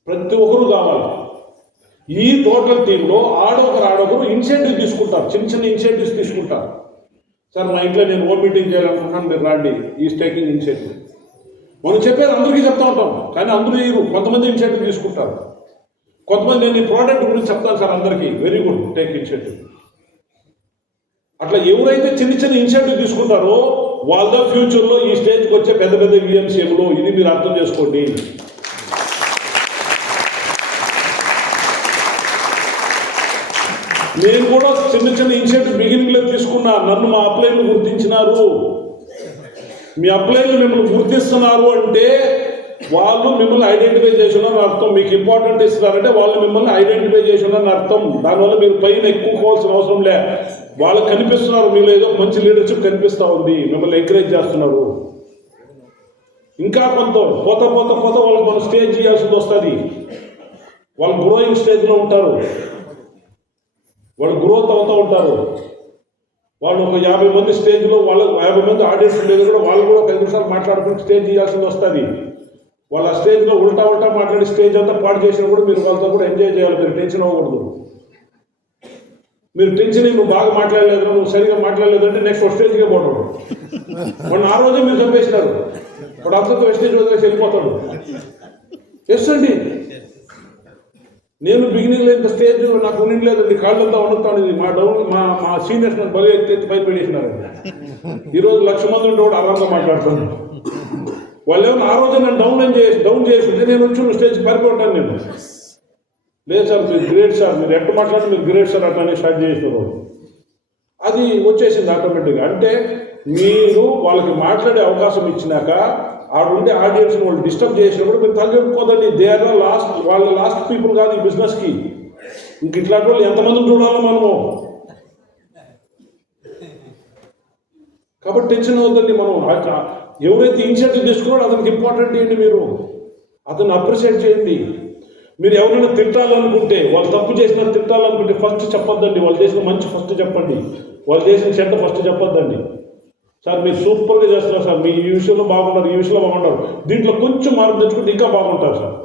ప్రతి ఒక్కరు కావాలి. ఈ టోటల్ టీంలో ఆడొకరు ఇనిషియేటివ్ తీసుకుంటారు, చిన్న చిన్న ఇనిషియేటివ్స్ తీసుకుంటారు. సార్ మా ఇంట్లో నేను ఓ మీటింగ్ చేయాలనుకుంటున్నాను, మీరు రాండి, ఈ టేకింగ్ ఇనిషియేటివ్. మనం చెప్పేది అందరికీ చెప్తా ఉంటాం, కానీ అందరూ కొంతమంది ఇనిషియేటివ్ తీసుకుంటారు. కొంతమంది నేను ఈ ప్రోడక్ట్ గురించి చెప్తాను సార్ అందరికీ, వెరీ గుడ్, టేక్ ఇనిషియేటివ్. అట్లా ఎవరైతే చిన్న చిన్న ఇనిషియేటివ్ తీసుకుంటారో వాళ్ళ ఫ్యూచర్లో ఈ స్టేజ్కి వచ్చే పెద్ద పెద్ద విఎంసీఎంలు, ఇది మీరు అర్థం చేసుకోండి. నేను కూడా చిన్న చిన్న ఇనిషియేటివ్ బిగినింగ్లో తీసుకున్నా, నన్ను మా అప్లైన్లు గుర్తించినారు. మీ అప్లైన్లు మిమ్మల్ని గుర్తిస్తున్నారు అంటే వాళ్ళు మిమ్మల్ని ఐడెంటిఫై చేసి ఉన్నారని అర్థం. మీకు ఇంపార్టెంట్ ఇస్తున్నారంటే వాళ్ళు మిమ్మల్ని ఐడెంటిఫై చేసి ఉన్నారని అర్థం. దానివల్ల మీరు పైన ఎక్కువకోవాల్సిన అవసరం లే. వాళ్ళకి కనిపిస్తున్నారు, మీలో ఏదో మంచి లీడర్షిప్ కనిపిస్తూ ఉంది, మిమ్మల్ని ఎంకరేజ్ చేస్తున్నారు. ఇంకా కొంత పోత వాళ్ళకి మనం స్టేజ్ చేయాల్సింది వస్తుంది. వాళ్ళు గ్రోయింగ్ స్టేజ్లో ఉంటారు, వాళ్ళు గ్రోత్ అవుతూ ఉంటారు. వాళ్ళు ఒక 50 మంది స్టేజ్లో, వాళ్ళ 50 మంది ఆడియన్స్ లేదు కూడా, వాళ్ళు కూడా 5 నిమిషాలు మాట్లాడుకుని స్టేజ్ చేయాల్సింది వస్తుంది. వాళ్ళ స్టేజ్లో ఉల్టా మాట్లాడి స్టేజ్ అంతా పాడు చేసినా కూడా మీరు వాళ్ళతో కూడా ఎంజాయ్ చేయాలి. మీరు టెన్షన్ అవ్వకూడదు. మీరు టెన్షన్ నువ్వు బాగా మాట్లాడలేదు, నువ్వు సరిగా మాట్లాడలేదు అంటే నెక్స్ట్ స్టేజ్కే పోతాడు. వాడిని ఆ రోజే మీరు చంపేసినారు, వాడు అందరితో స్టేజ్ వదిలేసి వెళ్ళిపోతాడు. ఎస్ అండి, నేను బిగినింగ్లో ఇంత స్టేజ్ నాకు ఉండలేదండి, కాళ్ళంతా వండుతాను. మా సీనియర్స్ నాకు బలి ఎత్తి పైన పెట్టేసినారండి. ఈరోజు 1,00,000 మంది ఉంటే కూడా ఆరాంగా మాట్లాడుతాను. వాళ్ళు ఏమన్నా ఆ రోజు నన్ను డౌన్ చేసి ఉంటే నేను వచ్చి స్టేజ్ పారిపోతాను. నేను లేదు సార్, మీరు గ్రేట్ సార్, మీరు ఎట్టు మాట్లాడి మీరు గ్రేట్ సార్ అట్లానే స్టార్ట్ చేసినారు. అది వచ్చేసింది ఆటోమేటిక్గా. అంటే మీరు వాళ్ళకి మాట్లాడే అవకాశం ఇచ్చినాక ఆడుండే ఆడియన్స్ వాళ్ళు డిస్టర్బ్ చేసినప్పుడు మీరు తగ్గకపోదండి. దే ఆర్ లాస్ట్, వాళ్ళ లాస్ట్ పీపుల్ కాదు ఈ బిజినెస్కి. ఇంక ఇట్లాంటి వాళ్ళు ఎంతమందిని చూడాలో మనము. కాబట్టి టెన్షన్ అవుతుంది. మనం ఎవరైతే ఇనిషియేటివ్ తీసుకున్నారో అతనికి ఇంపార్టెంట్ చేయండి, మీరు అతన్ని అప్రిషియేట్ చేయండి. మీరు ఎవరైనా తిట్టాలనుకుంటే, వాళ్ళు తప్పు చేసినా తిట్టాలనుకుంటే ఫస్ట్ చెప్పొద్దండి. వాళ్ళు చేసిన మంచి ఫస్ట్ చెప్పండి, వాళ్ళు చేసిన చెడ్డ ఫస్ట్ చెప్పొద్దండి. సార్ మీరు సూపర్గా చేస్తున్నారు సార్, మీ ఈ విషయంలో బాగున్నారు, ఈ విషయంలో బాగుంటారు, దీంట్లో కొంచెం మార్పు తెచ్చుకుంటే ఇంకా బాగుంటారు సార్.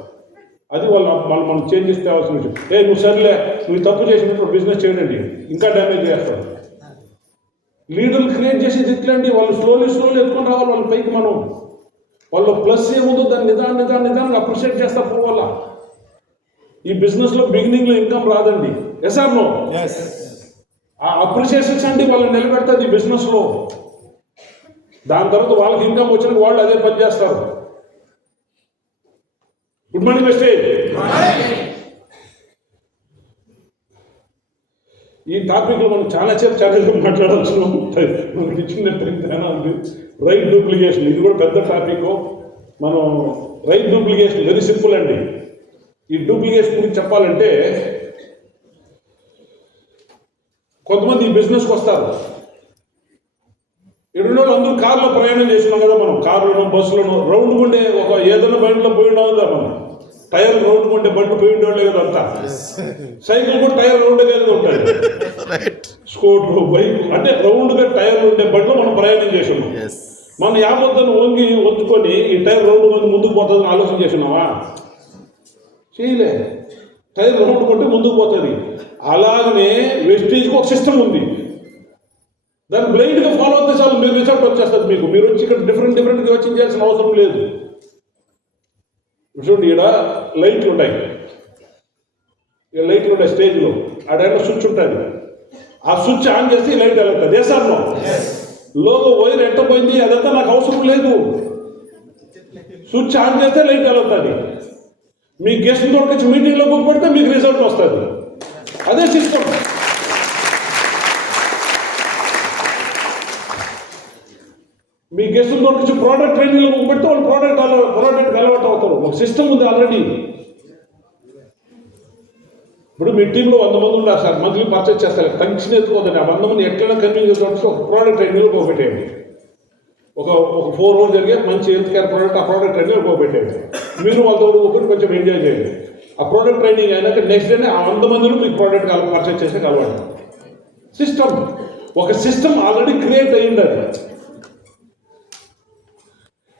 అది వాళ్ళు మనం చేంజెస్ తేవాల్సిన విషయం. నువ్వు సర్లే, నువ్వు తప్పు చేసినప్పుడు బిజినెస్ చేయండి, ఇంకా డ్యామేజ్ చేస్తారు. లీడర్లు క్రియేట్ చేసేది ఎట్లండి, వాళ్ళు స్లోలీ ఎత్తుకొని రావాలి వాళ్ళ పైకి. మనం వాళ్ళు ప్లస్ ఏముందో దాన్ని నిదానంగా అప్రిషియేట్ చేస్తా పోవాలా. ఈ బిజినెస్లో బిగినింగ్లో ఇన్కమ్ రాదండి. Yes or no? ఆ అప్రిషియేషన్స్ అండి వాళ్ళని నిలబెడుతుంది ఈ బిజినెస్లో. దాని తర్వాత వాళ్ళకి ఇన్కమ్ వచ్చిన వాళ్ళు అదే పని చేస్తారు. Good morning message. ఈ టాపిక్లో మనం చాలా మాట్లాడాల్సిన మనకి ఇచ్చిన తేడా ఉంది. రైట్ డూప్లికేషన్, ఇది కూడా పెద్ద టాపిక్. మనం రైట్ డూప్లికేషన్ వెరీ సింపుల్ అండి. ఈ డూప్లికేషన్ గురించి చెప్పాలంటే, కొంతమంది ఈ బిజినెస్కి వస్తారు, ఎడున్న అందరూ కార్లో ప్రయాణం చేస్తున్నాం కదా, మనం కార్లను బస్సులను రౌండ్ ఉండే ఒక ఏదైనా బండిలో పోయి ఉండవు కదా, మనం టైర్ రౌండ్ ఉండే బండ్లు పోయి ఉండేవాళ్ళే కదా అంతా. సైకిల్ కూడా టైర్ రౌండ్ కదా ఉంటాయి, స్కూటర్ బైక్ అంటే రౌండ్గా టైర్లు ఉండే బండ్లు మనం ప్రయాణం చేసాము. మనం యావత్తను వంగి ఒత్తుకొని ఈ టైర్ రౌండ్ కొంచెం ముందుకు పోతుందని ఆలోచన చేస్తున్నావా? చేయలే. టైర్ రౌండ్ కొంటే ముందుకు పోతుంది. అలాగనే వెస్టీజ్కి ఒక సిస్టమ్ ఉంది, దాన్ని బ్లైండ్గా ఫాలో అవుతే చాలు మీరు రిజల్ట్ వచ్చేస్తుంది. మీరు వచ్చి ఇక్కడ డిఫరెంట్గా వచ్చి చేయాల్సిన అవసరం లేదు. చూడండి, ఇక్కడ లైట్లు ఉంటాయి, ఇక్కడ లైట్లు ఉంటాయి స్టేజ్లో, ఆ టైంలో స్విచ్ ఉంటుంది. ఆ స్విచ్ ఆన్ చేస్తే లైట్ వెళ్తుంది. ఏ సార్ లోగో వైర్ ఎట్ట పోయింది అదంతా నాకు అవసరం లేదు. స్విచ్ ఆన్ చేస్తే లైట్ వెళ్తుంది. మీ గెస్ట్ తోటి మీటింగ్లో పెడితే మీకు రిజల్ట్ వస్తుంది. అదే సిస్టమ్. మీ గెస్టులతో నుంచి ప్రోడక్ట్ ట్రైనింగ్లో పెడితే వాళ్ళు ప్రోడక్ట్కి అలవాటు అవుతారు. ఒక సిస్టమ్ ఉంది ఆల్రెడీ. ఇప్పుడు మీ టీంలో 100 మంది ఉన్నారు సార్, మంత్లీ పర్చేస్ చేస్తారు, టెన్షన్ ఎత్తుకోదండి. ఆ 100 మంది ఎట్లైనా కన్వీన్స్ చేసి ఒక ప్రోడక్ట్ ట్రైనింగ్లో పోగొట్టేయండి. ఒక 4 రోజులు జరిగే మంచి హెల్త్ కేర్ ప్రోడక్ట్ ఆ ప్రోడక్ట్ ట్రైనింగ్లో పోగొట్టేయండి. మీరు వాళ్ళతో ఒకటి కొంచెం ఎంజాయ్ చేయండి. ఆ ప్రోడక్ట్ ట్రైనింగ్ అయినాక నెక్స్ట్ డేనే ఆ 100 మందిలో మీకు ప్రోడక్ట్ పర్చేస్ చేసే అలవాటు. సిస్టమ్, ఒక సిస్టమ్ ఆల్రెడీ క్రియేట్ అయ్యింది. అది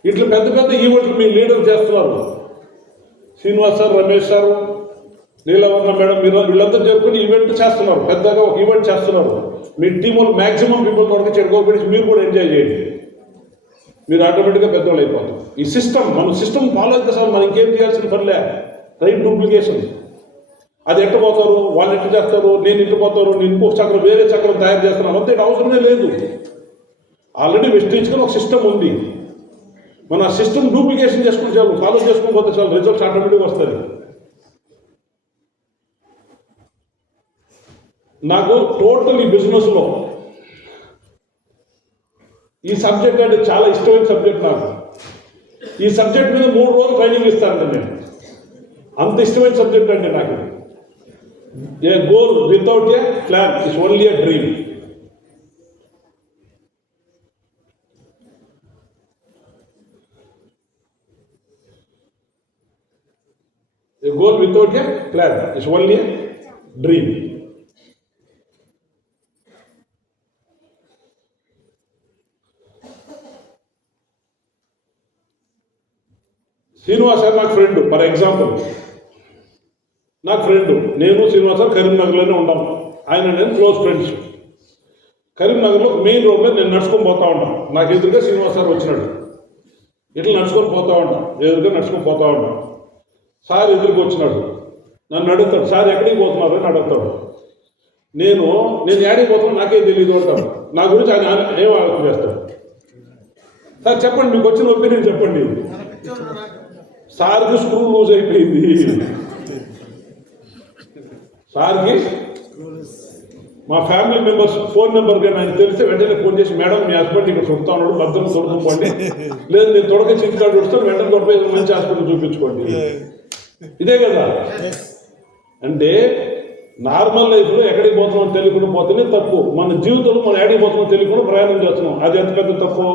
ఇట్లా పెద్ద పెద్ద ఈవెంట్లు మీ లీడర్ చేస్తున్నారు. Srinivas sir, Ramesh sir, Neelavarna madam, మీరు వీళ్ళంతా జరుపుకుని ఈవెంట్ చేస్తున్నారు. పెద్దగా ఒక ఈవెంట్ చేస్తున్నారు. మీ టీం వాళ్ళు మ్యాక్సిమం పీపుల్ తోటి చెడుకోబెట్టి మీరు కూడా ఎంజాయ్ చేయండి. మీరు ఆటోమేటిక్గా పెద్దవాళ్ళు అయిపోతారు. ఈ సిస్టమ్, మన సిస్టమ్ ఫాలో అయితే సార్ మనం ఇంకేం చేయాల్సిన పనిలే. Right duplication. అది ఎట్ట పోతారు, వాళ్ళు ఎట్టు చేస్తారు, నేను ఇట్టు పోతారు, నేను ఇంకొక చక్రం వేరే చక్రం తయారు చేస్తున్నాను అంతే, అవసరమే లేదు. ఆల్రెడీ వెస్టించుకొని ఒక సిస్టమ్ ఉంది. మన సిస్టమ్ డూప్లికేషన్ చేసుకుని చాలు, ఫాలో చేసుకుని పోతే చాలు, రిజల్ట్స్ ఆటోమేటిక్గా వస్తుంది. నాకు టోటల్ ఈ బిజినెస్లో ఈ సబ్జెక్ట్ అంటే చాలా ఇష్టమైన సబ్జెక్ట్. నాకు ఈ సబ్జెక్ట్ మీద 3 రోజులు ట్రైనింగ్ ఇస్తానండి నేను. అంత ఇష్టమైన సబ్జెక్ట్ అండి నాకు. A goal without a plan is only a dream. A goal without a plan is only a dream. Srinivas sir నాకు ఫ్రెండ్. ఫర్ ఎగ్జాంపుల్ నాకు ఫ్రెండ్, నేను శ్రీనివాస్ సార్ కరీంనగర్లోనే ఉంటాం. ఆయన నేను క్లోజ్ ఫ్రెండ్స్. కరీంనగర్లో మెయిన్ రోడ్లో నేను నడుచుకొని పోతా ఉంటాను. నాకు ఎదురుగా శ్రీనివాస్ సార్ వచ్చినాడు. ఇట్లా నడుచుకొని పోతా ఉంటాను, ఎదురుగా నడుచుకొని పోతా ఉంటాను. సార్ ఎదురుకు వచ్చినాడు, నన్ను అడుగుతాడు, సార్ ఎక్కడికి పోతున్నారు అని అడుగుతాడు. నేను ఏడికి పోతున్నా నాకే తెలియదు అంటాను. నా గురించి ఆయన ఏం ఆలోచన చేస్తాడు. సార్ చెప్పండి, మీకు వచ్చిన ఒపీనియన్ చెప్పండి. సార్కి స్క్రూ లూజ్ అయిపోయింది. సార్కి మా ఫ్యామిలీ మెంబర్స్ ఫోన్ నెంబర్గా నాకు తెలిస్తే వెంటనే ఫోన్ చేసి, మేడం మీ హస్బెండ్ ఇక్కడ చుడతా ఉన్నాడు, భద్రం తొడుకోండి, లేదు నేను తొడక చింతకాడు చూస్తాను, వెంటనే తొడపై మంచి హాస్పిటల్ చూపించుకోండి. ఇదే కదా. అంటే నార్మల్ లైఫ్లో ఎక్కడికి పోతున్నాం తెలియకుండా పోతేనే తప్పు. మన జీవితంలో మనం ఎక్కడికి పోతున్నాం తెలియకుండా ప్రయాణం చేస్తున్నాం, అది ఎంత పెద్ద తప్పు.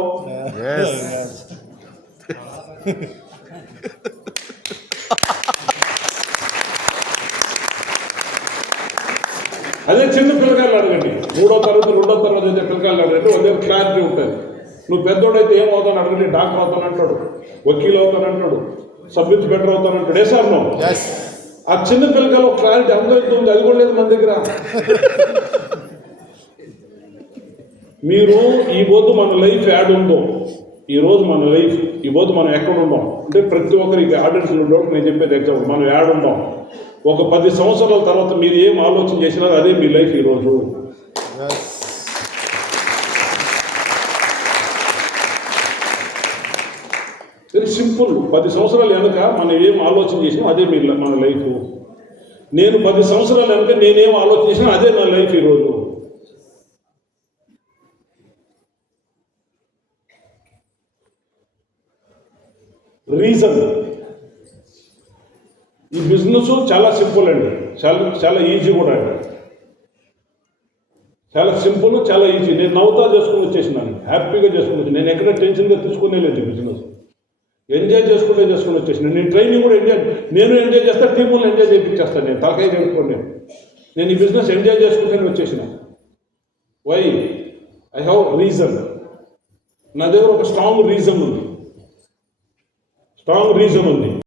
అదే చిన్న పిల్లకాయలు అడగండి, 3వ తరగతి 2వ తరగతి అయితే పిల్లకాయలు అడగండి, అదే క్లారిటీ ఉంటుంది. నువ్వు పెద్దోడైతే ఏం అవుతాను అడగండి, డాక్టర్ అవుతానంటాడు, వకీల్ అవుతానంటాడు, సబ్ ఇన్స్పెక్టర్ అవుతానంటాడు. ఏ సార్ నువ్వు ఆ చిన్న పిల్లకాయలు క్లారిటీ ఉంది, అది కూడా లేదు మన దగ్గర. మీరు ఈ పొద్దు మన లైఫ్ యాడ్ ఉందో, ఈరోజు మన లైఫ్ ఈ పొద్దు మనం ఎక్కడ ఉందాం అంటే ప్రతి ఒక్కరికి ఆడియన్స్ ఉండవు. నేను చెప్పేది ఎగ్జాంపుల్, మనం యాడ్ ఉందాం. ఒక 10 సంవత్సరాల తర్వాత మీరు ఏం ఆలోచన చేసినా అదే మీ లైఫ్ ఈరోజు. Very simple. 10 సంవత్సరాలు వెనక మనం ఏం ఆలోచన చేసినా అదే మన లైఫ్. నేను 10 సంవత్సరాలు వెనక నేనేం ఆలోచన చేసినా అదే నా లైఫ్ ఈరోజు. రీజన్, ఈ బిజినెస్ చాలా సింపుల్ అండి, చాలా ఈజీ కూడా అండి, చాలా సింపుల్, చాలా ఈజీ. నేను నవ్వుతా చేసుకుని వచ్చేసినాను, హ్యాపీగా చేసుకుని వచ్చి. నేను ఎక్కడ టెన్షన్గా తీసుకునే లేదు బిజినెస్. ఎంజాయ్ చేసుకుంటే చేసుకుని వచ్చేసిన. నేను ట్రైనింగ్ కూడా ఎంజాయ్ చేస్తా, టీములు ఎంజాయ్ చేయించేస్తాను. నేను తలకాయ చెప్పుకోండి. నేను ఈ బిజినెస్ ఎంజాయ్ చేసుకుంటే వచ్చేసిన. వై? I have reason. నా దగ్గర ఒక స్ట్రాంగ్ రీజన్ ఉంది.